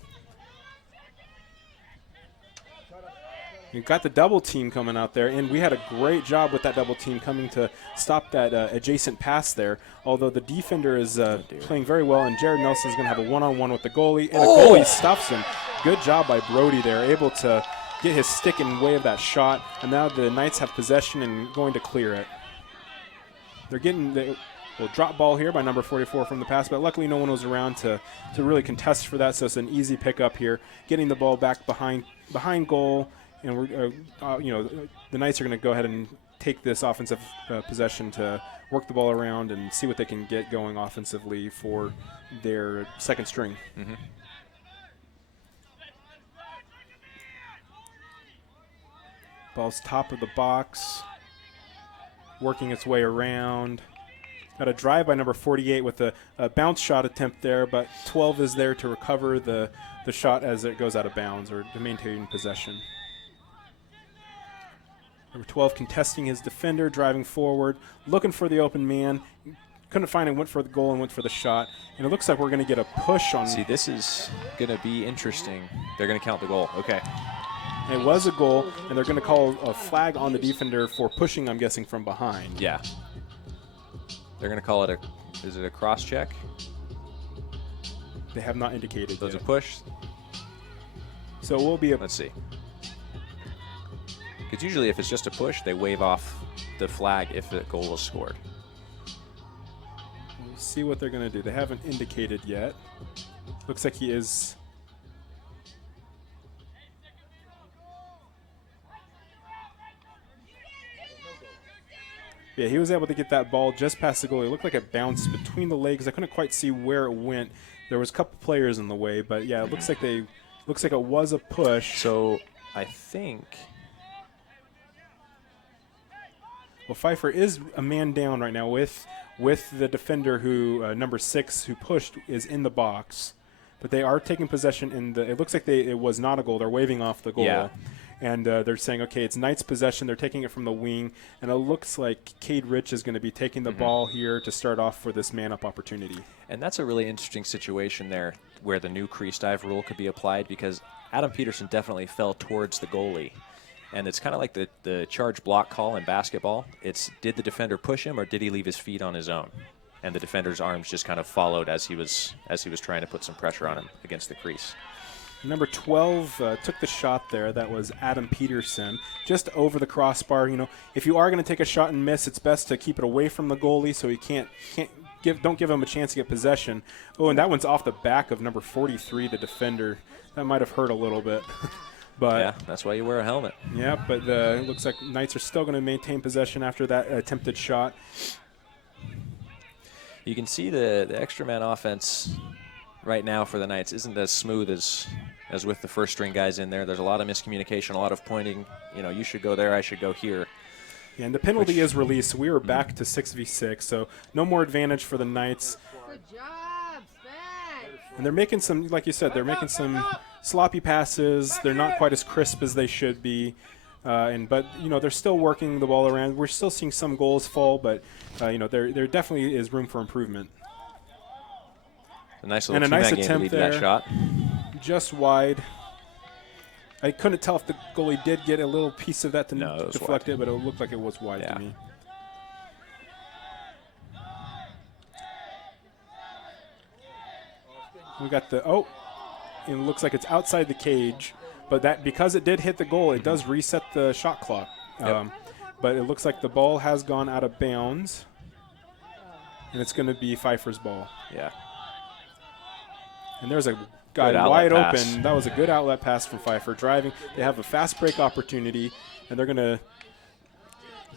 You've got the double team coming out there, and we had a great job with that double team coming to stop that adjacent pass there, although the defender is playing very well, and Jared Nelson is going to have a one-on-one with the goalie, and the goalie stuffs him. Good job by Brody there, able to get his stick in way of that shot, and now the Knights have possession and going to clear it. They're getting the drop ball here by number 44 from the pass, but luckily no one was around to really contest for that, so it's an easy pickup here, getting the ball back behind goal. And we're, the Knights are going to go ahead and take this offensive possession to work the ball around and see what they can get going offensively for their second string. Mm-hmm. Ball's top of the box, working its way around. Got a drive by number 48 with a bounce shot attempt there, but 12 is there to recover the shot as it goes out of bounds, or to maintain possession. Number 12 contesting his defender, driving forward, looking for the open man. Couldn't find him, went for the goal and went for the shot. And it looks like we're going to get a push on. See, this is going to be interesting. They're going to count the goal. Okay. It was a goal, and they're going to call a flag on the defender for pushing, I'm guessing, from behind. Yeah. They're going to call it is it a cross check? They have not indicated So it's a yet. push? So it will be a. Let's see. Because usually if it's just a push, they wave off the flag if the goal was scored. We'll see what they're going to do. They haven't indicated yet. Looks like he is. Yeah, he was able to get that ball just past the goal. It looked like it bounced between the legs. I couldn't quite see where it went. There was a couple players in the way, but yeah, it looks like it was a push. So I think. Well, Pfeiffer is a man down right now with the defender who number 6 who pushed is in the box, but they are taking possession in the. It looks like it was not a goal. They're waving off the goal, yeah. And they're saying, okay, it's Knights' possession. They're taking it from the wing, and it looks like Cade Rich is going to be taking the ball here to start off for this man-up opportunity. And that's a really interesting situation there, where the new crease dive rule could be applied, because Adam Peterson definitely fell towards the goalie. And it's kind of like the charge block call in basketball. It's, did the defender push him, or did he leave his feet on his own? and the defender's arms just kind of followed as he was trying to put some pressure on him against the crease. Number 12 took the shot there. That was Adam Peterson, just over the crossbar. You know, if you are going to take a shot and miss, it's best to keep it away from the goalie so he don't give him a chance to get possession. Oh, and that one's off the back of number 43, the defender. That might have hurt a little bit. But yeah, that's why you wear a helmet. Yeah, but it looks like Knights are still going to maintain possession after that attempted shot. You can see the extra man offense right now for the Knights isn't as smooth as with the first string guys in there. There's a lot of miscommunication, a lot of pointing. You know, you should go there, I should go here. Yeah, and the penalty is released, so we were back to 6v6, so no more advantage for the Knights. Good job, Sven. And they're making some, like you said, they're making some sloppy passes. They're not quite as crisp as they should be. But you know, they're still working the ball around. We're still seeing some goals fall, but you know, there definitely is room for improvement. A nice little two-man game to lead that shot. Just wide. I couldn't tell if the goalie did get a little piece of that to deflect it, but it looked like it was wide to me. We got the and it looks like it's outside the cage, but that because it did hit the goal, it does reset the shot clock. Yep. But it looks like the ball has gone out of bounds, and it's going to be Pfeiffer's ball. Yeah. And there's a guy wide open. That was a good outlet pass from Pfeiffer. Driving. They have a fast break opportunity, and they're going to.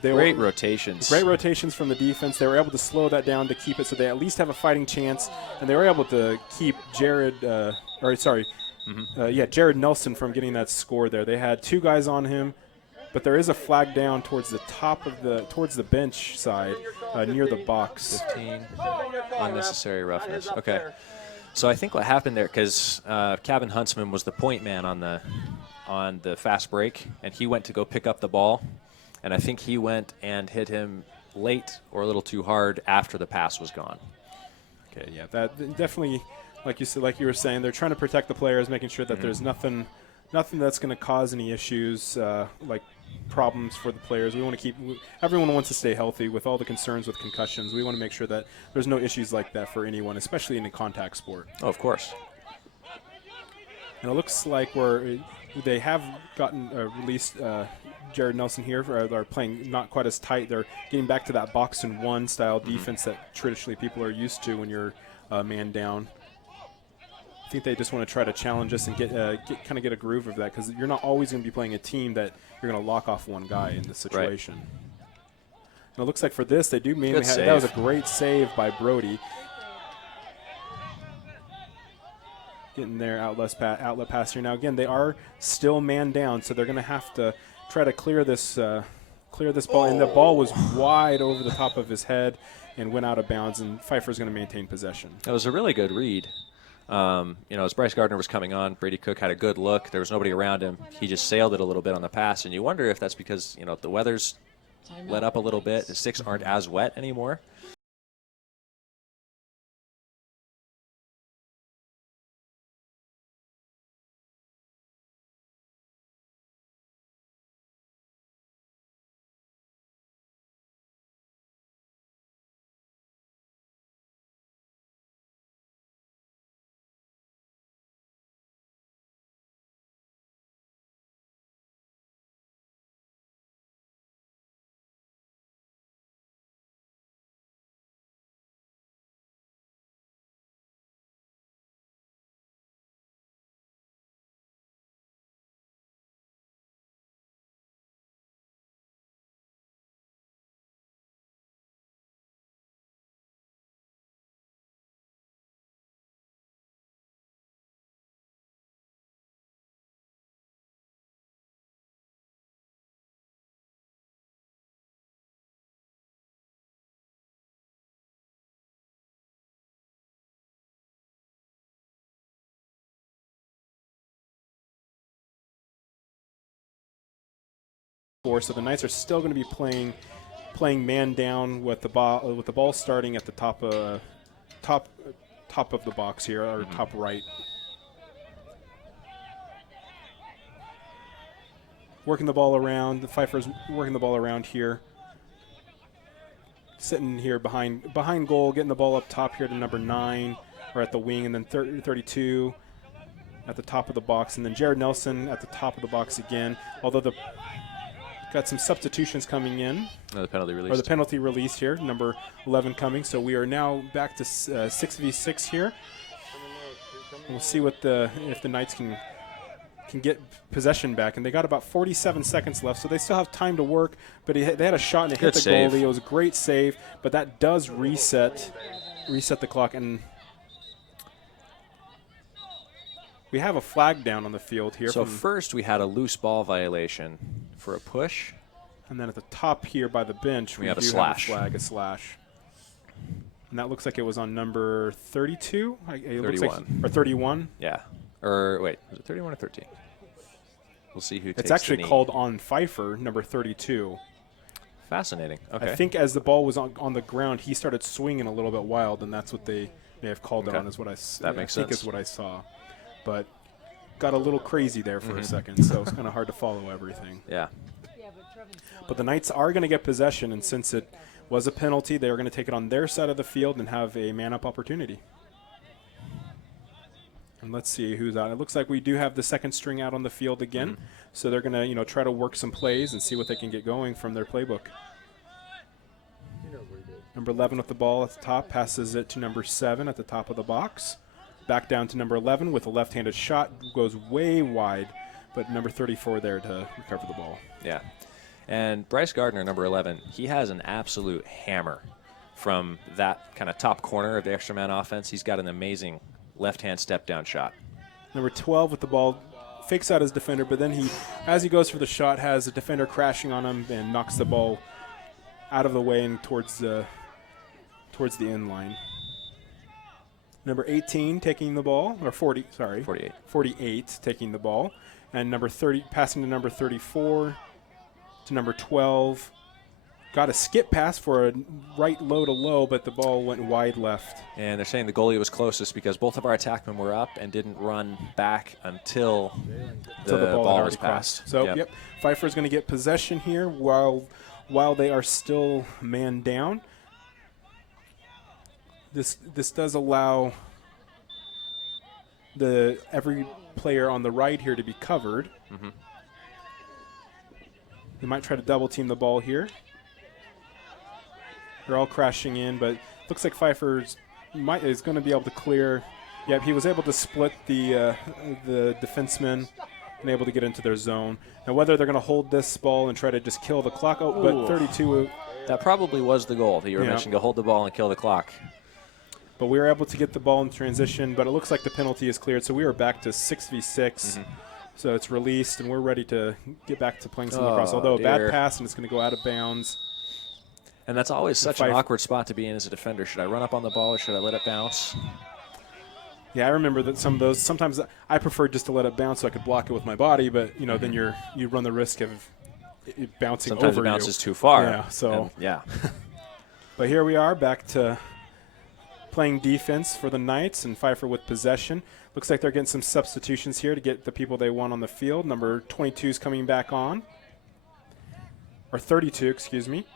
Great rotations. Great rotations from the defense. They were able to slow that down to keep it so they at least have a fighting chance. And they were able to keep Jared Nelson from getting that score there. They had two guys on him, but there is a flag down towards the top of towards the bench side near the box. 15, unnecessary roughness. Okay. So I think what happened there, because Cabin Huntsman was the point man on the fast break, and he went to go pick up the ball. And I think he went and hit him late or a little too hard after the pass was gone. Okay, yeah, that definitely, like you said, like you were saying, they're trying to protect the players, making sure that there's nothing that's going to cause any issues, like problems for the players. We want to everyone wants to stay healthy with all the concerns with concussions. We want to make sure that there's no issues like that for anyone, especially in a contact sport. Oh, of course. And it looks like they have gotten released. Jared Nelson here are playing not quite as tight. They're getting back to that box and one style defense that traditionally people are used to when you're man down. I think they just want to try to challenge us and get a groove of that, because you're not always going to be playing a team that you're going to lock off one guy in this situation. Right. And it looks like for this they do mainly have, that was a great save by Brody. Getting their outlet pass here. Now again, they are still man down, so they're going to have to try to clear this ball, and the ball was wide over the top of his head and went out of bounds, and Pfeiffer's going to maintain possession. That was a really good read. As Bryce Gardner was coming on, Brady Cook had a good look. There was nobody around him. He just sailed it a little bit on the pass, and you wonder if that's because, the weather's let up a little bit. The sticks aren't as wet anymore. So the Knights are still going to be playing man down with the ball starting at the top of the box here, or top right. Working the ball around. The Pfeiffer's working the ball around here. sitting here behind goal, getting the ball up top here to number 9, or at the wing, and then 32 at the top of the box, and then Jared Nelson at the top of the box again. Although got some substitutions coming in. The penalty release. Or the penalty release here, number 11 coming. So we are now back to 6v6 here. We'll see what if the Knights can get possession back, and they got about 47 seconds left, so they still have time to work. But they had a shot and it hit the goalie. It was a great save, but that does reset the clock, and we have a flag down on the field here. So first we had a loose ball violation for a push, and then at the top here by the bench we have a slash. A slash. And that looks like it was on number 32. 31. Or 31. Yeah. Or wait, was it 31 or 13? We'll see who takes It's actually the knee. called on Pfeiffer, number 32. Fascinating. Okay. I think as the ball was on the ground, he started swinging a little bit wild, and that's what they may have called it on, is what that makes think sense. is what I saw. But got a little crazy there for a second, so it's kind of hard to follow everything. Yeah. But the Knights are going to get possession, and since it was a penalty, they are going to take it on their side of the field and have a man-up opportunity. And let's see who's out. It looks like we do have the second string out on the field again, so they're going to try to work some plays and see what they can get going from their playbook. Number 11 with the ball at the top, passes it to number 7 at the top of the box. Back down to number 11 with a left-handed shot, goes way wide, but number 34 there to recover the ball. Yeah. And Bryce Gardner, number 11, he has an absolute hammer from that kind of top corner of the extra man offense. He's got an amazing left-hand step-down shot. Number 12 with the ball, fakes out his defender, but then as he goes for the shot, has a defender crashing on him and knocks the ball out of the way and towards the end line. Number 18 taking the ball, or 48 taking the ball, and number 30 passing to number 34 to number 12. Got a skip pass for a right low to low, but the ball went wide left. And they're saying the goalie was closest because both of our attackmen were up and didn't run back until the ball was passed. So, yep. Pfeiffer's going to get possession here while they are still man down. This does allow every player on the right here to be covered. They might try to double team the ball here. They're all crashing in, but looks like Pfeiffer is going to be able to clear. Yep, he was able to split the defensemen and able to get into their zone. Now, whether they're going to hold this ball and try to just kill the clock, but 32. That probably was the goal that you were mentioning, to hold the ball and kill the clock. But we were able to get the ball in transition, but it looks like the penalty is cleared, so we are back to 6v6. So it's released, and we're ready to get back to playing some lacrosse. Although a bad pass, and it's going to go out of bounds. And that's always such an awkward spot to be in as a defender. Should I run up on the ball or should I let it bounce? Yeah, I remember that some of those. Sometimes I prefer just to let it bounce so I could block it with my body, but then you run the risk of it bouncing over you. Sometimes it bounces too far. Yeah. So yeah. But here we are back to playing defense for the Knights, and Pfeiffer with possession. Looks like they're getting some substitutions here to get the people they want on the field. Number 22 is coming back on, or 32, excuse me.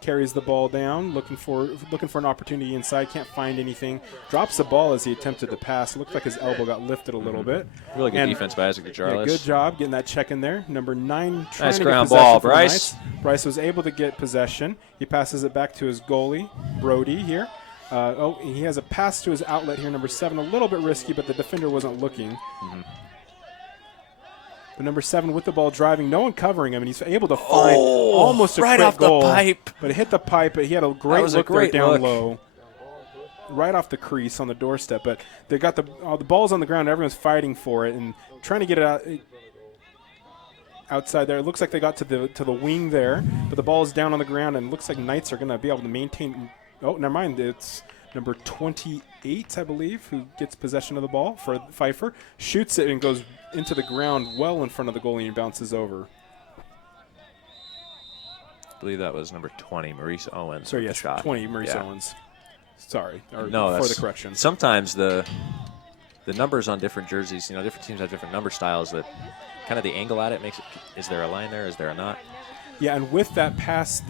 Carries the ball down, looking for an opportunity inside. Can't find anything. Drops the ball as he attempted to pass. Looked like his elbow got lifted a little bit. Really good defense by Isaac Jarlis. Yeah, good job getting that check in there. Number 9 trying nice to ground get possession ball, for Bryce. the Knights. Bryce was able to get possession. He passes it back to his goalie, Brody here. He has a pass to his outlet here, number 7. A little bit risky, but the defender wasn't looking. But number 7 with the ball driving, no one covering him, and he's able to find almost a right quick off goal. the pipe. But it hit the pipe, but he had a great look there down look. low. Right off the crease on the doorstep. But they got the ball's on the ground, everyone's fighting for it and trying to get it out outside there. It looks like they got to the wing there, but the ball is down on the ground, and it looks like Knights are going to be able to maintain. Oh, never mind. It's number 28, I believe, who gets possession of the ball for Pfeiffer. Shoots it and goes into the ground well in front of the goalie and bounces over. I believe that was number 20, Maurice Owens. So, yes, shot. 20, Maurice Owens. Sorry, for the correction. Sometimes the numbers on different jerseys, different teams have different number styles that kind of the angle at it makes it. Is there a line there? Is there a not? Yeah, and with that pass,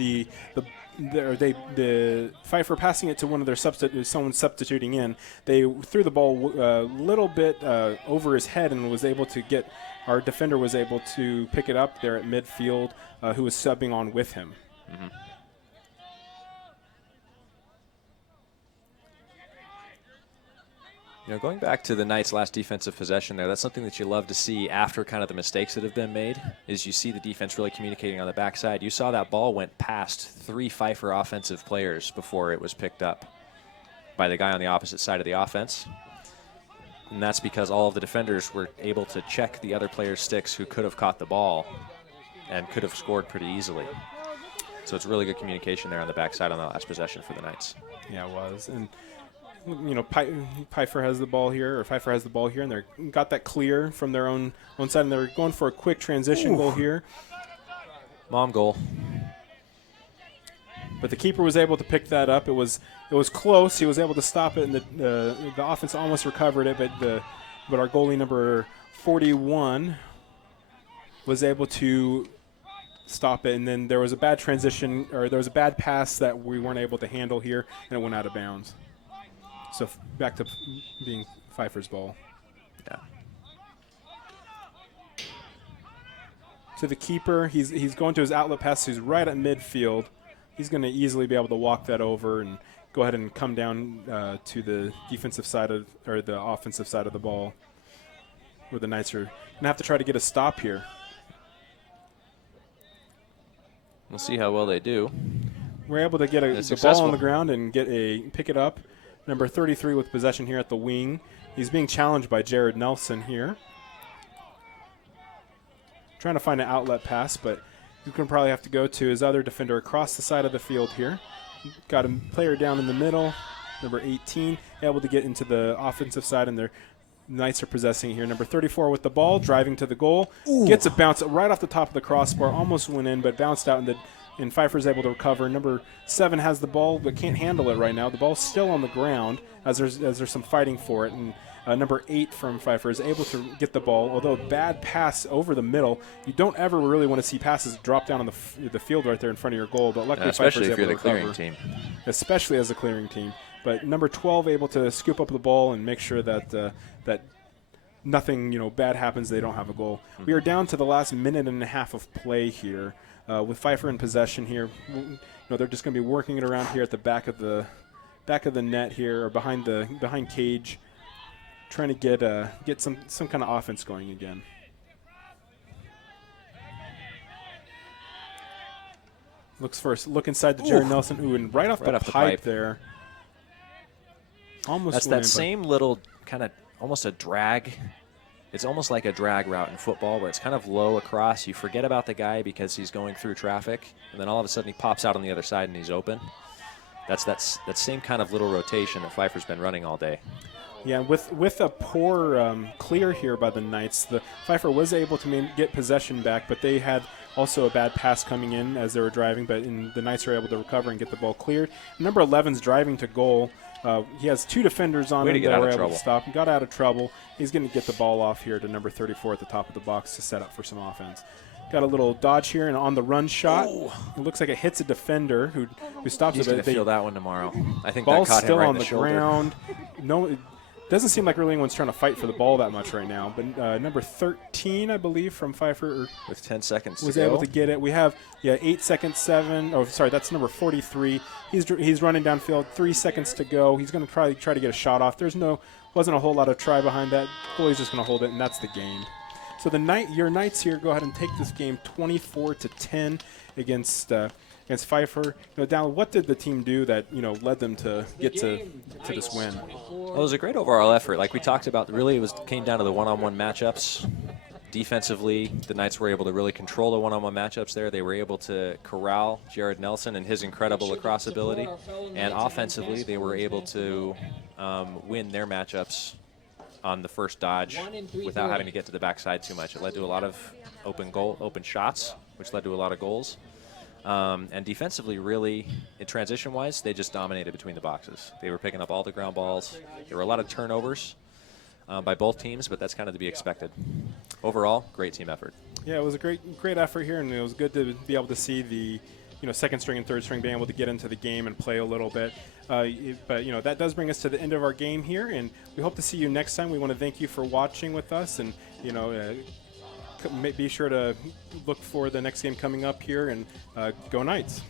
the Pfeiffer passing it to one of their someone substituting in. They threw the ball a little bit over his head and was able to get our defender was able to pick it up there at midfield, who was subbing on with him. Mm-hmm. You know, going back to the Knights' last defensive possession there, that's something that you love to see after kind of the mistakes that have been made, is you see the defense really communicating on the backside. You saw that ball went past 3 Pfeiffer offensive players before it was picked up by the guy on the opposite side of the offense. And that's because all of the defenders were able to check the other players' sticks who could have caught the ball and could have scored pretty easily. So it's really good communication there on the backside on the last possession for the Knights. Yeah, it was. And you know, Pfeiffer has the ball here, and they got that clear from their own side, and they're going for a quick transition goal here. Mom goal. But the keeper was able to pick that up. It was close. He was able to stop it, and the offense almost recovered it. But our goalie number 41 was able to stop it, and then there was a bad transition, or there was a bad pass that we weren't able to handle here, and it went out of bounds. So back to being Pfeiffer's ball. Yeah. To the keeper, he's going to his outlet pass. He's right at midfield. He's going to easily be able to walk that over and go ahead and come down to the defensive side or the offensive side of the ball, where the Knights are going to have to try to get a stop here. We'll see how well they do. We're able to get the ball on the ground and pick it up. Number 33 with possession here at the wing. He's being challenged by Jared Nelson here. Trying to find an outlet pass, but he's going to probably have to go to his other defender across the side of the field here. Got a player down in the middle, number 18, able to get into the offensive side, and their Knights are possessing here. Number 34 with the ball, driving to the goal. Ooh. Gets a bounce right off the top of the crossbar, almost went in, but bounced out, and Pfeiffer's able to recover. Number 7 has the ball, but can't handle it right now. The ball's still on the ground as there's some fighting for it. And number 8 from Pfeiffer is able to get the ball, although bad pass over the middle. You don't ever really want to see passes drop down on the field right there in front of your goal, but luckily especially Pfeiffer's if you're able the to recover. clearing team. Especially as a clearing team. But number 12 able to scoop up the ball and make sure that that nothing bad happens. They don't have a goal. Mm-hmm. We are down to the last minute and a half of play here. With Pfeiffer in possession here, they're just going to be working it around here at the back of the net here, or behind cage, trying to get some kind of offense going again. Look inside to Jared Nelson, and right off the pipe there. Almost. That's that same little kind of almost a drag. It's almost like a drag route in football where it's kind of low across. You forget about the guy because he's going through traffic, and then all of a sudden he pops out on the other side and he's open. That's that same kind of little rotation that Pfeiffer's been running all day. Yeah, with a poor clear here by the Knights, the Pfeiffer was able to get possession back, but they had also a bad pass coming in as they were driving, but the Knights were able to recover and get the ball cleared. Number 11's driving to goal. He has 2 defenders on him that were able to stop him. Got out of trouble. He's going to get the ball off here to number 34 at the top of the box to set up for some offense. Got a little dodge here and on the run shot. Ooh. It looks like it hits a defender who stops it. He's going to feel that one tomorrow. I think ball's that caught still him right on in the shoulder. ground. No, it doesn't seem like really anyone's trying to fight for the ball that much right now. But number 13, I believe, from Pfeiffer with 10 seconds was to go. able to get it. We have 8 seconds, 7. Oh, sorry, that's number 43. He's running downfield. 3 seconds to go. He's going to try to get a shot off. Wasn't a whole lot of try behind that. Goalie's just going to hold it, and that's the game. So your Knights here go ahead and take this game 24-10 against Pfeiffer. Dallin, what did the team do that led them to get to this win? Well, it was a great overall effort. Like we talked about, really came down to the one-on-one matchups. Defensively, the Knights were able to really control the one-on-one matchups there. They were able to corral Jared Nelson and his incredible lacrosse ability. And offensively, they were able to win their matchups on the first dodge without having to get to the backside too much. It led to a lot of open shots, which led to a lot of goals. And defensively, really, in transition-wise, they just dominated between the boxes. They were picking up all the ground balls. There were a lot of turnovers by both teams, but that's kind of to be expected. Overall, great team effort. Yeah, it was a great effort here, and it was good to be able to see second string and third string being able to get into the game and play a little bit. But that does bring us to the end of our game here, and we hope to see you next time. We want to thank you for watching with us, and be sure to look for the next game coming up here, and go Knights.